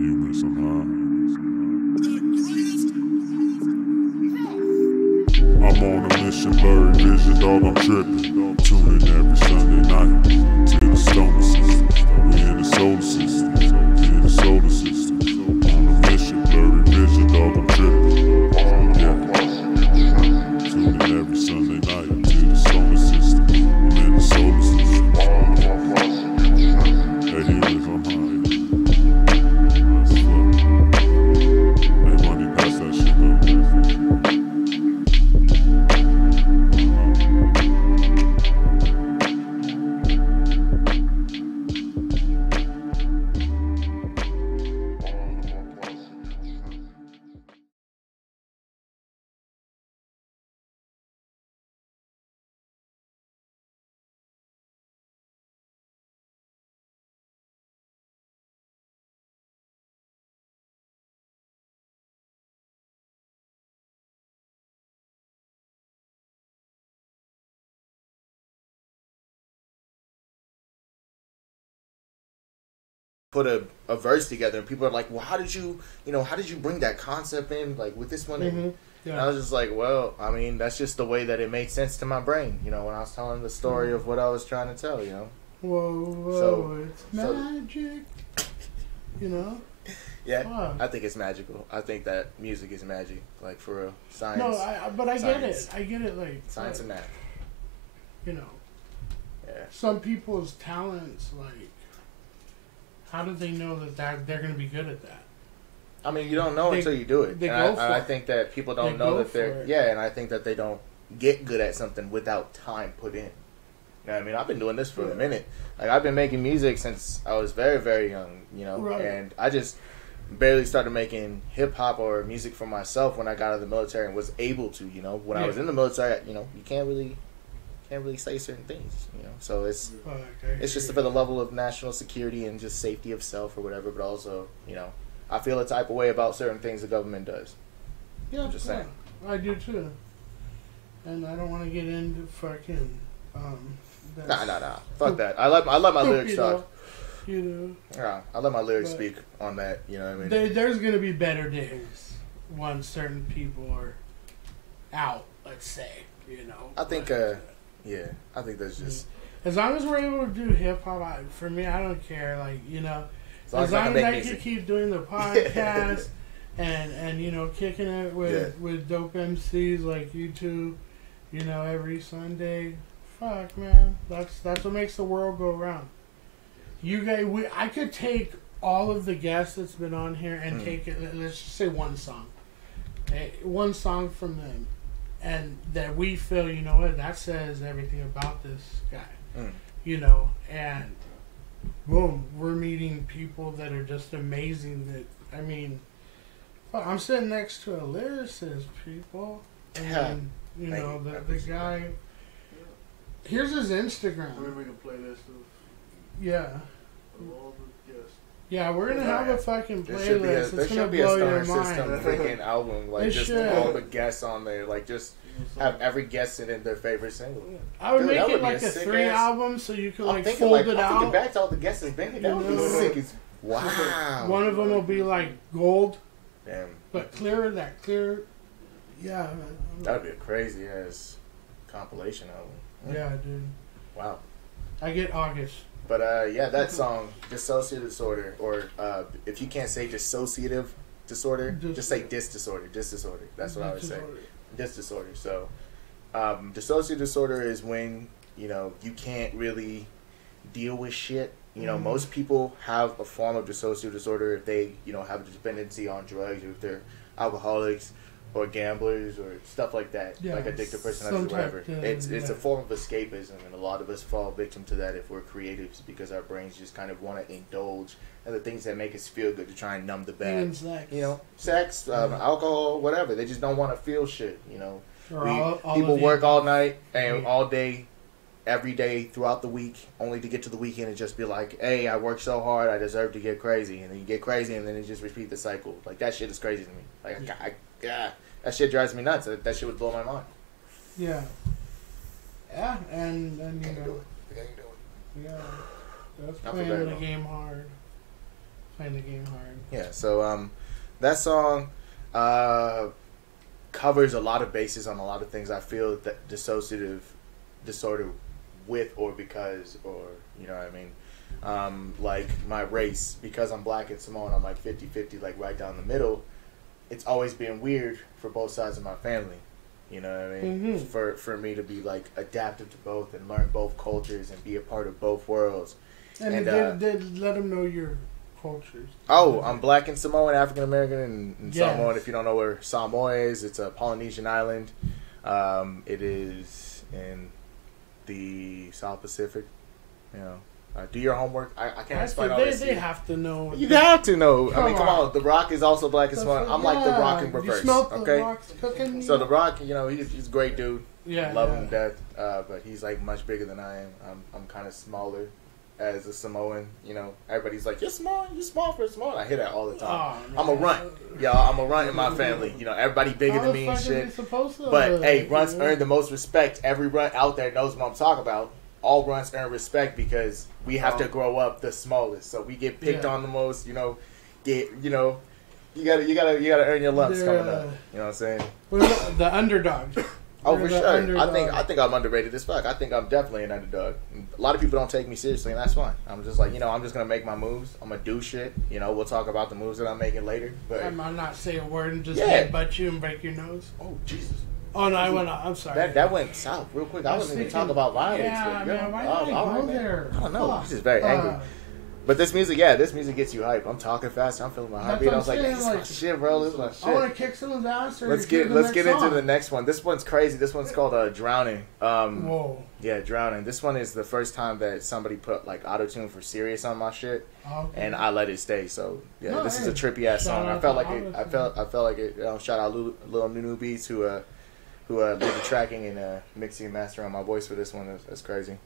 You miss some high. I'm on a mission, blurry vision, dog, I'm tripping. Tune in every Sunday night to the stoner system. We in the solar system. We in the solar system. On a mission, blurry vision, dog, I'm tripping. Yeah. Tune in every Sunday night to the stoner system. I'm in the solar system. Hey, here is I'm high. That's fuck. Hey, Money, pass that shit, though. Put a verse together, and people are like, well, how did you bring that concept in, like, with this one? Mm-hmm. Yeah. And I was just like, well, I mean, that's just the way that it made sense to my brain, when I was telling the story of what I was trying to tell, Whoa, it's magic, Yeah, wow. I think it's magical. I think that music is magic, like, for real. Science. No, I get it. I get it, like... Science and math. Yeah. Some people's talents, like... How do they know that they're going to be good at that? I mean, you don't know until you do it. I think that people don't know that they're... Yeah, and I think that they don't get good at something without time put in. You know what I mean? I've been doing this for a minute. Like, I've been making music since I was very, very young, Right. And I just barely started making hip-hop or music for myself when I got out of the military and was able to, When I was in the military, you can't really say certain things, So it's just for the level of national security and just safety of self or whatever, but also, I feel a type of way about certain things the government does. Yeah, I'm just saying. I do too. And I don't want to get into fucking... Nah. Fuck that. I let my lyrics talk. Yeah, I let my lyrics speak on that, you know what I mean? There's going to be better days when certain people are out, let's say, I think, I think that's just... As long as we're able to do hip-hop, for me, I don't care, as long as I can keep doing the podcast and kicking it with dope MCs like you two, every Sunday, fuck, man, that's what makes the world go round. You guys, I could take all of the guests that's been on here and take it, let's just say one song from them, and that we feel, that says everything about this guy, and boom, we're meeting people that are just amazing. That, I mean, Fuck, I'm sitting next to a lyricist, people. And you know, the guy. Here's his Instagram. Maybe we can play this too. Yeah. All the guests. Yeah, we're gonna have a fucking There playlist. It's should gonna be a blow Stoner your System mind. freaking album, like It just should. all the guests on there, like just have every guest send in their favorite single. I would Dude, make that it would be like a a sick 3 ass- album, so you could I'm like thinking, fold it I'm thinking out. back to all the guests that's been here. That would be sick as wow. One of them will be like gold, Damn, but clear. That clear. Yeah. that would be a crazy ass compilation album. Yeah, dude. Wow. I get August. But yeah, that song, Dissociative Disorder, or if you can't say dissociative disorder, just say dis disorder. That's what I would say. Dis disorder. So, dissociative disorder is when, you know, you can't really deal with shit. You know, most people have a form of dissociative disorder if they, you know, have a dependency on drugs, or if they're alcoholics or gamblers or stuff like that, Yeah, like addictive personality or whatever. It's a form of escapism, and a lot of us fall victim to that if we're creatives, because our brains just kind of want to indulge in the things that make us feel good to try and numb the bad. Even sex. You know, sex, alcohol, whatever. They just don't want to feel shit. You know, All people of the work above. all night and all day, every day throughout the week, only to get to the weekend and just be like, hey, I worked so hard, I deserve to get crazy. And then you get crazy, and then you just repeat the cycle. Like, that shit is crazy to me. Like, that shit drives me nuts. That shit would blow my mind. Yeah. Yeah, and you know. Yeah. That's I playing forgot the about- game hard. Playing the game hard. Yeah, so that song covers a lot of bases on a lot of things I feel that dissociative disorder with or because, or, you know what I mean? Like my race, because I'm black and Samoan, I'm like 50-50, like right down the middle. It's always been weird for both sides of my family. You know what I mean? For me to be like adaptive to both and learn both cultures and be a part of both worlds. And they let them know your cultures. Oh, I'm black and Samoan, African American, and Yes. Samoan. If you don't know where Samoa is, it's a Polynesian island. It is in the South Pacific. You know, do your homework. I can't explain all this. They have to know. You have to know. I mean, come on. on. The Rock is also black and Samoan. I'm like the Rock in reverse. You smelled the Okay. Rock's cooking? So the Rock, you know, he's a great dude. Yeah, love yeah. him to death. But he's like much bigger than I am. I'm kind of smaller as a Samoan. You know, everybody's like, you're small. You're small for a Samoan. I hear that all the time. Oh, I'm a runt, y'all. I'm a runt in my family. You know, everybody bigger How than the me and fuck are they shit. supposed to But look, hey, runts dude? earn the most respect. Every runt out there knows what I'm talking about. All runts earn respect because we have to grow up the smallest, so we get picked on the most. You know, you gotta earn your lumps coming up. You know what I'm saying? We're the underdog. Oh, We're for the sure. underdog. I think I'm underrated as fuck. I think I'm definitely an underdog. A lot of people don't take me seriously, and that's fine. I'm just like, you know, I'm just gonna make my moves. I'm gonna do shit. You know, we'll talk about the moves that I'm making later. But I'm not say a word and just Yeah. headbutt you and break your nose. Oh Jesus! Oh no, I went out. I'm sorry. That went south real quick. I wasn't even talking about violence. Yeah, but, man, why oh, did I all go right, man. there? I don't know. Fuck. This is very angry. But this music gets you hype. I'm talking fast. I'm feeling my heartbeat. what I was I'm like, saying, this is my like, shit, bro. This is my I shit. want to kick someone's ass. Or Let's hear get the next into song. the next one. This one's crazy. This one's called Drowning. Whoa. Yeah, Drowning. This one is the first time that somebody put like auto-tune for serious on my shit, Okay. and I let it stay. So yeah, No, this is hey, a trippy ass shout song. I out felt to like it. I felt like it. Shout out Lil Nunu Beats who did the tracking and mixing and mastering on my voice for this one. That's crazy.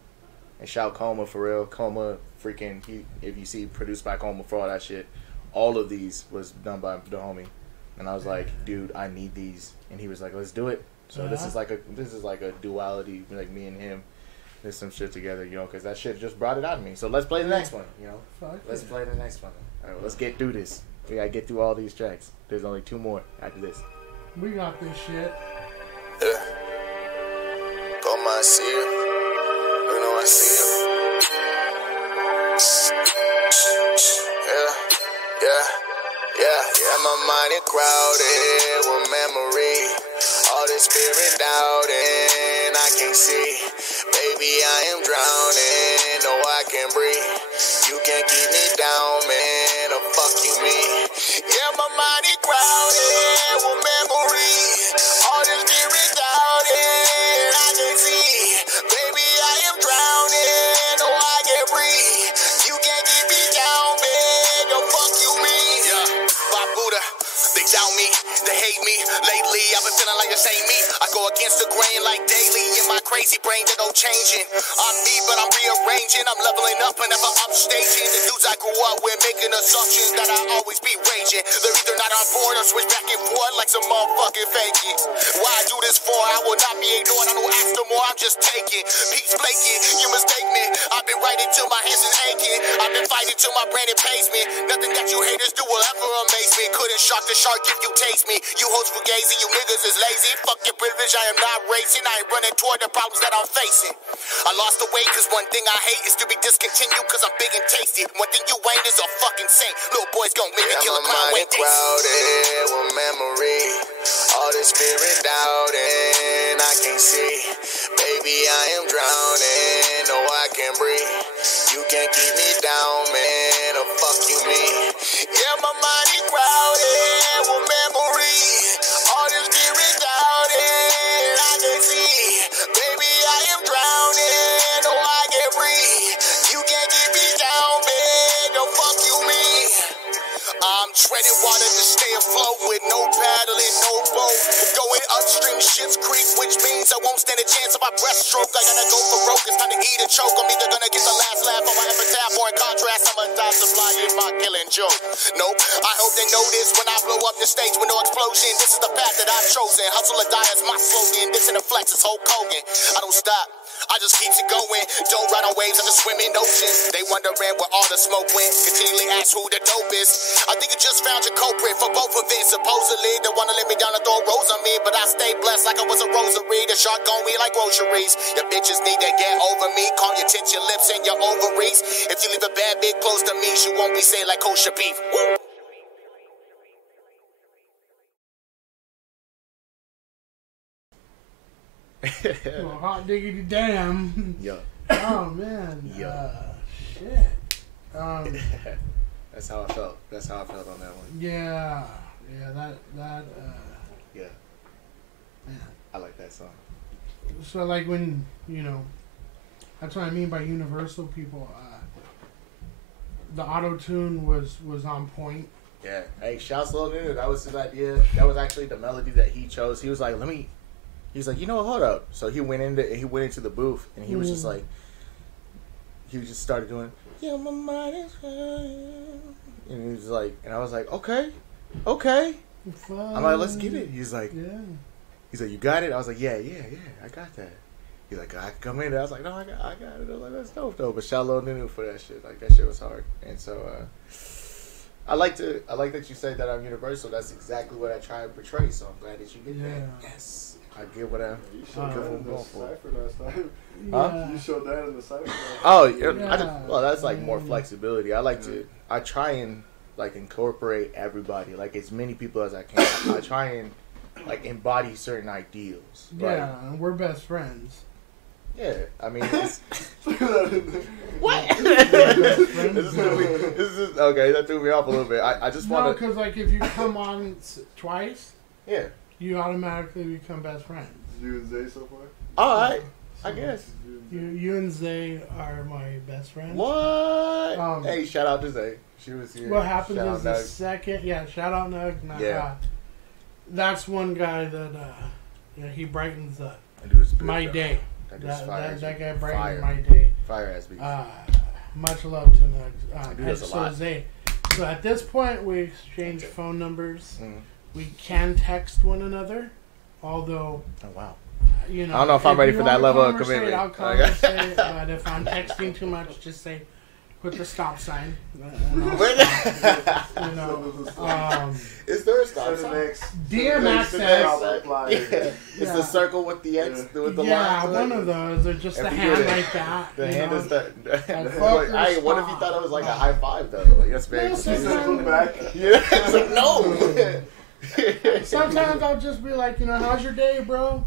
And shout Coma for real. Coma freaking. If you see produced by Coma for all that shit, all of these was done by the homie. And I was like, dude, I need these. And he was like, let's do it. So this is like a duality, like me and him. There's some shit together, you know, because that shit just brought it out of me. So let's play the next one, you know. Let's play the next one. All right, let's get through this. We gotta get through all these tracks. There's only 2 more after this. We got this shit. Como I see it, you know I see it. Yeah, my mind is crowded with memory. All the spirit doubting, I can't see. Baby, I am drowning, no I can't breathe. You can't keep me down, man, the fuck you mean? Yeah, my mind is crowded with memory. All the spirit doubting, I can't see. Baby, I am drowning, no I can't breathe. You can't keep me down, man, the fuck you mean? Yeah, Buddha. They doubt me, they hate me. Lately, I've been feeling like this ain't me. I go against the grain like daily. In my crazy brain, there's no changing. I'm me, but I'm rearranging. I'm leveling up and never upstaging. The dudes I grew up with making assumptions that I always be raging. They're either not on board or switch back and forth like some motherfucking faking. Why I do this for? I will not be ignored. I don't ask no more. I'm just taking. Peace flaking. You mistake me. I've been writing till my hands is aching. I've been fighting till my brain it pays me. Nothing that you haters do will ever amaze me. Couldn't shock the shark if you taste me. You hoes fugazi, you niggas is lazy. Fuck your privilege, I am not racing. I ain't running toward the problems that I'm facing. I lost the weight cause one thing I hate is to be discontinued cause I'm big and tasty. One thing you ain't is a fucking saint. Little boys gon' make me kill a clown when they crowded with memory. All this spirit doubting, I can't see. Baby, I am drowning, no I can't breathe. You can't keep me down, man, or fuck you me. Yeah, my mind is crowded with memory. All this spirit doubting, I can't see. Baby, I am drowning, no I can't breathe. You can't keep me down, man, or fuck you me. I'm treading water to stay afloat with no paddling, no boat. Going upstream, shit's creek, which means I won't stand a chance of my breaststroke. I gotta go for broke, it's time to eat and choke. I'm either gonna get the last laugh on my epitaph, or in contrast, I'm gonna die to fly in my killing joke. Nope, I hope they notice when I blow up the stage with no explosion. This is the path that I've chosen. Hustle or die is my slogan. This in the flex is Hulk Hogan. I don't stop. I just keeps it going. Don't ride on waves, I just swim in oceans. They wondering where all the smoke went. Continually ask who the dope is. I think you just found your culprit for both of it. Supposedly, they wanna let me down and throw a rose on me, but I stay blessed like I was a rosary. The shark on me like groceries. Your bitches need to get over me. Calm your tense, your lips and your ovaries. If you leave a bad bitch close to me, she won't be saying like kosher beef. Woo! Well, hot diggity damn. Yeah. Oh man. Yeah. Shit. That's how I felt. That's how I felt on that one. Yeah. Yeah. That. Yeah. Man. I like that song. So like when that's what I mean by universal people. The auto tune was on point. Yeah. Hey, shouts to Lil Nunu. That was his idea. That was actually the melody that he chose. He was like, he's like, you know what, hold up. So he went into the booth and he was just like, he just started doing, yeah, my mind is crying. And he was like, and I was like, okay. I'm like, let's get it. He's like, you got it? I was like, yeah, I got that. He's like, I can come in there. I was like, no, I got it. I was like, that's dope though. But shout out Lil Nunu for that shit. Like, that shit was hard. And so, I like that you said that I'm universal. That's exactly what I try to portray. So I'm glad that you get that. Yes. I get what I'm going for. Huh? You showed that in the cypher. Oh, well, that's like more flexibility. I try and like incorporate everybody, like as many people as I can. I try and like embody certain ideals. Yeah, and we're best friends. Yeah, I mean, it's, what? this is okay. That threw me off a little bit. I just want to, because like if you come on twice, yeah, you automatically become best friends. You and Zay so far? All right, I guess. You and Zay are my best friends. What? Hey, shout out to Zay. She was here. What happened is the second, shout out Nug. That's one guy that he brightens my day. That guy brightens my day. Fire ass beats. Much love to Nug. And so Zay. So at this point, we exchange phone numbers. Mm. We can text one another, although. Oh wow. I don't know if I'm ready for that level of commitment. I'll conversate, but if I'm texting too much, just say, put the stop sign. Is there a stop sign? DM access. It's the circle with the X with the line. Yeah, one of those, or just the hand like that. The hand is that. Hey, what if you thought it was like a high five though? Like that's very confusing. Yeah, it's like no. Sometimes I'll just be like, how's your day, bro?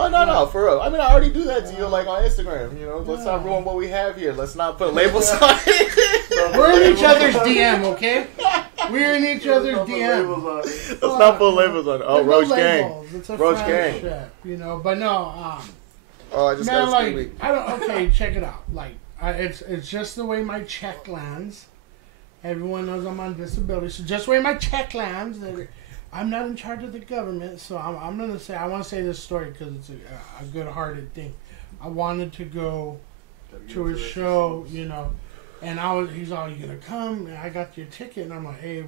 Oh, no, for real. I mean, I already do that to you, like, on Instagram, Let's not ruin what we have here. Let's not put labels on it. We're in each other's DM, okay? We're in each other's DM. Let's not put labels on it. Oh, Roach Gang. It's a Roach Gang. But no, I just got like, okay, check it out. Like, it's just the way my check lands. Everyone knows I'm on disability, so just the way my check lands. I'm not in charge of the government, so I'm gonna say, I want to say this story because it's a good-hearted thing. I wanted to go to his show, you know, and he's all, you gonna come? And I got your ticket, and I'm like, hey,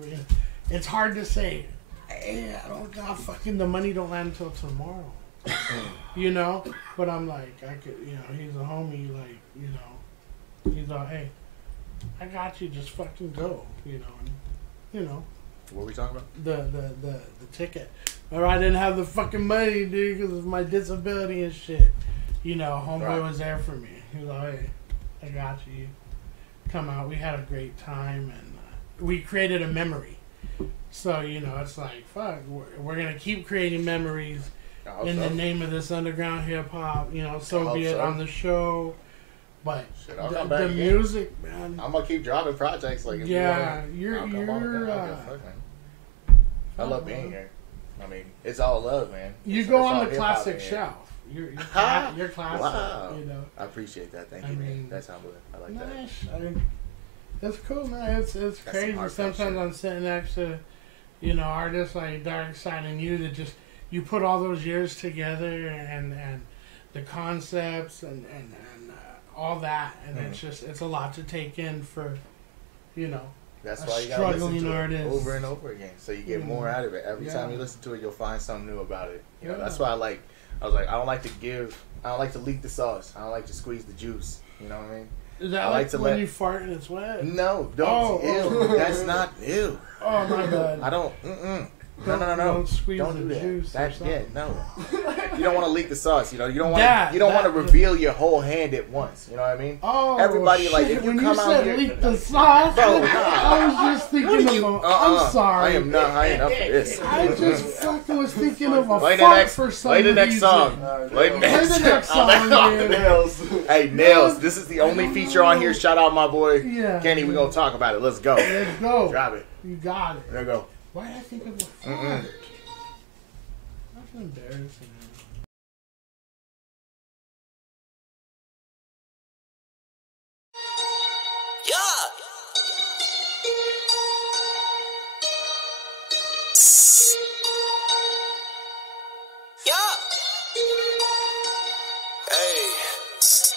it's hard to say, hey, I don't got fucking, the money don't land until tomorrow, you know. But I'm like, I could, you know, he's a homie, like, you know, he's all, hey, I got you, just fucking go, you know, and, you know. What were we talking about? The ticket. Or I didn't have the fucking money, dude, because of my disability and shit. You know, homeboy was there for me. He was like, hey, I got you. Come out. We had a great time, and we created a memory. So, you know, it's like, fuck, we're going to keep creating memories in the name of this underground hip-hop. You know, so be it on the show. But the music, man. I'm going to keep dropping projects. Like, if I love being here. I mean, it's all love, man. You go on the classic shelf. You're classic. Wow. You know. I appreciate that. Thank you, man. That's humble. I like that. I mean, it's cool, man. It's crazy. Sometimes I'm sitting next to, you know, artists like Darkside and you that just, you put all those years together and the concepts and all that, and it's a lot to take in for, you know. That's why you gotta listen to it over and over again, so you get more out of it. Every time you listen to it, you'll find something new about it. You know, that's why I was like, I don't like to leak the sauce. I don't like to squeeze the juice. You know what I mean? Is that like when you fart and it's wet? No, don't. Ew. That's not ew. Oh my god. I don't. No. Don't squeeze don't the do that. juice. No. You don't want to leak the sauce. You know, you don't want to reveal your whole hand at once. You know what I mean? Oh, everybody shit. like if you when come you out said here, leak the sauce. Bro, I was just thinking of. I'm sorry. I ain't up for this. I just fucking was thinking of a fart for some reason. Play the next song. Play the next song. Nails. Hey, Nails. This is the only feature on here. Shout out my boy Kenny. We gonna talk about it. Let's go. Let's go. Drop it. You got it. There you go. Why did I think of a fart? That's embarrassing.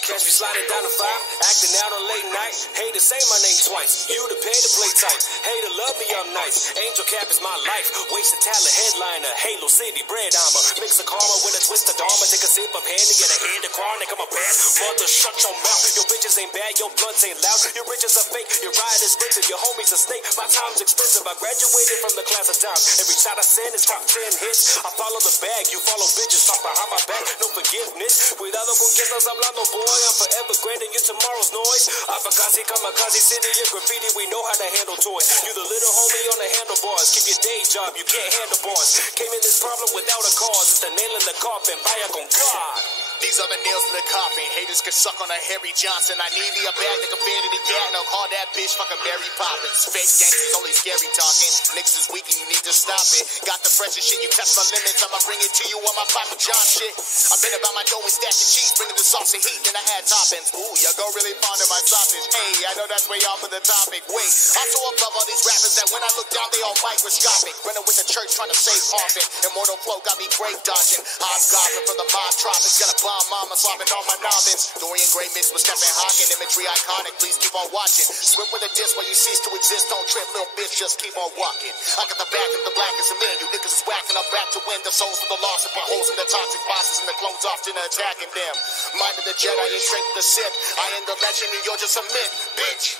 Catch me sliding down the 5, acting out on late night. Haters say my name twice. You the pay to play tight. Hater love me, I'm nice. Angel Cap is my life. Wasted talent headliner. Halo City bread armor. Mix a karma with a twist of dharma. Take a sip of handy, get a hand to chronic. I'm a bad mother. Shut your mouth. Your bitches ain't bad. Your blunts ain't loud. Your riches are fake. Your ride is rigid. Your homie's a snake. My time's expensive. I graduated from the class of time. Every shot I send is top 10 hits. I follow the bag. You follow bitches. Talk behind my back. No forgiveness. Cuidado con quien estás hablando, boy. I'm forever granting you tomorrow's noise. Afakazi, kamikaze, city of graffiti, we know how to handle toys. You the little homie on the handlebars. Keep your day job, you can't handle bars. Came in this problem without a cause. It's the nail in the coffin, vaya con God. These are the nails in the coffin. Haters can suck on a Harry Johnson. I need me a bag that can fit in the gat. And I'll call that bitch fucking Mary Poppins. Fake gangsters only scary talking. Niggas is weak and you need to stop it. Got the freshest shit, you test my limits. I'ma bring it to you on my Papa John shit. I've been about my dough and stashing cheese, bringing the sauce and heat, then I add toppings. Ooh, y'all go really fond of my sausage. Hey, I know that's way off of the topic. Wait, I'm so above all these rappers that when I look down, they all microscopic. Running with the church, trying to save Harvin. Immortal flow got me break dodging. Hobgoblin from the mob tropics. Got a bomb mama swapping all my noggins. Dorian Gray mixed with Stephen Hawking. Imagery iconic, please keep on watching. Swim with a disc while you cease to exist. Don't trip, little bitch, just keep on walking. I got the back of the black as a man. You niggas is whacking up back to win. The souls of the lost and put holes in the toxic bosses and the clones often attacking them. Mind of the Jedi and strength of the Sith. I am the legend and you're just a myth, bitch.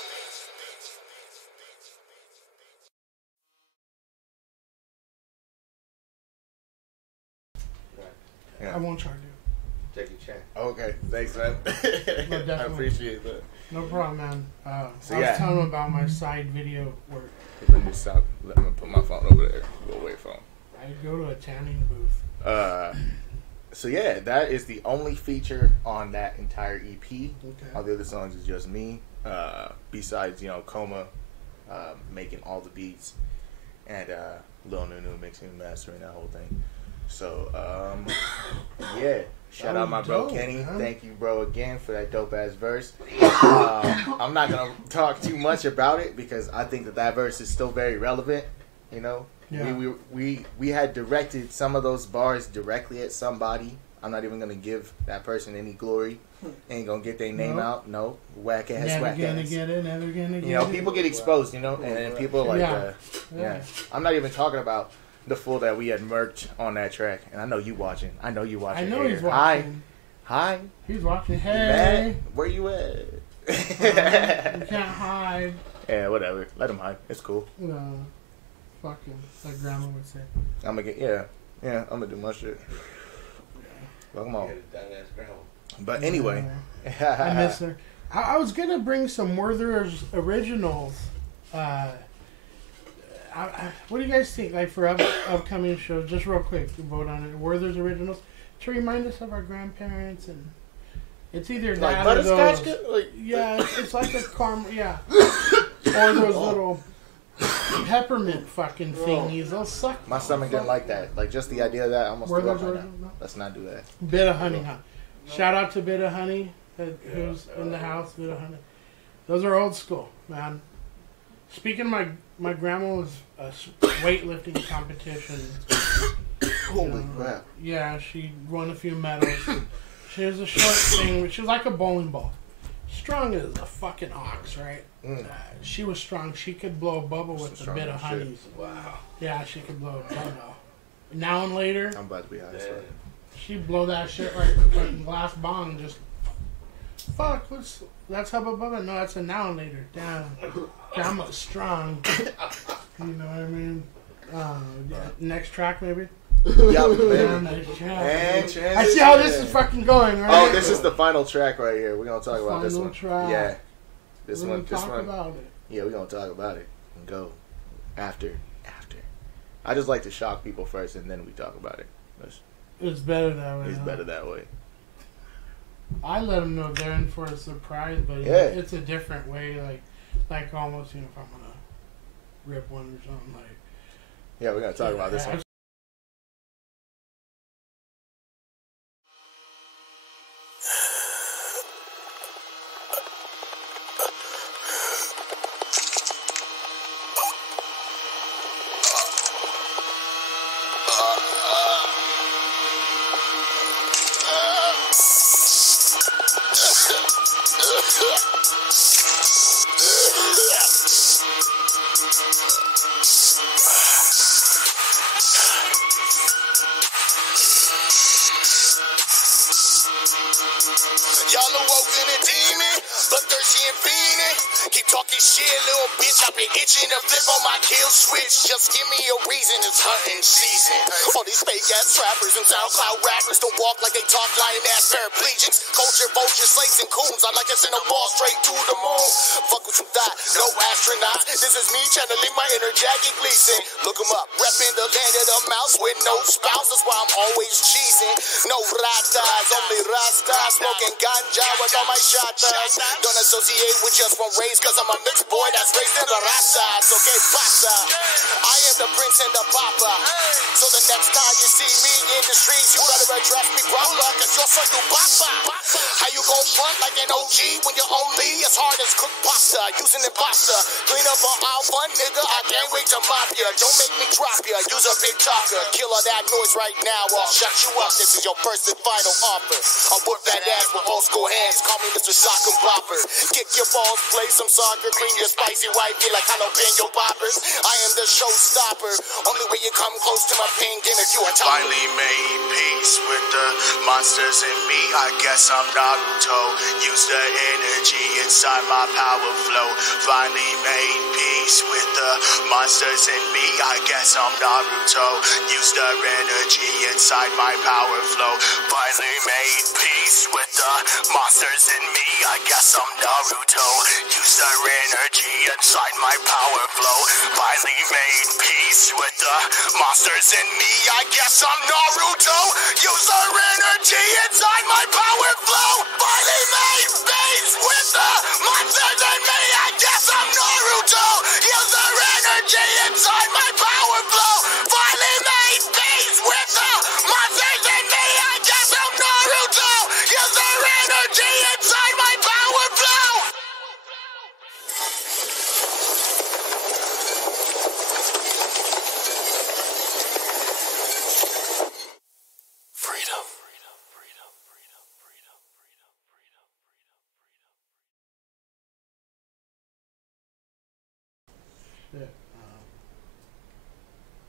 I won't charge you. Take your check. Okay, thanks, man. I appreciate that. No problem, man. I was telling him about my side video work. Let me stop. Let me put my phone over there. Go away phone. I go to a tanning booth. So yeah, that is the only feature on that entire EP. Okay. All the other songs is just me. Besides, you know, Coma making all the beats and Lil Nunu mixing and mastering that whole thing. So yeah, shout out my bro Kenny. Man. Thank you, bro, again for that dope ass verse. I'm not gonna talk too much about it because I think that verse is still very relevant. You know, Yeah. We had directed some of those bars directly at somebody. I'm not even gonna give that person any glory. Ain't gonna get their name out. No, whack ass, never whack gonna ass. get it. Never gonna get it. You know, people get exposed. You know, and then people are like, yeah. I'm not even talking about the fool that we had murked on that track. And I know you watching. I know you watching. I know he's Hi. watching. Hi. He's watching. Hey. Matt, where you at? You can't hide. Yeah, whatever. Let him hide. It's cool. No. Fuck him. Like grandma would say. I'm gonna get I'm gonna do my shit. Fuck them all. But anyway, I miss her. I was gonna bring some Werther's originals. What do you guys think? Like for upcoming shows, just real quick, vote on it. Werther's originals to remind us of our grandparents, and it's either like that or those. like, yeah, it's like a caramel. Yeah, or those little peppermint fucking thingies. They'll suck. My stomach didn't like that. Like just the idea of that, I almost threw up right now. No? Let's not do that. Bit of honey, huh? Shout out to Bit of Honey, who's in the house. Bit of Honey. Those are old school, man. Speaking of my grandma was a weightlifting competition. Holy crap! Yeah, she won a few medals. She was a short thing. She was like a bowling ball. Strong as a fucking ox, right? She was strong. She could blow a bubble with a bit of honey. Wow. Yeah, she could blow a bubble. Now and later, I'm about to be honest. she'd blow that shit like fucking glass bong. Just fuck. That's Hubba Bubba? No, that's a now and later. Damn. Grandma's strong. You know what I mean? Next track, maybe? Yep. I see how this is fucking going, right? Oh, this is the final track right here. We're gonna talk about this one. Track. Yeah. This we're one. Talk about it. Yeah, we're gonna talk about it and go after. I just like to shock people first, and then we talk about it. It's better that way. It's better that way. I let them know they're in for a surprise, but it's a different way. Like almost, if I'm gonna rip one or something, like. Yeah, we're gonna talk about this one. Y'all awoken a demon, but thirsty and fiending. Keep talking shit, little bitch. I've been itching to flip on my kill switch. Just give me a reason, it's hunting season. All these fake ass rappers and SoundCloud rappers don't walk like they talk, lying ass paraplegics. Culture vultures, slates and coons. I like to send them ball straight to the moon. Fuck what you thought, no astronauts. This is me channeling my inner Jackie Gleason. Look 'em up, repping the land of the mouse with no spouse. That's why I'm always cheesing. No ratas, only rastas. Smoking ganja with all my shotas. Don't associate with just one race, cause I'm a mixed boy that's raised in the raza. So que pasa? I am the prince and the papa. So the next time you see me in the streets, you better address me proper, cause you're so you papa. How you gon' front like an OG when you're only as hard as cooked pasta? Using imposter, clean up on our fun, nigga. I can't wait to mop ya. Don't make me drop ya. Use a big talker. Kill all that noise right now, I'll shut you up. This is your first and final offer. I'll whip that ass with old school hands. Call me Mr. Sock and Bopper. Kick your balls, play some soccer, clean your spicy wifey like jalapeno poppers. I am the showstopper. Only way you come close to my pen game if you are top. Finally made peace with the monsters in me. I guess I'm Naruto. Use the energy inside my power flow. Finally made peace with the monsters in me. I guess I'm Naruto. Use the energy inside my power flow. Finally made peace with the monsters in me. I guess I'm Naruto. Use the energy inside my power flow. Finally made peace with the monsters in me. I guess I'm Naruto. Use the energy inside my power flow. Finally made peace with the monsters in me. I guess I'm Naruto. Use the energy inside my power flow. Finally made peace with the monsters in me. I guess I'm Naruto. Use the energy inside my power flow.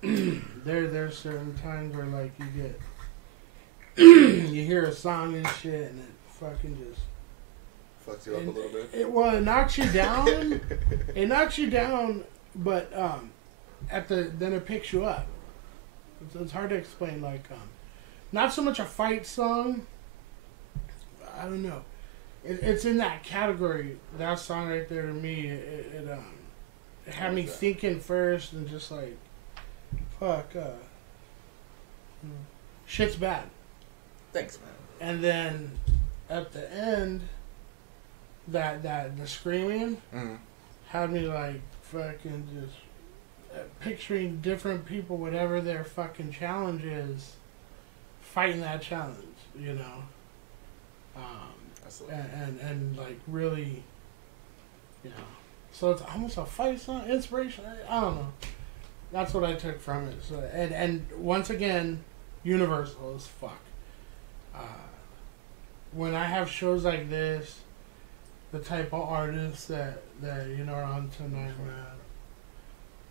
shit. There's certain times where like you get you hear a song and shit, and it fucking just fucks you up a little bit. It knocks you down. It knocks you down, but then it picks you up. It's hard to explain. Like not so much a fight song. I don't know. It's in that category. That song right there to me, it had me thinking first and just like, fuck, shit's bad. Thanks, man. And then at the end, the screaming had me like fucking just picturing different people, whatever their fucking challenge is, fighting that challenge, you know. And like really, you know. So it's almost a fight song, inspiration. I don't know. That's what I took from it. So and once again, universal as fuck. When I have shows like this, the type of artists that you know are on Tonight NELA,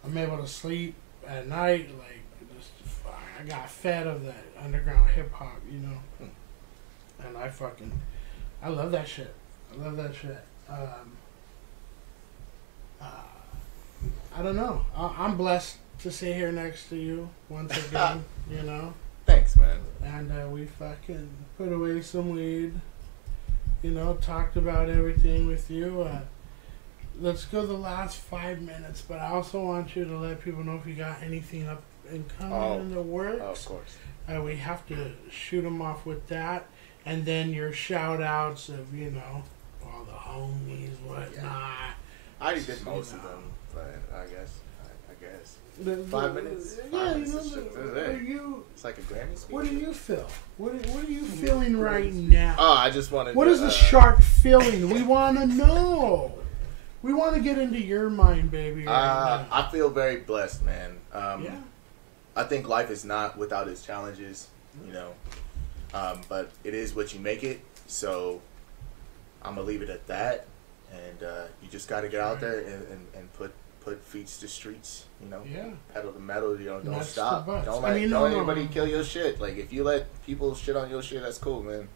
I'm able to sleep at night. Like just, I got fed of that underground hip hop, you know. And I love that shit. I love that shit. I don't know. I'm blessed to sit here next to you once again, you know. Thanks, man. And we fucking put away some weed, you know, talked about everything with you. Let's go the last 5 minutes, but I also want you to let people know if you got anything up and coming in the works. Oh, of course. We have to shoot them off with that. And then your shout outs of, you know, all the homies, whatnot. Yeah. I already did most of them, but I guess. 5 minutes? Yeah, minutes you know, it's like a Grammy speech. What do you feel? What are you feeling right now? Oh, I just wanted What is the shark feeling? We want to know. We want to get into your mind, baby. Right I feel very blessed, man. Yeah. I think life is not without its challenges, you know. But it is what you make it. So I'm gonna leave it at that. And you just got to get out there and put feet to streets. You know, pedal to metal. You know, don't stop. Don't let anybody kill your shit. Like if you let people shit on your shit, that's cool, man.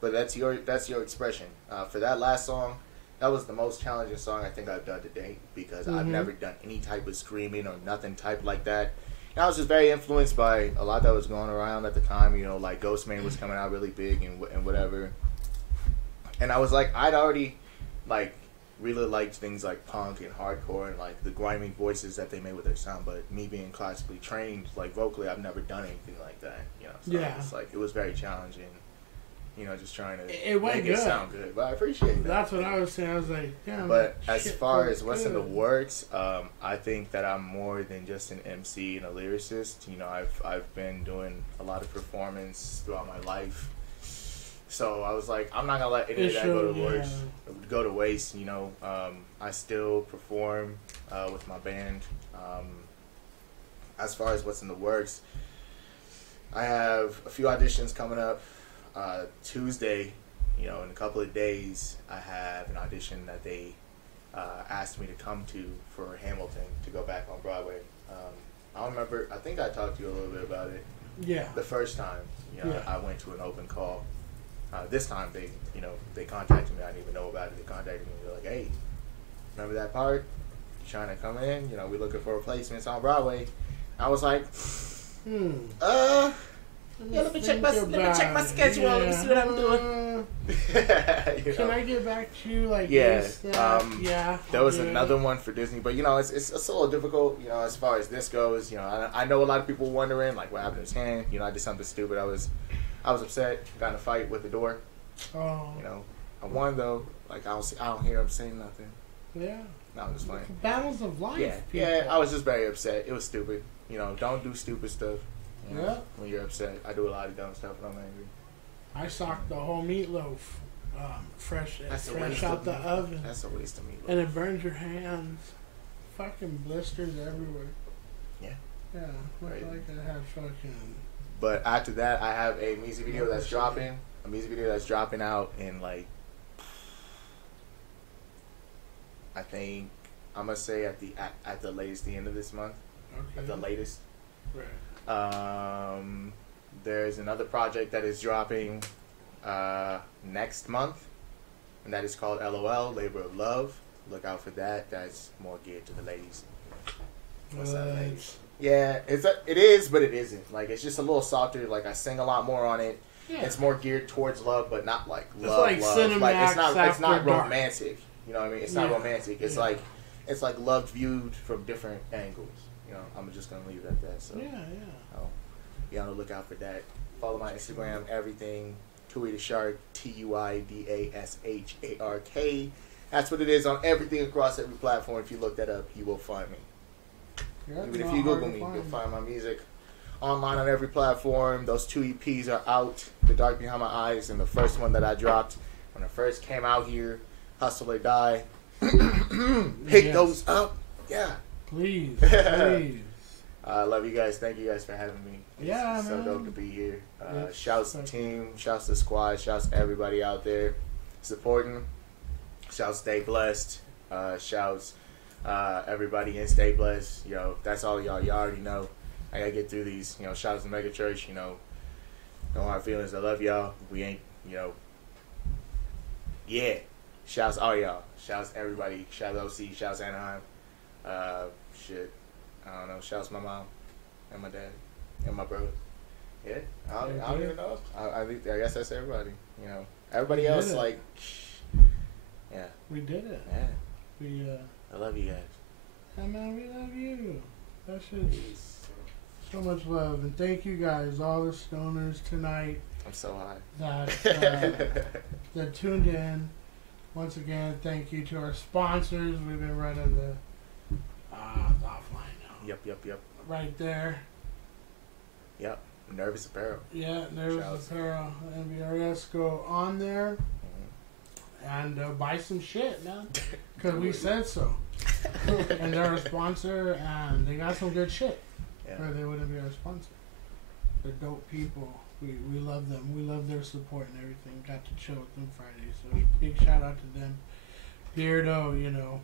But that's your expression. For that last song, that was the most challenging song I think I've done to date because I've never done any type of screaming or nothing type like that. And I was just very influenced by a lot that was going around at the time. You know, like Ghostman was coming out really big and whatever. And I was like, I'd already like really liked things like punk and hardcore and like the grimy voices that they made with their sound. But me being classically trained, like vocally, I've never done anything like that. You know, so it's like it was very challenging. You know, just trying to make it sound good. But I appreciate that. That's what I was saying. I was like, damn. But as far as what's in the works, I think that I'm more than just an MC and a lyricist. You know, I've been doing a lot of performance throughout my life. So I was like, I'm not gonna let any of that go to waste. You know, I still perform with my band. As far as what's in the works, I have a few auditions coming up. Tuesday, you know, in a couple of days, I have an audition that they asked me to come to for Hamilton to go back on Broadway. I don't remember. I think I talked to you a little bit about it. Yeah. The first time, you know, I went to an open call. This time, they contacted me. I didn't even know about it. They contacted me. They're like, "Hey, remember that part? You trying to come in? You know, we're looking for replacements on Broadway." I was like, let me check my schedule. Let me see what I'm doing. Can I get back to you? Like, there was another one for Disney, but you know, it's a little difficult. You know, as far as this goes, you know, I know a lot of people wondering like what happened to his hand. You know, I did something stupid. I was upset. Got in a fight with the door. Oh. You know, I won though. Like I don't hear him saying nothing. Yeah. No, I'm just playing. Battles of life. Yeah. I was just very upset. It was stupid. You know, don't do stupid stuff. You know, when you're upset, I do a lot of dumb stuff when I'm angry. I socked the whole meatloaf, fresh out the oven. That's a waste of meatloaf. And it burns your hands. Fucking blisters everywhere. Yeah. Yeah. Look like I have fucking. But after that, I have a music video that's dropping. A music video that's dropping out in like, I think I'm gonna say at the latest, the end of this month. Okay. At the latest. Right. There's another project that is dropping next month, and that is called LOL, Labor of Love. Look out for that. That's more geared to the ladies. What's that, ladies? Yeah, it is, but it isn't. Like, it's just a little softer. Like, I sing a lot more on it. Yeah. It's more geared towards love, but not like love. It's like love. Like, it's not romantic. You know what I mean? It's not romantic. It's like love viewed from different angles. You know, I'm just gonna leave it at that. So be on the lookout for that. Follow my Instagram, everything. TUI-DA-SHARK, TUIDASHARK. That's what it is on everything across every platform. If you look that up, you will find me. Yep, even if you Google me, you'll find my music online on every platform. Those 2 EPs are out. The Dark Behind My Eyes and the first one that I dropped when I first came out here, Hustle or Die. Pick those up. Yeah. Please. Please. I love you guys. Thank you guys for having me. It's so dope to be here. Shouts to the team. Shouts to the squad. Shouts to everybody out there supporting. Shouts stay blessed. Shouts everybody in stay blessed. Yo, that's all y'all. Y'all already know. I gotta get through these. You know, shouts to Mega Church. You know, no hard feelings. I love y'all. We ain't, you know. Yeah. Shouts all y'all. Shouts everybody. Shouts OC. Shouts Anaheim. Shit. I don't know. Shouts my mom and my dad and my brother. Yeah. I don't even know. I guess that's everybody. You know. Everybody else like. Yeah. We did it. Yeah. I love you guys. Yeah, man, we love you. That shit's so much love. And thank you guys, all the stoners tonight. I'm so high. That tuned in. Once again, thank you to our sponsors. We've been running the offline now. Yep. Right there. Yep. Nervous Apparel. Yeah, Nervous Apparel. NBRS. Go on there. And buy some shit, man. Because we said so. And they're a sponsor, and they got some good shit. Or they wouldn't be our sponsor. They're dope people. We love them. We love their support and everything. Got to chill with them Friday. So big shout out to them. Beardo, you know.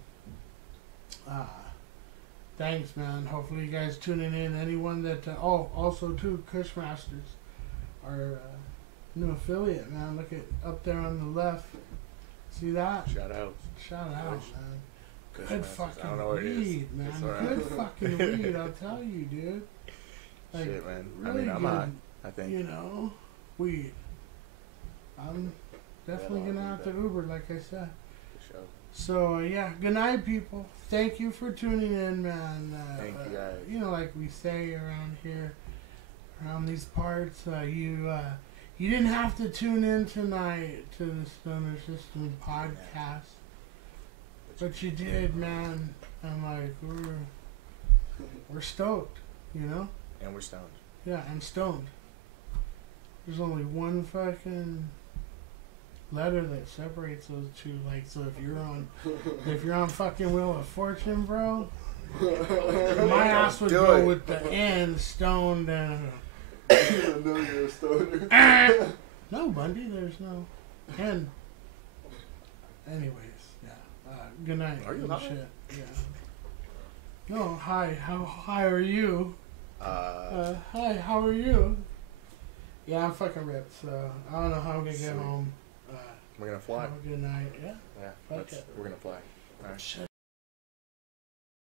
Thanks, man. Hopefully you guys tuning in. Anyone that... also, too, Cushmasters. Our new affiliate, man. Look at up there on the left. See that? Shout out, man. Good fucking weed, man. Good fucking weed, I'll tell you, dude. Like, shit, man. Really I'm hot, I think. You know, weed. I'm definitely gonna have to Uber, like I said. For sure. So, good night, people. Thank you for tuning in, man. Thank you, guys. You know, like we say around here, around these parts, you didn't have to tune in tonight to the Stoner System podcast, but you did, man. And like we're stoked, you know. And we're stoned. Yeah, I'm stoned. There's only one fucking letter that separates those two. Like, so if you're on fucking Wheel of Fortune, bro, my ass would go with the N, stoned, and. No, you're a stoner. No, Bundy, there's no. And anyways, good night. Are you alive? Shit. Yeah. No, hi. How high are you? Hi, how are you? Yeah, I'm fucking ripped, so I don't know how I'm gonna get home. We're gonna fly. Have a good night. Yeah. We're gonna fly. All right. Shit.